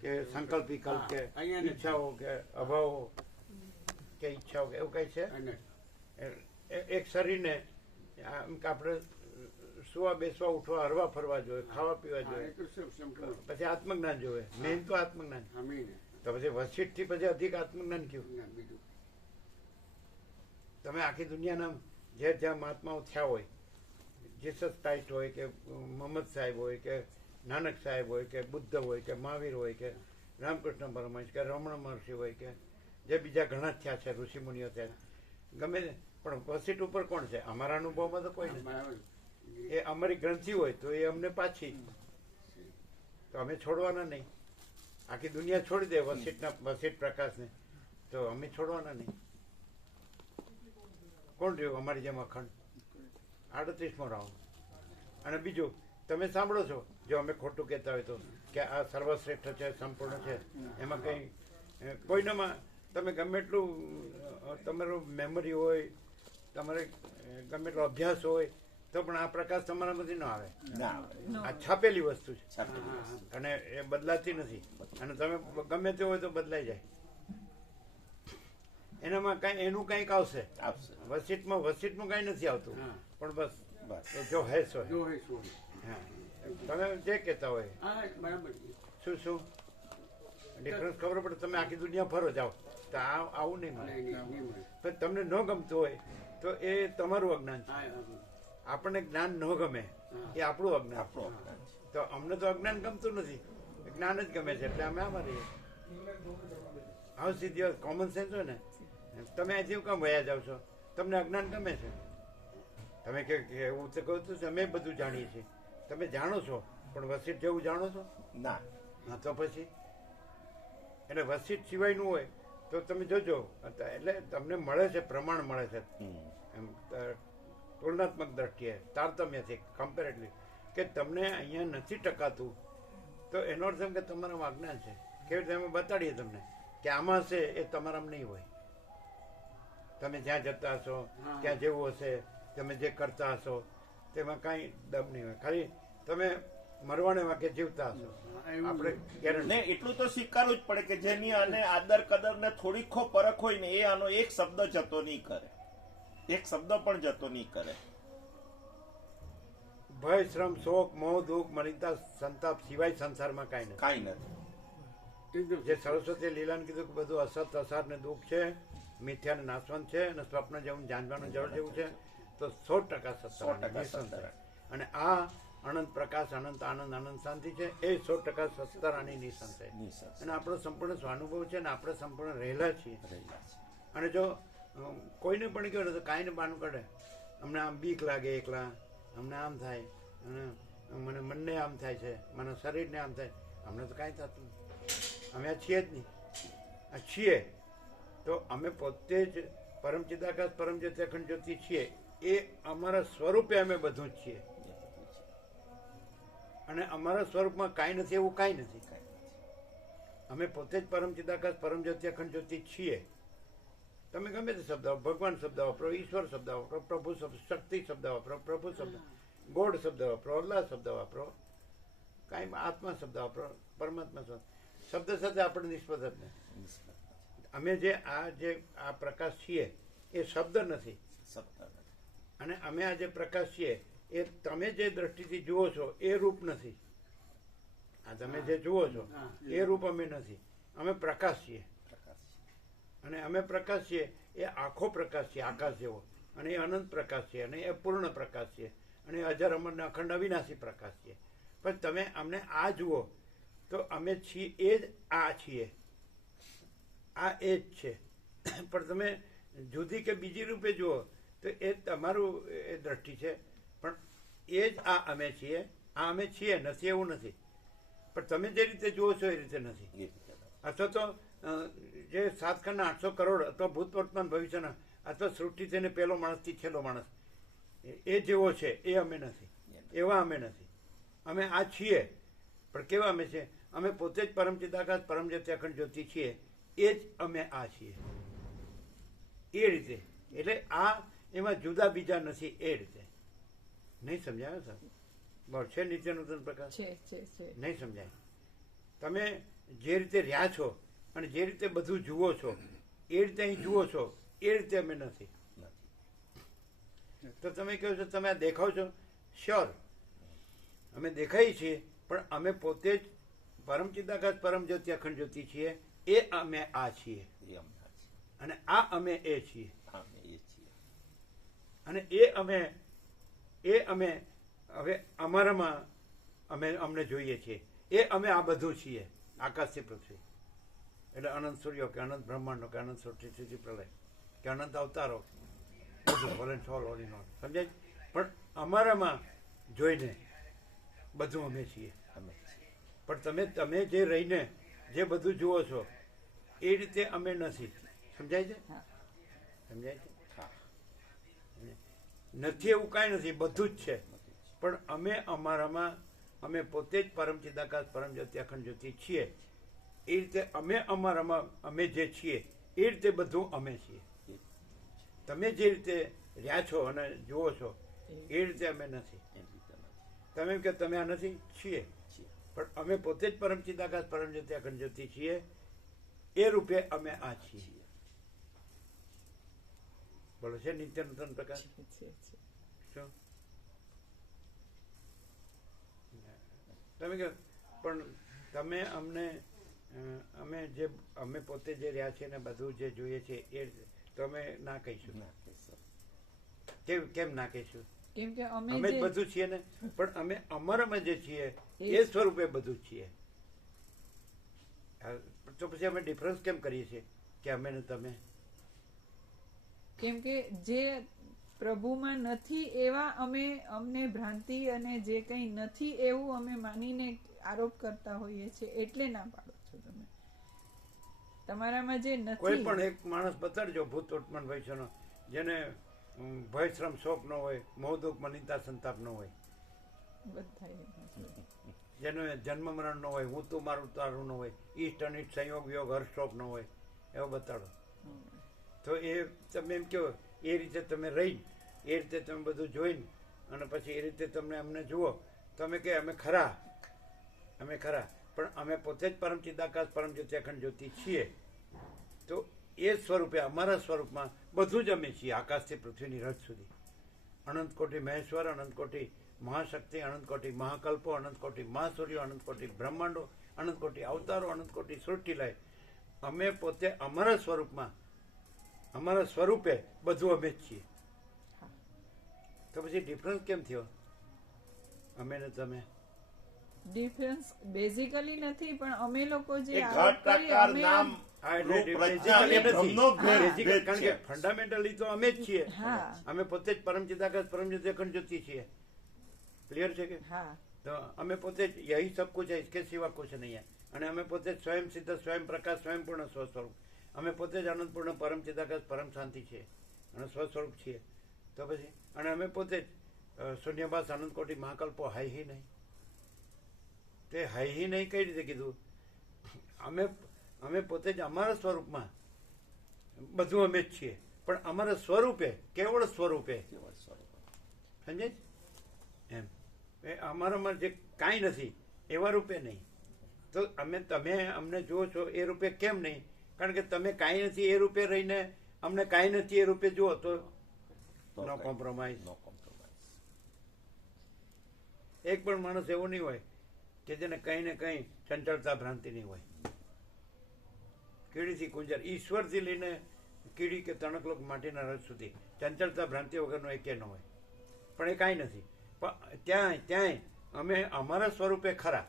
કે સંકલ્પ વિકલ્પ કે ઈચ્છાઓ કે અભાવો કે ઈચ્છાઓ કે એવું કઈ છે. એક શરીરને આપણે સુવા બેસવા ઉઠવા હરવા ફરવા જોઈએ, ખાવા પીવા જોઈએ, પછી આત્મજ્ઞાન જોવે. મેઇન તો આત્મજ્ઞાન. તો પછી વસિષ્ઠથી પછી અધિક આત્મજ્ઞાન કયું? તમે આખી દુનિયાના જે જ્યાં મહાત્માઓ થયા હોય, જીસસ ક્રાઇસ્ટ હોય કે મોહમ્મદ સાહેબ હોય કે નાનક સાહેબ હોય કે બુદ્ધ હોય કે મહાવીર હોય કે રામકૃષ્ણ પરમહંસ કે રમણ મહર્ષિ હોય કે જે બીજા ઘણા થયા છે, ઋષિ મુનિઓ થયા, ગમે તે, પણ વસિષ્ઠ ઉપર કોણ છે? અમારા અનુભવમાં તો કોઈ નથી. એ અમારી ગ્રંથિ હોય તો એ અમને પાછી, તો અમે છોડવાના નહીં. આખી દુનિયા છોડી દે વસિષ્ઠ પ્રકાશને, તો અમે છોડવાના નહીં. કોણ રહ્યું અમારી જેમ અખંડ? 38મો રાઉન્ડ. અને બીજું તમે સાંભળો છો, જો અમે ખોટું કહેતા હોય તો, કે આ સર્વશ્રેષ્ઠ છે, સંપૂર્ણ છે, એમાં કંઈ કોઈનામાં તમે ગમે એટલું તમારું મેમરી હોય, તમારે ગમે એટલો અભ્યાસ હોય, તો પણ આ પ્રકાશ તમારામાંથી ન આવે. આ છાપેલી વસ્તુ છે અને એ બદલાતી નથી. અને તમે ગમે તે હોય તો બદલાઈ જાય. એનામાં કઈ એનું કંઈક આવશે. વસિષ્ઠનું કઈ નથી આવતું, પણ બસ એ જો હે સો હા. તમે જે કહેતા હોય શું ડિફરન્સ ખબર પડે. તમે આખી દુનિયા ફરો જાઓ તો આવું નહીં મળે. પણ તમને ન ગમતું હોય તો એ તમારું અજ્ઞાન છે. આપણને જ્ઞાન ન ગમે એ આપણું અજ્ઞાન. તો અમને તો અજ્ઞાન ગમતું નથી, જ્ઞાન જ ગમે છે, એટલે અમે આમાં રહીએ. હા, સીધી કોમન સેન્સ હોય ને. તમે અહીંથી કામ વયા જાવ છો? તમને અજ્ઞાન ગમે છે. તમે કે એવું તો કહું છું અમે બધું જાણીએ છીએ. તમે જાણો છો, પણ વસિષ્ઠ જેવું જાણો છો? ના. હા, તો પછી એટલે વસિષ્ઠ સિવાયનું હોય તો તમે જોજો. એટલે તમને મળે છે, પ્રમાણ મળે છે એમ તુલનાત્મક દ્રષ્ટિએ, તારતમ્યથી, કમ્પેરેટલી, કે તમને અહીંયા નથી ટકાતું તો એનો અર્થ એમ કે તમારામાં અજ્ઞાન છે. કેવી રીતે અમે બતાડીએ તમને કે આમાં હશે એ તમારામાં નહીં હોય. તમે જ્યાં જતા હશો ત્યાં જેવું હશે, તમે જે કરતા હશો તેમાં કાંઈ દમ નહીં હોય. ખાલી તમે મરવાને વાકે જીવતા હશો. આપણે ગેરંટી ને એટલું તો સ્વીકારવું જ પડે કે જેની આને આદર કદર ને થોડીક પરખ હોય ને એ આનો એક શબ્દ જતો નહીં કરે, એક શબ્દ પણ જતો નહીં કરે. ભય, શ્રમ, શોક, મોહ, દુઃખ, મલિનતા, સંતાપ સિવાય સંસારમાં કાંઈ નથી. કાંઈ નથી. જે સરસ્વતી લીલાને કીધું કે બધું અસત અસાર ને દુઃખ છે, મિથ્યા ને નાશવંત છે અને સ્વપ્ન જેવું જાણવાનું જળ જેવું છે, તો 100% સત્ય, નિસંશય. અને આ અનંત પ્રકાશ, અનંત આનંદ, અનંત શાંતિ છે, એ 100% સત્તર અને નિસંશય. અને આપણો સંપૂર્ણ સ્વાનુભવ છે ને આપણે સંપૂર્ણ રહેલા છીએ. અને જો કોઈને પણ કહ્યું તો કાંઈને બાનું કાઢે, અમને આમ બીક લાગે એકલા, અમને આમ થાય, અને મને મનને આમ થાય છે, મને શરીરને આમ થાય, અમને તો કાંઈ થતું નથી. અમે આ છીએ જ નહીં. આ છીએ તો અમે પોતે જ પરમ ચિદાકાશ પરમ જ્યોતિ અખંડ જ્યોતિ છીએ. એ અમારા સ્વરૂપે અમે બધું જ છીએ. અને અમારા સ્વરૂપમાં કાંઈ નથી એવું કાંઈ નથી. અમે પોતે જ પરમ ચિદાકાશ પરમ જ્યોતિ અખંડ જ્યોતિ છીએ. તમે ગમે તે શબ્દ વાપરો, ભગવાન શબ્દ વાપરો, ઈશ્વર શબ્દ વાપરો, પ્રભુ શબ્દ, શક્તિ શબ્દ વાપરો, પ્રભુ શબ્દ, ગોડ શબ્દ વાપરો, અલ્લાહ શબ્દ વાપરો, કાંઈ આત્મા શબ્દ વાપરો, પરમાત્મા શબ્દ સાથે આપણે નિસ્બત જ નથી. અમે જે આ પ્રકાશ છીએ એ શબ્દ નથી. અને અમે આ જે પ્રકાશ છીએ એ તમે જે દ્રષ્ટિથી જુઓ છો એ રૂપ નથી. આ તમે જે જુઓ છો એ રૂપ અમે નથી. અમે પ્રકાશ છીએ. અને અમે પ્રકાશ છીએ એ આખો પ્રકાશ છે, આકાશ જેવો. અને એ અનંત પ્રકાશ છે, અને એ પૂર્ણ પ્રકાશ છે, અને એ અજર અમર ને અખંડ અવિનાશી પ્રકાશ છે. પણ તમે અમને આ જુઓ તો અમે છીએ એ જ આ છીએ. આ એ જ છે. પણ તમે જુદી કે બીજી રૂપે જુઓ તો એ તમારું એ દ્રષ્ટિ છે. પણ એ જ આ અમે છીએ. આ અમે છીએ, નથી એવું નથી. પણ તમે જે રીતે જુઓ છો એ રીતે નથી. અથવા તો જે 7 ખંડના 800 કરોડ અથવા ભૂત વર્તમાન ભવિષ્યના અથવા સૃષ્ટિ થઈને પહેલો માણસથી છેલ્લો માણસ એ જેવો છે એ અમે નથી. એવા અમે નથી. અમે આ છીએ. પણ કેવા અમે છે? અમે પોતે જ પરમ ચિદાકાશ પરમ જ્યોતિ અખંડ જ્યોતિ છીએ. એ જ અમે આ છીએ. એ રીતે. એટલે આ એમાં જુદા બીજા નથી. એ રીતે નહીં સમજાય સર? બરાબર છે. નિત્ય નૂતન પ્રકાશ નહીં સમજાય. તમે જે રીતે રહ્યા છો અને જે રીતે બધું જુઓ છો એ રીતે અહીં જુઓ છો એ રીતે અમે નથી. તો તમે કહો છો તમે આ દેખાવ છો? શ્યોર અમે દેખાઈએ છીએ, પણ અમે પોતે જ પરમ ચિદાકાશ પરમ જ્યોતિ અખંડ જ્યોતિ છીએ. એ અમે આ છીએ. અને આ અમે એ છીએ. અને એ અમે હવે અમારામાં અમને જોઈએ છીએ. એ અમે આ બધું છીએ. આકાશથી પૃથ્વી એટલે અનંત સૂર્યો કે અનંત બ્રહ્માંડો કે અનંત સૃષ્ટિ સ્થિતિ પ્રલય કે અનંત અવતારો બધું વોલેન્ટ ઓલ ઓલ ઇન ઓલ. સમજાય? પણ અમારામાં જોઈને બધું અમે છીએ. પણ તમે જે રહીને જે બધું જુઓ છો એ રીતે અમે નથી. સમજાય છે? સમજાય છે? નથી એવું કાંઈ નથી. બધું જ છે. પણ અમે અમારામાં અમે પોતે જ પરમ ચિદાકાશ પરમ જ્યોતિ અખંડ જ્યોતિ છીએ. એ રીતે અમે અમારામાં અમે જે છીએ એ રીતે બધું અમે છીએ. તમે જે રીતે રહ્યા છો અને જુઓ છો એ રીતે અમે નથી. તમે એમ કે તમે આ નથી? છીએ. પણ અમે પોતે જ પરમ ચિદાકાશ પરમ જ્યોતિ અખંડ જ્યોતિ છીએ. એ રૂપે અમે આ છીએ. બોલો છે નિત્ય નૂતન પ્રકાશ? શું તમે કહો? પણ તમે અમને અમે પોતે જે રહ્યા છીએ ને બધું જે જોઈએ છે એ તો અમે ના કહીશું. કેમ ના કહીશું? કેમ કે અમે જ બધું છીએ ને. પણ અમે અમારામાં જે છીએ એ સ્વરૂપે બધું જ છીએ. તો પછી અમે ડિફરન્સ કેમ કરીએ છીએ કે અમે ને તમે? કેમ કે જે પ્રભુમાં નથી એવા અમને ભ્રાંતિ અને જે કંઈ નથી એવું અમે માનીને આરોપ કરતા હોઈએ છીએ. એટલે ના પાડો છો તમે. તમારામાં જે નથી. કોઈ પણ એક માણસ બતાડજો ભૂત વર્તમાન ભવિષ્યનો જેને ભય શ્રમ શોક ન હોય, મોહ દુઃખ મલિનતા સંતાપ ન હોય. જેનો જન્મ મરણ ન હોય, હું તું મારું તારું ન હોય, ઈષ્ટ અનિષ્ટ સંયોગ વિયોગ હર્ષોપ ન હોય, એવો બતાડો. તો એ તમે એમ કહો એ રીતે તમે રહીને એ રીતે તમે બધું જોઈને અને પછી એ રીતે તમને અમને જુઓ તો અમે કે અમે ખરા, પણ અમે પોતે જ પરમ ચિદાકાશ પરમ જ્યોતિ અખંડ જ્યોતિ છીએ. તો એ સ્વરૂપે અમારા સ્વરૂપમાં બધું જ અમે છીએ, આકાશથી પૃથ્વીની રજ સુધી. અનંત કોટી મહેશ્વર, અનંત કોટી મહાશક્તિ, અનંત કોટી મહાકલ્પો, અનંત કોટી મહાસૂર્યો, અનંત કોટી બ્રહ્માંડો, અનંત કોટી અવતારો, અનંત કોટી સૃષ્ટિલય. અમે પોતે અમારા સ્વરૂપમાં અમારા સ્વરૂપે બધું અમે જ છીએ. તો પછી ડિફરન્સ કેમ થયો અમે ને તમે? ડિફરન્સ બેઝિકલી નથી, પણ અમે લોકો જે એ આરોપ ઘટ કરીએ, પ્રકાર અમે નામ હા, એટલે રૂપ basically રચના અને નથી. બ્રહ્મનો ભેદ Basically, ભેદ કારણ છે. કે ફંડામેન્ટલી તો અમે જ છીએ. હા. અમે પોતે જ પરમ ચિદાકાશ પરમ જ્યોતિ અખંડ જ્યોતિ છીએ. ક્લિયર છે કે? હા, તો અમે પોતે જ યહી સબ કુછ है, इसके सिवा कुछ नहीं है. અને અમે પોતે જ સ્વયં સિદ્ધ, સ્વયં પ્રકાશ, સ્વયં પૂર્ણ સ્વસ્વરૂપ. અમે પોતે જ આનંદપૂર્ણ પરમ ચિદાકાશ પરમ શાંતિ છીએ અને સ્વસ્વરૂપ છીએ. તો પછી અને અમે પોતે જ શૂન્યભાસ આનંદ કોટી મહાકલ્પો હાઈ હી નહીં. તે હાઈ હી નહીં કઈ રીતે કીધું? અમે પોતે જ અમારા સ્વરૂપમાં બધું અમે જ છીએ, પણ અમારા સ્વરૂપે કેવળ સ્વરૂપે સમજે એમ એ અમારામાં જે કાંઈ નથી એવા રૂપે નહીં. તો તમે અમને જુઓ છો એ રૂપે કેમ નહીં? કારણ કે તમે કાંઈ નથી એ રૂપે રહીને અમને કાંઈ નથી એ રૂપે જુઓ તો નો કોમ્પ્રોમાઇઝ. એક પણ માણસ એવો નહીં હોય કે જેને કંઈ ને કંઈ ચંચળતા ભ્રાંતિ નહીં હોય. કીડીથી કુંજર, ઈશ્વરથી લઈને કીડી કે તણકલોક માટીના રસ સુધી ચંચળતા ભ્રાંતિ વગરનો એકે ન હોય. પણ એ કાંઈ નથી. પણ ત્યાંય અમે અમારા સ્વરૂપે ખરા,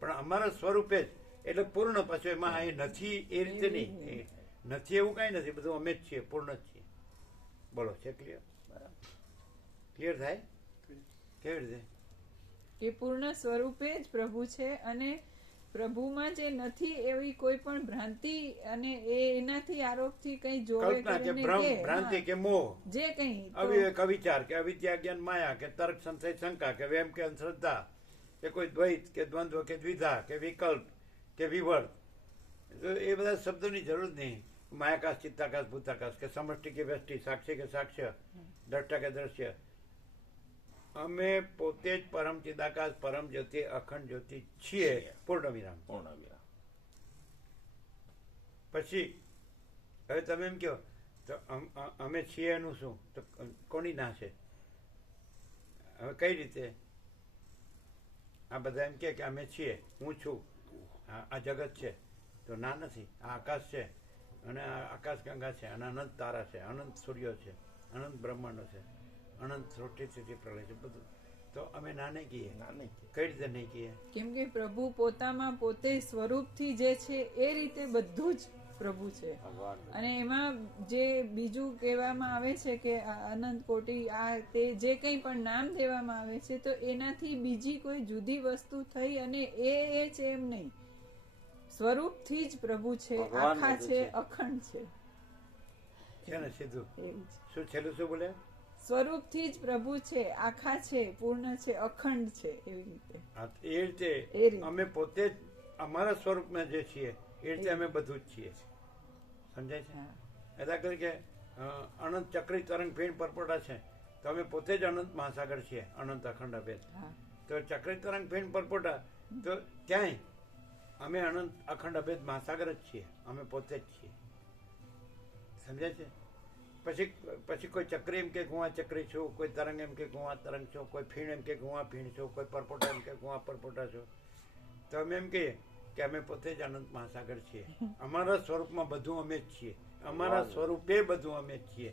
પણ અમારા સ્વરૂપે જ એટલે પૂર્ણ. પાછું એમાં એ નથી એ રીતે નહીં, નથી એવું કાંઈ નથી, બધું અમે જ છીએ, પૂર્ણ જ છીએ. બોલો, છે ક્લિયર? ક્લિયર થાય કેવી રીતે? એ પૂર્ણ સ્વરૂપે જ પ્રભુ છે અને પ્રભુમાં જે નથી એવી કોઈ પણ ભ્રાંતિ અને એનાથી આરોપથી કઈ જોવે કલ્પના કે કરીને ભ્રમ, કે, ભ્રાંતિ હા, કે મોહ, જે કઈ તો અવિવેક, અવિચાર કે અવિદ્યા, જ્ઞાન, માયા કે તર્ક, સંશય, શંકા કે વેમ કે અંધશ્રદ્ધા કે કોઈ દ્વૈત કે દ્વંદ્વ કે દ્વિધા કે વિકલ્પ કે વિવર્ત, તો એ બધા શબ્દોની જરૂર નહીં. માયાકાશ, ચિત્તાકાશ, ભૂતાકાશ કે સમષ્ટિ કે વ્યષ્ટિ, સાક્ષી કે સાક્ષ્ય, દ્રષ્ટા કે દ્રશ્ય. અમે પોતે જ પરમ ચિદાકાશ પરમ જ્યોતિ અખંડ જ્યોતિ છીએ. પૂર્ણ વિરામ. પછી હવે તમે એમ કહો તો અમે છીએ એનું શું? તો કોની ના છે? હવે કઈ રીતે? આ બધા એમ કે અમે છીએ, હું છું, આ જગત છે, તો ના નથી. આ આકાશ છે અને આ આકાશ ગંગા છે અને અનંત તારા છે, અનંત સૂર્યો છે, અનંત બ્રહ્માંડો છે, અનંત સૃષ્ટિ સ્થિતિ પ્રલય છે, બધું. તો અમે ના નહીં કહીએ. કઈ રીતે નહીં કહીએ? કેમ કે પ્રભુ પોતામાં પોતે સ્વરૂપથી જે છે એ રીતે બધું જ પ્રભુ છે. અને એમાં જે બીજું કહેવામાં આવે છે કે અનંત કોટી આ તે જે કંઈ પણ નામ દેવામાં આવે છે તો એનાથી બીજી કોઈ જુદી વસ્તુ થઈ અને એ છે એમ નહીં. સ્વરૂપથી જ પ્રભુ છે, આખા છે, અખંડ છે. છે ને સીધું? એવું છે. શું છેલ્લું શું બોલે? સ્વરૂપથી જ પ્રભુ છે, આખા છે, પૂર્ણ છે, અખંડ છે. એવી રીતે એ રીતે એ રીતે. અમે પોતે જ અમારા સ્વરૂપમાં જે છીએ એ રીતે અમે બધું જ છીએ. સમજાય છે? હા. દાખલા તરીકે અનંત ચક્રી તરંગ ફીણ પરપોટા છે તો અમે પોતે જ અનંત મહાસાગર છીએ, અનંત અખંડ અભેદ. હા. તો ચક્રી તરંગ ફીણ પરપોટા તો ત્યાંય અમે અનંત અખંડ અભેદ મહાસાગર જ છીએ, અમે પોતે જ છીએ. સમજાય છે? પછી કોઈ ચક્રી એમ કે હું આ ચક્રી છું, કોઈ તરંગ એમ કે હું આ તરંગ છું, કોઈ ફીણ એમ કે હું આ ફીણ છું, કોઈ પરપોટા એમ કે હું આ પરપોટા છું. તો અમે એમ કહીએ કે અમે પોતે જ અનંત મહાસાગર છીએ. અમારા સ્વરૂપમાં બધું અમે જ છીએ, અમારા સ્વરૂપે બધું અમે જ છીએ.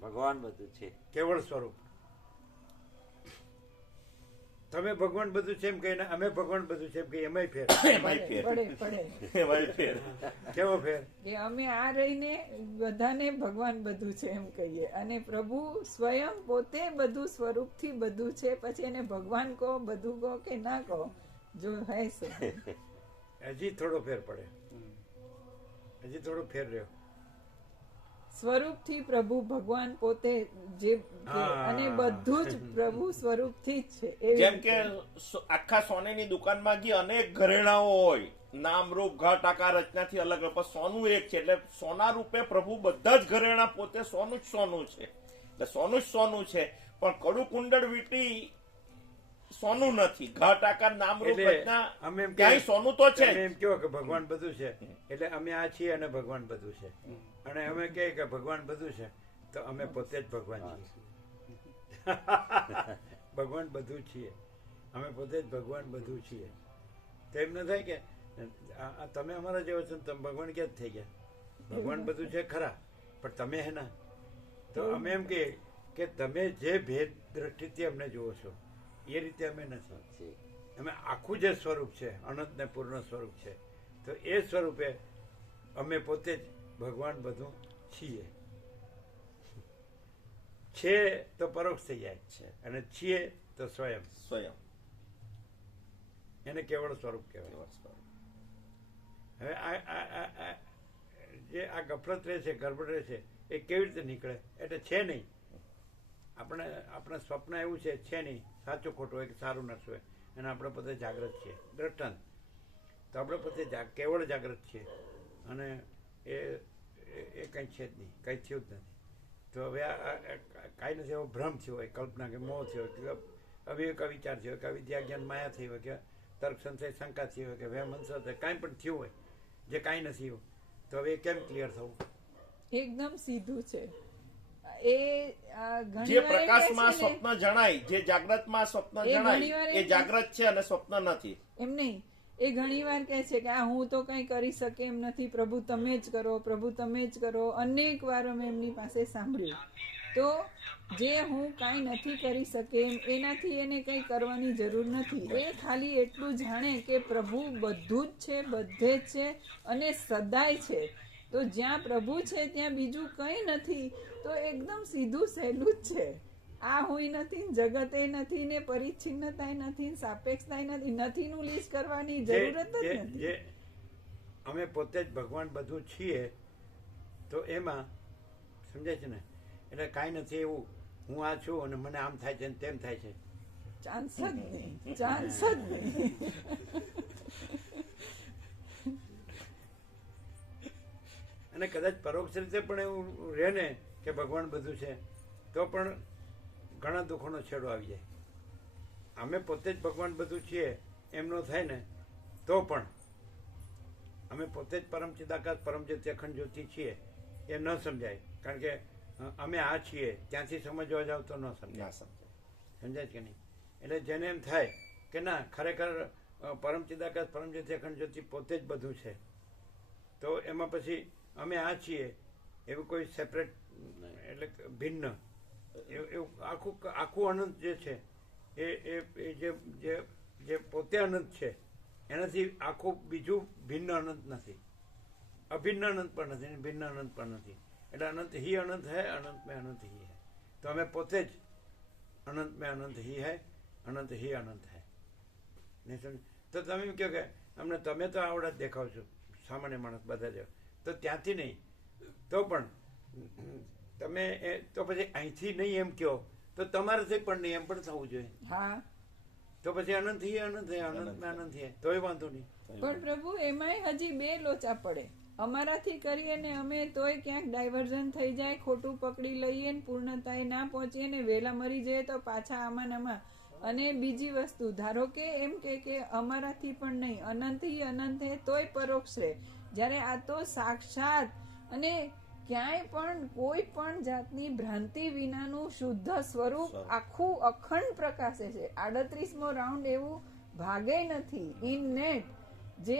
ભગવાન બધું છે, કેવળ સ્વરૂપ. તમે ભગવાન બધું છે એમ કહીને અમે ભગવાન બધું છે એમ કહીએ, એમાંય ફેર. પડે કેવો ફેર? કે અમે આ રહીને બધાને ભગવાન બધું છે એમ કહીએ અને પ્રભુ સ્વયં પોતે બધું સ્વરૂપથી બધું છે. પછી એને ભગવાન કહો, બધું કહો કે ના કહો, જો હે હજી થોડો ફેર પડે, હજી થોડો ફેર રહ્યો. સ્વરૂપથી પ્રભુ ભગવાન પોતે જે અને બધું જ પ્રભુ સ્વરૂપથી જ છે એવી જેમ કે રીતે. આખા સોનાની દુકાનમાં જે અનેક ઘરેણાઓ હોય, નામ રૂપ ઘટ આકાર રચનાથી અલગ અલગ, પણ સોનું એક છે. એટલે સોના રૂપે પ્રભુ બધા જ ઘરેણા પોતે સોનું જ સોનું છે. એટલે સોનું જ સોનું છે, પણ કડુ કુંડળ વીંટી સોનું નથી. ઘટ આકાર નામ રૂપ એટલે રચના અમે એમ ક્યાંય સોનું તો છે જ. એમ કહો કે ભગવાન બધું છે, એટલે અમે આ છીએ અને ભગવાન બધું છે. અને અમે કહીએ કે ભગવાન બધું છે, તો અમે પોતે જ ભગવાન છીએ. ભગવાન બધું છીએ, અમે પોતે જ ભગવાન બધું છીએ. તો એમ ન થાય કે તમે અમારા જેવો છો, તમે ભગવાન ક્યાં જ થઈ ગયા? ભગવાન બધું છે ખરા, પણ તમે હે ના. તો અમે એમ કહીએ કે તમે જે ભેદ દ્રષ્ટિથી અમને જુઓ છો એ રીતે અમે નથી. અમે આખું જે સ્વરૂપ છે, અનંત ને પૂર્ણ સ્વરૂપ છે, તો એ સ્વરૂપે અમે પોતે જ ભગવાન બધું છીએ. છે તો પરોક્ષ થઈ જાય છે, અને છીએ તો સ્વયં. સ્વયં એને કેવળ સ્વરૂપ કહેવાય. હવે જે આ ગફલત રહે છે, ગરબડ રહે છે, એ કેવી રીતે નીકળે? એટલે છે નહીં. આપણે સ્વપ્ન એવું છે નહીં, સાચું ખોટું હોય કે સારું નરસું હોય, અને આપણે પોતે જાગ્રત છીએ, દ્રષ્ટાંત. તો આપણે પોતે કેવળ જાગ્રત છીએ, અને એ કંઈ છે જ નહીં, કંઈ થયું જ નથી. તો હવે કાંઈ નથી એવો ભ્રમ થયો હોય, કલ્પના કે મોહ થયો, કે અવિવેક વિચાર થયો, કે વિદ્યા જ્ઞાન માયા થઈ હોય, કે તર્ક સંશય શંકા થઈ હોય, કે વહેમ અંસર થાય, કાંઈ પણ થયું હોય જે કાંઈ નથી એવું, તો હવે કેમ ક્લિયર થવું? એકદમ સીધું છે. એ ઘણી જે વાર પ્રકાશમાં એ કહે છે ને, સ્વપ્ન જણાય, જે જાગ્રતમાં સ્વપ્ન એ જણાય, ઘણીવાર એ એ જાગ્રત છે અને સ્વપ્ન નથી. એમ નહીં, એ ઘણી વાર કહે છે કે આ હું તો કંઈ કરી શકે એમ નથી, પ્રભુ તમે જ કરો, પ્રભુ તમે જ કરો. અનેક વાર અમે એમની પાસે સાંભળ્યું. તો જે હું કાંઈ નથી કરી શકે એમ, એનાથી એને કંઈ કરવાની જરૂર નથી. એ ખાલી એટલું જાણે કે પ્રભુ બધું જ છે, બધે જ છે અને સદાય છે. તો જ્યાં પ્રભુ છે ત્યાં બીજું કંઈ નથી. તો એકદમ સીધું સહેલું જ છે. આ હુંય નથી, જગત એ નથી, ને પરિચ્છિન્નતા નથી, સાપેક્ષતા નથી. નથીનું લીસ્ટ કરવાની જરૂરત જ નથી. જે અમે પોતે જ ભગવાન બધું છીએ, તો એમાં સમજાય છે ને, એટલે કાંઈ નથી એવું હું આ છું અને મને આમ થાય છે ને તેમ થાય છે. ચાન્સ જ નહીં, ચાન્સ જ નહીં. અને કદાચ પરોક્ષ રીતે પણ એવું રહે ને કે ભગવાન બધું છે, તો પણ ઘણા દુઃખોનો છેડો આવી જાય. અમે પોતે જ ભગવાન બધું છીએ એમનો થાય ને, તો પણ અમે પોતે જ પરમ ચિદાકાશ પરમ જ્યોતિ અખંડ જ્યોતિ છીએ એ ન સમજાય. કારણ કે અમે આ છીએ ત્યાંથી સમજવા જાવ તો ન સમજાય. સમજાય કે નહીં? એટલે જેને એમ થાય કે ના, ખરેખર પરમ ચિદાકાશ પરમ જ્યોતિ અખંડ જ્યોતિ પોતે જ બધું છે, તો એમાં પછી અમે આ છીએ એવું કોઈ સેપરેટ, એટલે ભિન્ન એવું આખું અનંત જે છે એ જે પોતે અનંત છે, એનાથી આખું બીજું ભિન્ન અનંત નથી. અભિન્ન અનંત પણ નથી, ભિન્ન અનંત પણ નથી. એટલે અનંત ही अनंत है, अनंत में अनंत ही है. तो हमें પોતે જ અનંત में अनंत ही है, अनंत ही अनंत है. નહીં સમજ? તો તમે એમ કહો કે અમને તમે તો આવડા જ દેખાવ છો, સામાન્ય માણસ બધા જ, તો ત્યાંથી નહીં, તો પણ તમે તો પછી અહીંથી નહીં એમ કહો તો તમારાથી પણ નહીં એમ પણ થવું જોઈએ. હા, તો પછી અનંત ही अनंत है, अनंत में अनंत है, તોય વાંધો નહીં. પણ પ્રભુ એમાંય હજી બે લોચા પડે. અમારાથી કરીએ ને અમે તોય ક્યાંક ડાયવર્ઝન થઈ જાય, ખોટું પકડી લઈએ ને પૂર્ણતાએ ના પહોંચીએ ને વહેલા મરી જાય તો પાછા આમાં ને આમાં. અને બીજી વસ્તુ, ધારો કે એમ કે અમારાથી પણ નહીં, અનંતથી અનંત હે તોય પરોક્ષ રહે. જ્યારે આ તો સાક્ષાત અને ક્યાંય પણ કોઈ પણ જાતની ભ્રાંતિ વિનાનું શુદ્ધ સ્વરૂપ આખું અખંડ પ્રકાશે છે. 38મો રાઉન્ડ એવું ભાગે નથી. ઇન નેટ જે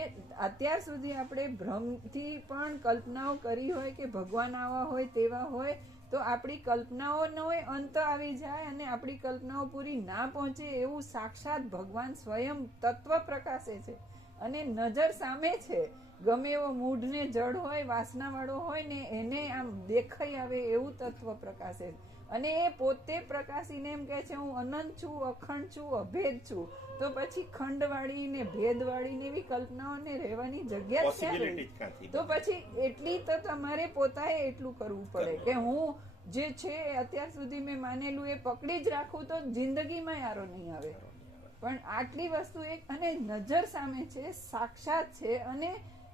અત્યાર સુધી આપણે ભ્રમથી પણ કલ્પનાઓ કરી હોય કે ભગવાન આવા હોય તેવા હોય, તો આપણી કલ્પનાઓનો અંત આવી જાય અને આપણી કલ્પનાઓ પૂરી ના પહોંચે એવું સાક્ષાત ભગવાન સ્વયં તત્વ પ્રકાશે છે. અને નજર સામે છે. ગમે એવો મૂઢ ને જડ હોય, વાસના વાળો હોય ને એને આમ દેખાઈ આવે એવું તત્વ પ્રકાશે. અને એ પોતે પ્રકાશીને એમ કહે છે હું અનંત છું, અખંડ છું, અભેદ છું. તો પછી ખંડવાળી ને ભેદવાળી ને એવી કલ્પનાઓને રહેવાની જગ્યા જ ક્યાં રહી? તો પછી એટલી તો તમારે પોતાએ એટલું કરવું પડે કે હું જે છે અત્યાર સુધી મેં માનેલું એ પકડી જ રાખું તો જિંદગીમાં યારો નહીં આવે. પણ આટલી વસ્તુ એક અને નજર સામે છે, સાક્ષાત છે અને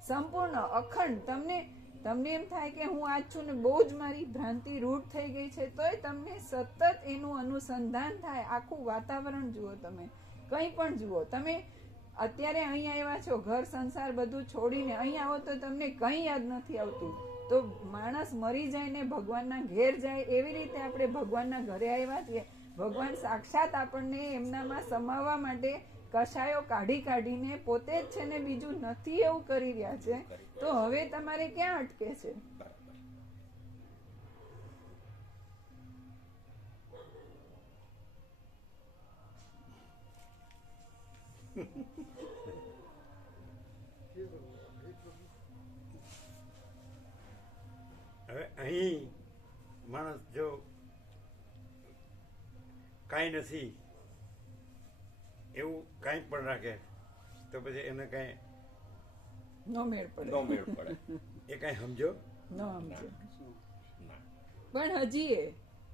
સંપૂર્ણ અખંડ. તમને એમ થાય કે હું આજ છું ને બહુ જ મારી ભ્રાંતિ રૂઢ થઈ ગઈ છે, તોય તમને સતત એનું અનુસંધાન થાય. આખું વાતાવરણ જુઓ, તમે કંઈ પણ જુઓ. તમે અત્યારે અહીંયા આવ્યા છો, ઘર સંસાર બધું છોડીને અહીંયા આવો તો તમને કંઈ યાદ નથી આવતું. તો માણસ મરી જાય ને ભગવાનના ઘેર જાય એવી રીતે આપણે ભગવાનના ઘરે આવ્યા છીએ. ભગવાન સાક્ષાત આપણને એમનામાં સમાવવા માટે કશાયો કાઢીને પોતે જ છે ને બીજું નથી એવું કરી રહ્યા છે. તો હવે તમારે ક્યાં અટકે છે? હવે અહીં માણસ જો કાંઈ નથી એવું કાંઈ પણ રાખે તો પછી એને કાંઈ નો મેળ પડે. એ કાંઈ સમજો ન સમજે. પણ હજી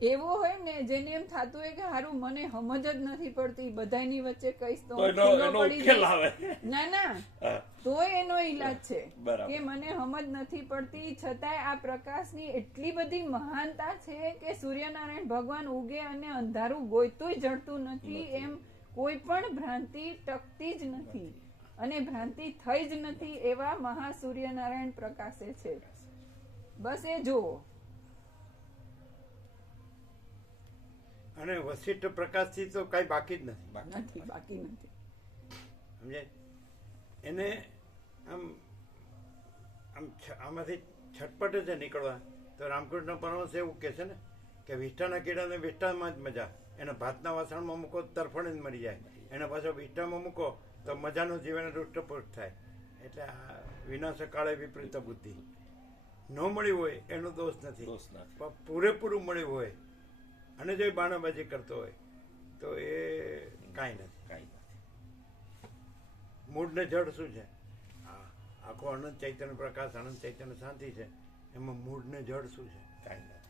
એવો હોય ને જેને એમ થતું હોય કે હારું મને સમજ જ નથી પડતી, બધાની વચ્ચે કઈશ તો પડી જઈશ. ના તોય એનો ઈલાજ છે કે મને સમજ નથી પડતી, છતાંય આ પ્રકાશની એટલી બધી મહાનતા છે કે સૂર્યનારાયણ ભગવાન ઉગે અને અંધારું ગોયતુંય જડતું નથી. એમ કોઈ પણ ભ્રાંતિ ટકતી જ નથી અને ભ્રાંતિ થઈ જ નથી એવા મહાસૂર્યનારાયણ પ્રકાશે છે. બસ એ જુઓ. અને વશિષ્ઠ પ્રકાશથી તો કઈ બાકી જ નથી. બાકી નથી. સમજાય? એને આમાંથી છટપટ જ નીકળવા. તો રામકૃષ્ણ પરમહંસ એવું કહે છે ને કે વિષ્ઠાના કીડાને વિષ્ઠામાં જ મજા, એને ભાતના વાસણમાં મૂકો તરફણે જ મરી જાય, એને પાછો વિષ્ઠામાં મૂકો તો મજાનું જીવન રૂષ્ટપુષ્ટ થાય. એટલે આ વિનાશકાળે વિપરીત બુદ્ધિ ન મળ્યું હોય એનો દોષ નથી, પણ પૂરેપૂરું મળ્યું હોય અને જો બાણાબાજી કરતો હોય તો એ કાંઈ નથી. મૂળને જડ શું છે? આખો અનંત ચૈતન્ય પ્રકાશ, અનંત ચૈતન્ય શાંતિ છે, એમાં મૂળને જડ શું છે? કાંઈ નથી.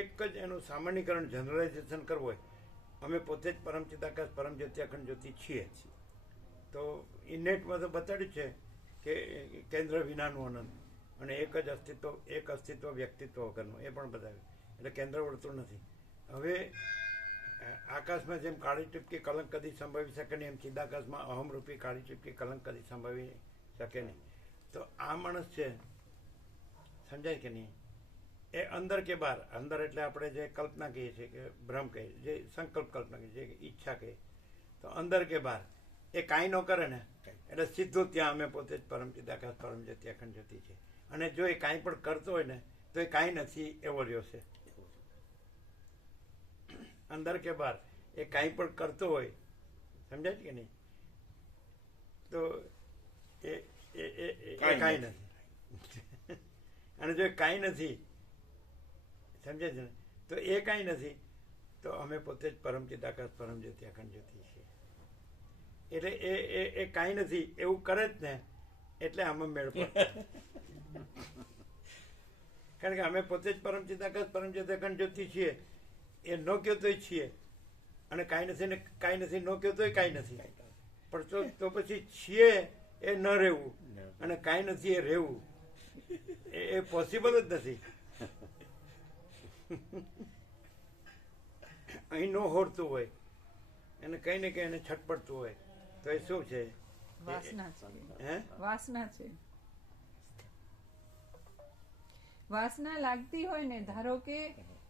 એક જ એનું સામાન્યકરણ, જનરલાઇઝેશન કરવું હોય, અમે પોતે જ પરમ ચિદાકાશ, પરમ જ્યોતિ, અખંડ જ્યોતિ છીએ. તો ઇનેટમાં તો બતાડ્યું છે કે કેન્દ્ર વિનાનું અનંત અને એક જ અસ્તિત્વ, એક અસ્તિત્વ વ્યક્તિત્વ વગરનું, એ પણ બતાવ્યું. એટલે કેન્દ્ર વળતું નથી. હવે આકાશમાં જેમ કાળી ટીપકી કલંક કદી સંભવી શકે નહીં, એમ ચિદાકાશમાં અહમરૂપી કાળી ટીપકી કલંક કદી સંભવી શકે નહીં. તો આ માણસ છે, સમજાય કે નહીં? એ અંદર કે બહાર, અંદર એટલે આપણે જે કલ્પના કહીએ છીએ કે ભ્રમ કહીએ, જે સંકલ્પ કલ્પના કહીએ છીએ, ઈચ્છા કહીએ, તો અંદર કે બહાર એ કાંઈ ન કરે ને એટલે સીધું ત્યાં અમે પોતે જ પરમ ચિદાકાશ, પરમ જ્યોતિ, અખંડ જ્યોતિ છે. અને જો એ કાંઈ પણ કરતો હોય ને તો એ કાંઈ નથી એવો રહ્યો છે. અંદર કે બહાર એ કાંઈ પણ કરતો હોય, સમજાય કે નહીં? તો એ કાંઈ નથી. અને જો એ કાંઈ નથી, સમજાય છે ને, તો એ કાંઈ નથી તો અમે પોતે જ પરમ ચિદાકાશ, પરમ જ્યોતિ, અખંડ જ્યોતિ છીએ. એટલે એ કાંઈ નથી એવું કરે જ ને એટલે આમાં મેળ પડે. કારણ કે અમે પોતે જ પરમ ચિદાકાશ, પરમ જ્યોતિ, અખંડ જ્યોતિ છીએ. એ ન કહ્યો તોય છીએ અને કાંઈ નથી ને કાંઈ નથી ન કહ્યો તોય કાંઈ નથી. પણ તો પછી છીએ એ ન રહેવું અને કાંઈ નથી એ રહેવું એ પોસિબલ જ નથી. અહીં ન હોડતું હોય એને કઈ ને કઈ એને છટપડતું હોય તો એ શું છે? વાસના છે. વાસના છે. વાસના લાગતી હોય ને, ધારો કે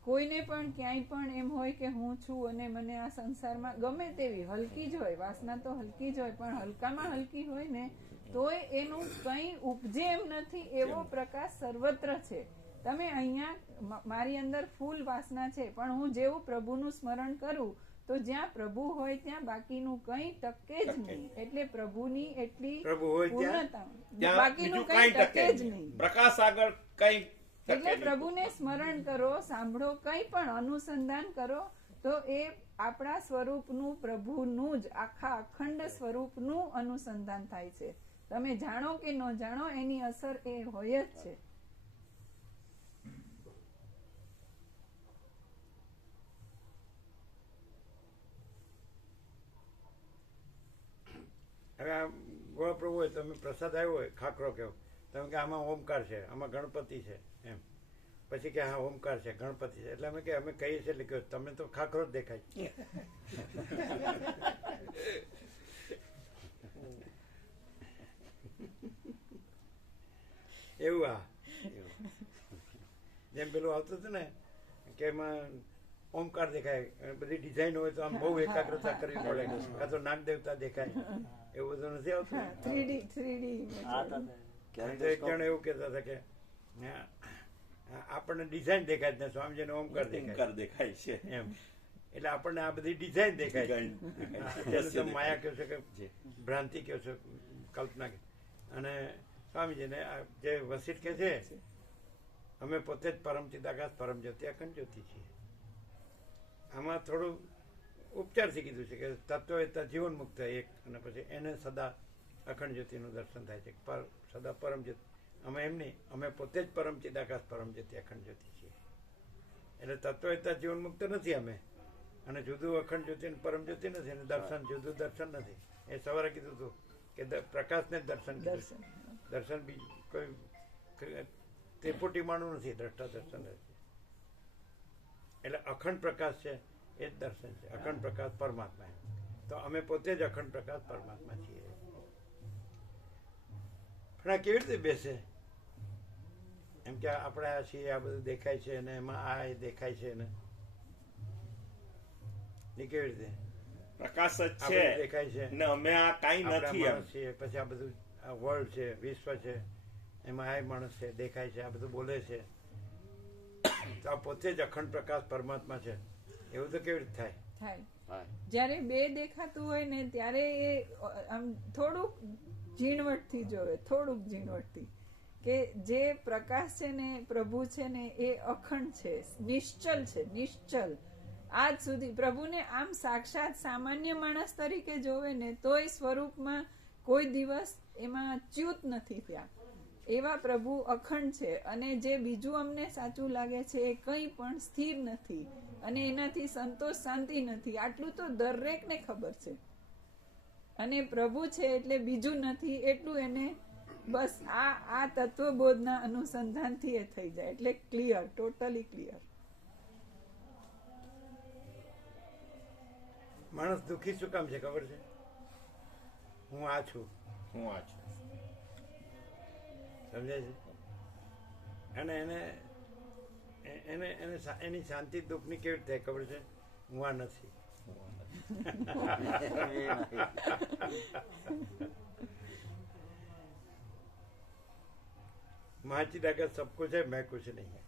કોઈને પણ ક્યાંય પણ એમ હોય કે હું છું અને મને આ સંસારમાં ગમે તેવી હલકી જ હોય, વાસના તો હલકી જ હોય, પણ હલકામાં હલકી હોય ને તોય એનું કંઈ ઉપજે એમ નથી એવો પ્રકાશ સર્વત્ર છે. તમે અહીંયા મારી અંદર ફૂલ વાસના છે, પણ હું જેવું પ્રભુનું સ્મરણ કરું તો જ્યાં પ્રભુ હોય ત્યાં બાકીનું કંઈ ટકે જ નહીં. એટલે પ્રભુની એટલી પૂર્ણતા, બાકીનું કંઈ ટકે જ નહીં. પ્રકાશ આગળ કંઈ એટલે પ્રભુને સ્મરણ કરો, સાંભળો, કંઈ પણ અનુસંધાન કરો તો એ આપણા સ્વરૂપનું, પ્રભુનું જ આખા અખંડ સ્વરૂપનું અનુસંધાન થાય છે. તમે જાણો કે ન જાણો એની અસર એ હોય જ છે. હવે આ ગોળપ્રભુ હોય, તમે પ્રસાદ આવ્યો હોય, ખાખરો કહો, તમે કે આમાં ઓમકાર છે, આમાં ગણપતિ છે, એમ પછી કે હા ઓમકાર છે, ગણપતિ છે, એટલે અમે કે અમે કહીએ છીએ એટલે કહ્યું તમને તો ખાખરો જ દેખાય. એવું હા, જેમ પેલું આવતું હતું ને કે એમાં ઓમકાર દેખાય, બધી ડિઝાઇન હોય તો આમ બહુ એકાગ્રતા કરવી પડે, કાં તો નાગ દેવતા દેખાય, એવું બધું નથી આવતું. 3D એક જણ એવું કહેતા હતા કે આપણને ડિઝાઇન દેખાય ને સ્વામીજીને ઓમકાર દેખાય છે એમ. એટલે આપણને આ બધી ડિઝાઇન દેખાય. તમે માયા કહો છો કે ભ્રાંતિ કહો છો, કલ્પના, અને સ્વામીજીને જે વસિષ્ઠ કે છે અમે પોતે જ પરમ ચિદાકાશ પરમ જ્યોતિ અખંડ જ્યોતિ છીએ. આમાં થોડું ઉપચારથી કીધું છે કે તત્વ જીવન મુક્ત એક, અને પછી એને સદા અખંડ જ્યોતિનું દર્શન થાય છે, સદા પરમ જ્યોતિ. અમે એમ નહીં, અમે પોતે જ પરમ ચિદાકાશ પરમ જ્યોતિ અખંડ જ્યોતિ છીએ. એટલે તત્વ જીવન મુક્ત નથી અમે, અને જુદું અખંડ જ્યોતિ પરમ જ્યોતિ નથી, અને દર્શન જુદું દર્શન નથી. એ સવારે કીધું હતું કે પ્રકાશને જ દર્શન કીધું. દર્શન બીજું કોઈ ત્રિપુટી માનું નથી, દ્રષ્ટા દર્શન છે. એટલે અખંડ પ્રકાશ છે એ જ દર્શન છે, અખંડ પ્રકાશ પરમાત્મા. તો અમે પોતે જ અખંડ પ્રકાશ પરમાત્મા છીએ. પણ આ કેવી રીતે બેસે? એમ કે આપણે આ છીએ, આ બધું દેખાય છે, અને એમાં આ દેખાય છે ને એ કેવી રીતે પ્રકાશ જ આ છે, બધું દેખાય છે ને અમે આ કાંઈ આપણે નથી એમ. માણસ છીએ, પછી આ બધું આ વર્લ્ડ છે, વિશ્વ છે, એમાં આ માણસ છે, દેખાય છે, આ બધું બોલે છે, તો આ પોતે જ અખંડ પ્રકાશ પરમાત્મા છે. એવું તો કેવી રીતે થાય? થાય. જ્યારે બે દેખાતું હોય ને ત્યારે એ આમ થોડુંક ઝીણવટથી જોવે, થોડુંક ઝીણવટથી, કે જે પ્રકાશ છે ને, પ્રભુ છે ને, એ અખંડ છે, નિશ્ચલ છે, નિશ્ચલ. આજ સુધી પ્રભુને આમ સાક્ષાત સામાન્ય માણસ તરીકે જોવે ને તોય સ્વરૂપમાં કોઈ દિવસ એમાં ચ્યુત નથી થયા. એવા પ્રભુ અખંડ છે, અને જે બીજું અમને સાચું લાગે છે એ કંઈ પણ સ્થિર નથી, અને એનાથી સંતોષ, શાંતિ નથી. આટલું તો દરેકને ખબર છે. અને પ્રભુ છે એટલે બીજું નથી, એટલું એને બસ આ તત્વબોધના અનુસંધાનથી એ થઈ જાય, એટલે ક્લિયર, ટોટલી ક્લિયર. માણસ દુઃખી શું કામ છે ખબર છે? હું આ છું, હું આ છું, સમજાય છે? અને એની શાંતિ દુઃખની કેવી રીતે ખબર છે? હું આ નથી. महाचिद अगर सब कुछ है मैं कुछ नहीं है.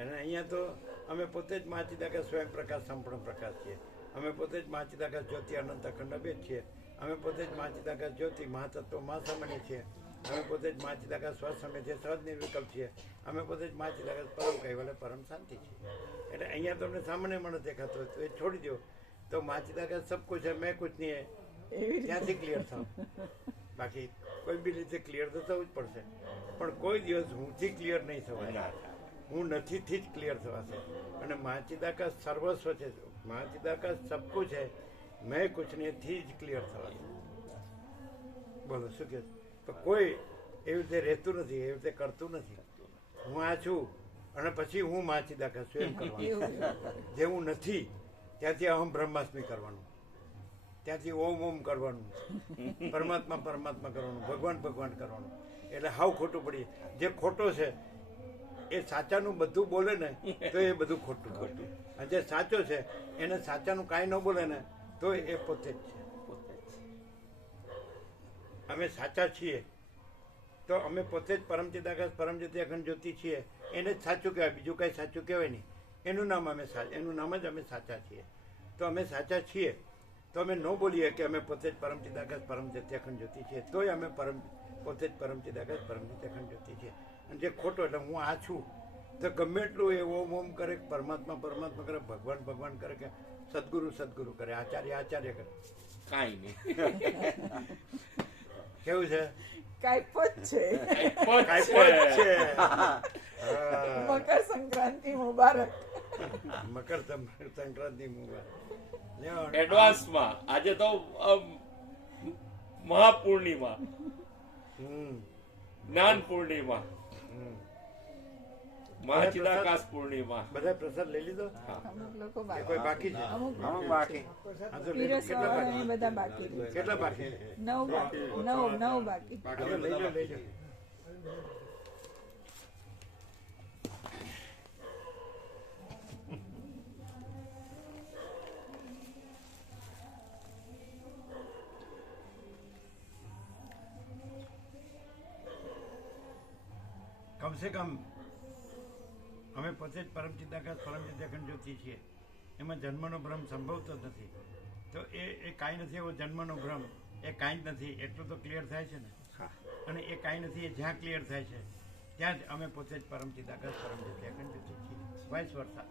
અને અહીંયા તો અમે પોતે જ મહાચિદાકાશ સ્વયં પ્રકાશ સંપૂર્ણ પ્રકાશ છીએ. અમે પોતે જ મહાચિદાકાશ જ્યોતિ અનંત અખંડ અભેદ છીએ. અમે પોતે જ મહાચિદાકાશ જ્યોતિ મહાતત્વ મહાસામાન્ય છીએ. અમે પોતે જ મહાચિદાકાશ સ્વસમય છે, સહજ નિર્વિકલ્પ છીએ. અમે પોતે જ મહાચિદાકાશ પરમ કહેવાય પરમ શાંતિ છીએ. એટલે અહીંયા તમને સામાન્ય માણસ દેખાતો હોય તો એ છોડી દો, તો મહાચિદાકાશ સબ કુછ है मैं कुछ नहीं है, ત્યાંથી ક્લિયર થાવ. બાકી કોઈ બી રીતે ક્લિયર તો થવું જ પડશે, પણ કોઈ દિવસ હુંથી ક્લિયર નહીં થવાય. હું નથીથી જ ક્લિયર થવાશે. અને મહાચિદાકાશ સર્વસ્વ છે, મહાચિદાકાશ સબ કુછ છે, મેં કુછ નહીં થી જ ક્લિયર થવાશે. બોલો શું કે? તો કોઈ એવી રીતે રહેતું નથી, એવી રીતે કરતું નથી. હું આ છું અને પછી હું મહાચિદાકાશ છું એમ કરવાનું. જે હું નથી ત્યાંથી અહમ બ્રહ્માસ્મિ કરવાનું, ત્યાંથી ઓમ ઓમ કરવાનું, પરમાત્મા પરમાત્મા કરવાનું, ભગવાન ભગવાન કરવાનું. એટલે હાવ ખોટું પડી. જે ખોટો છે એ સાચાનું બધું બોલે ને તો એ બધું ખોટું ખોટું, અને જે સાચો છે એને સાચાનું કાંઈ ન બોલે ને તો એ પોતે જ છે. અમે સાચા છીએ તો અમે પોતે જ પરમ ચિદાકાશ પરમ જ્યોતિ અખંડ જ્યોતિ છીએ. એને જ સાચું કહેવાય, બીજું કાંઈ સાચું કહેવાય નહીં. એનું નામ એનું નામ જ અમે સાચા છીએ. તો અમે સાચા છીએ તો અમે ન બોલીએ કે અમે પોતે જ પરમ ચિદાકાશ પરમ જ્યોતિ અખંડ જ્યોતિ છીએ, તોય અમે પોતે જ પરમ ચિદાકાશ પરમ જ્યોતિ અખંડ જ્યોતિ છીએ. અને જે ખોટો એટલે હું આ છું, તો ગમે એટલું એ ઓમ ઓમ કરે, પરમાત્મા પરમાત્મા કરે, ભગવાન ભગવાન કરે, કે સદગુરુ સદગુરુ કરે, આચાર્ય આચાર્ય કરે, કાંઈ નહીં. કેવું છે? કાંઈ છે. કાંઈ છે. મકર સંક્રાંતિ મુબારક. મકર સંક્રાંતિ મુબારક. એડવાન્સમાં આજે તો મહાપૂર્ણિમા, જ્ઞાન પૂર્ણિમા, મહાચિદાકાશ પૂર્ણિમા. બધા પ્રસાદ લઈ લીધો? અમુક લોકો કે કોઈ બાકી છે? અમુક બાકી. હા, તો લઈ લો. કેટલા બાકી? બધા બાકી. કેટલા બાકી? 9 બાકી. 9 બાકી. હા, તો લઈ લો, લઈ લો. કમ સે કમ અમે પોતે જ પરમચિદાકાશ પરમચિદાખંડ જ્યોતિ છીએ, એમાં જન્મનો ભ્રમ સંભવતો જ નથી. તો એ કાંઈ નથી, એવો જન્મનો ભ્રમ એ કાંઈ જ નથી, એટલું તો ક્લિયર થાય છે ને. અને એ કાંઈ નથી, એ જ્યાં ક્લિયર થાય છે ત્યાં જ અમે પોતે જ પરમચિદાકાશ પરમચિદાખંડ જ્યોતિ છીએ, વાઇસ વર્સા.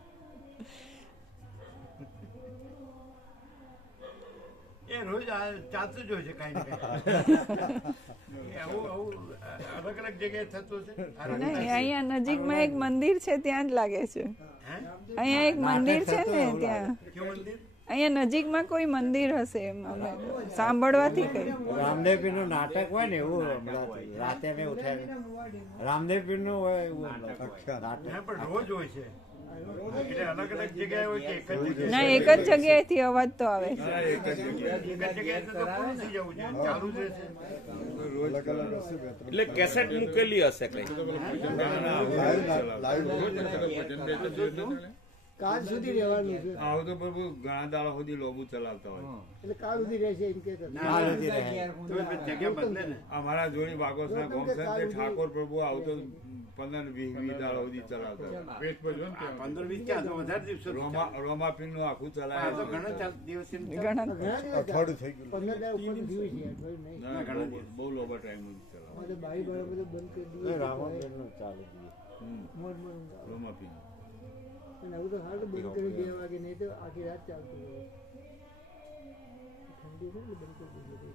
એ રોજ આ ચાલતું જ હોય છે કાંઈ ને કાંઈ. આવું અલગ અલગ જગ્યાએ થતું છે. નહીં, અહીંયા નજીકમાં એક મંદિર છે, ત્યાં જ લાગે છે. હે? અહીંયા એક મંદિર છે ને ત્યાં. કયું મંદિર? અહીંયા નજીકમાં કોઈ મંદિર હશે એમ અમે સાંભળવાથી કઈ. રામદેવ નું નાટક હોય ને એવું હમણાં રાતે મેં ઉઠાવ્યું. રામદેવ નું હોય એવું નાટક. ના, પણ રોજ હોય છે. એટલે અલગ અલગ જગ્યાએ હોય કે એક જ જગ્યાએ? ના, એક જ જગ્યાએથી અવાજ તો આવે છે. એક જ જગ્યાએ તો પૂરું થઈ જવું છે, ચાલુ જ રહેશે. એટલે કેસેટ મૂકેલી હશે કઈ. કાલ સુધી રહેવાનું છે, આવું તો પ્રભુ ઘણા દાડા સુધી લોબુ ચલાવતા હોય. એટલે કાલ સુધી રહેશે એમ કે તો જગ્યા બદલે ને. અમારા જોડી બાગોસના ગોમ છે તે ઠાકોર પ્રભુ આવું તો 15-20 દાડા સુધી ચલાવતા હોય. પેટ પર જો ને તે 15-20 ક્યાં, તો વધારે દિવસો રોમાપીર નું આખું આ તો ચલાવે. ઘણા દિવસ ઘણા અઠવાડિયું થઈ ગયું, 15 દાડા ઉપર થયું છે, અઠવાડિયું નહીં. ના, બહુ લોબા ટાઈમ સુધી ચલાવે. અમારે બારી બારા બધું બંધ કરી દીધું. મોડ મોડ રોમાપીર અને આવું તો હાલ બંધ કરી 2 વાગે, નહીં તો આખી રાત ચાલતું હોય. ઠંડી છે ને બંધ કરી દીધું.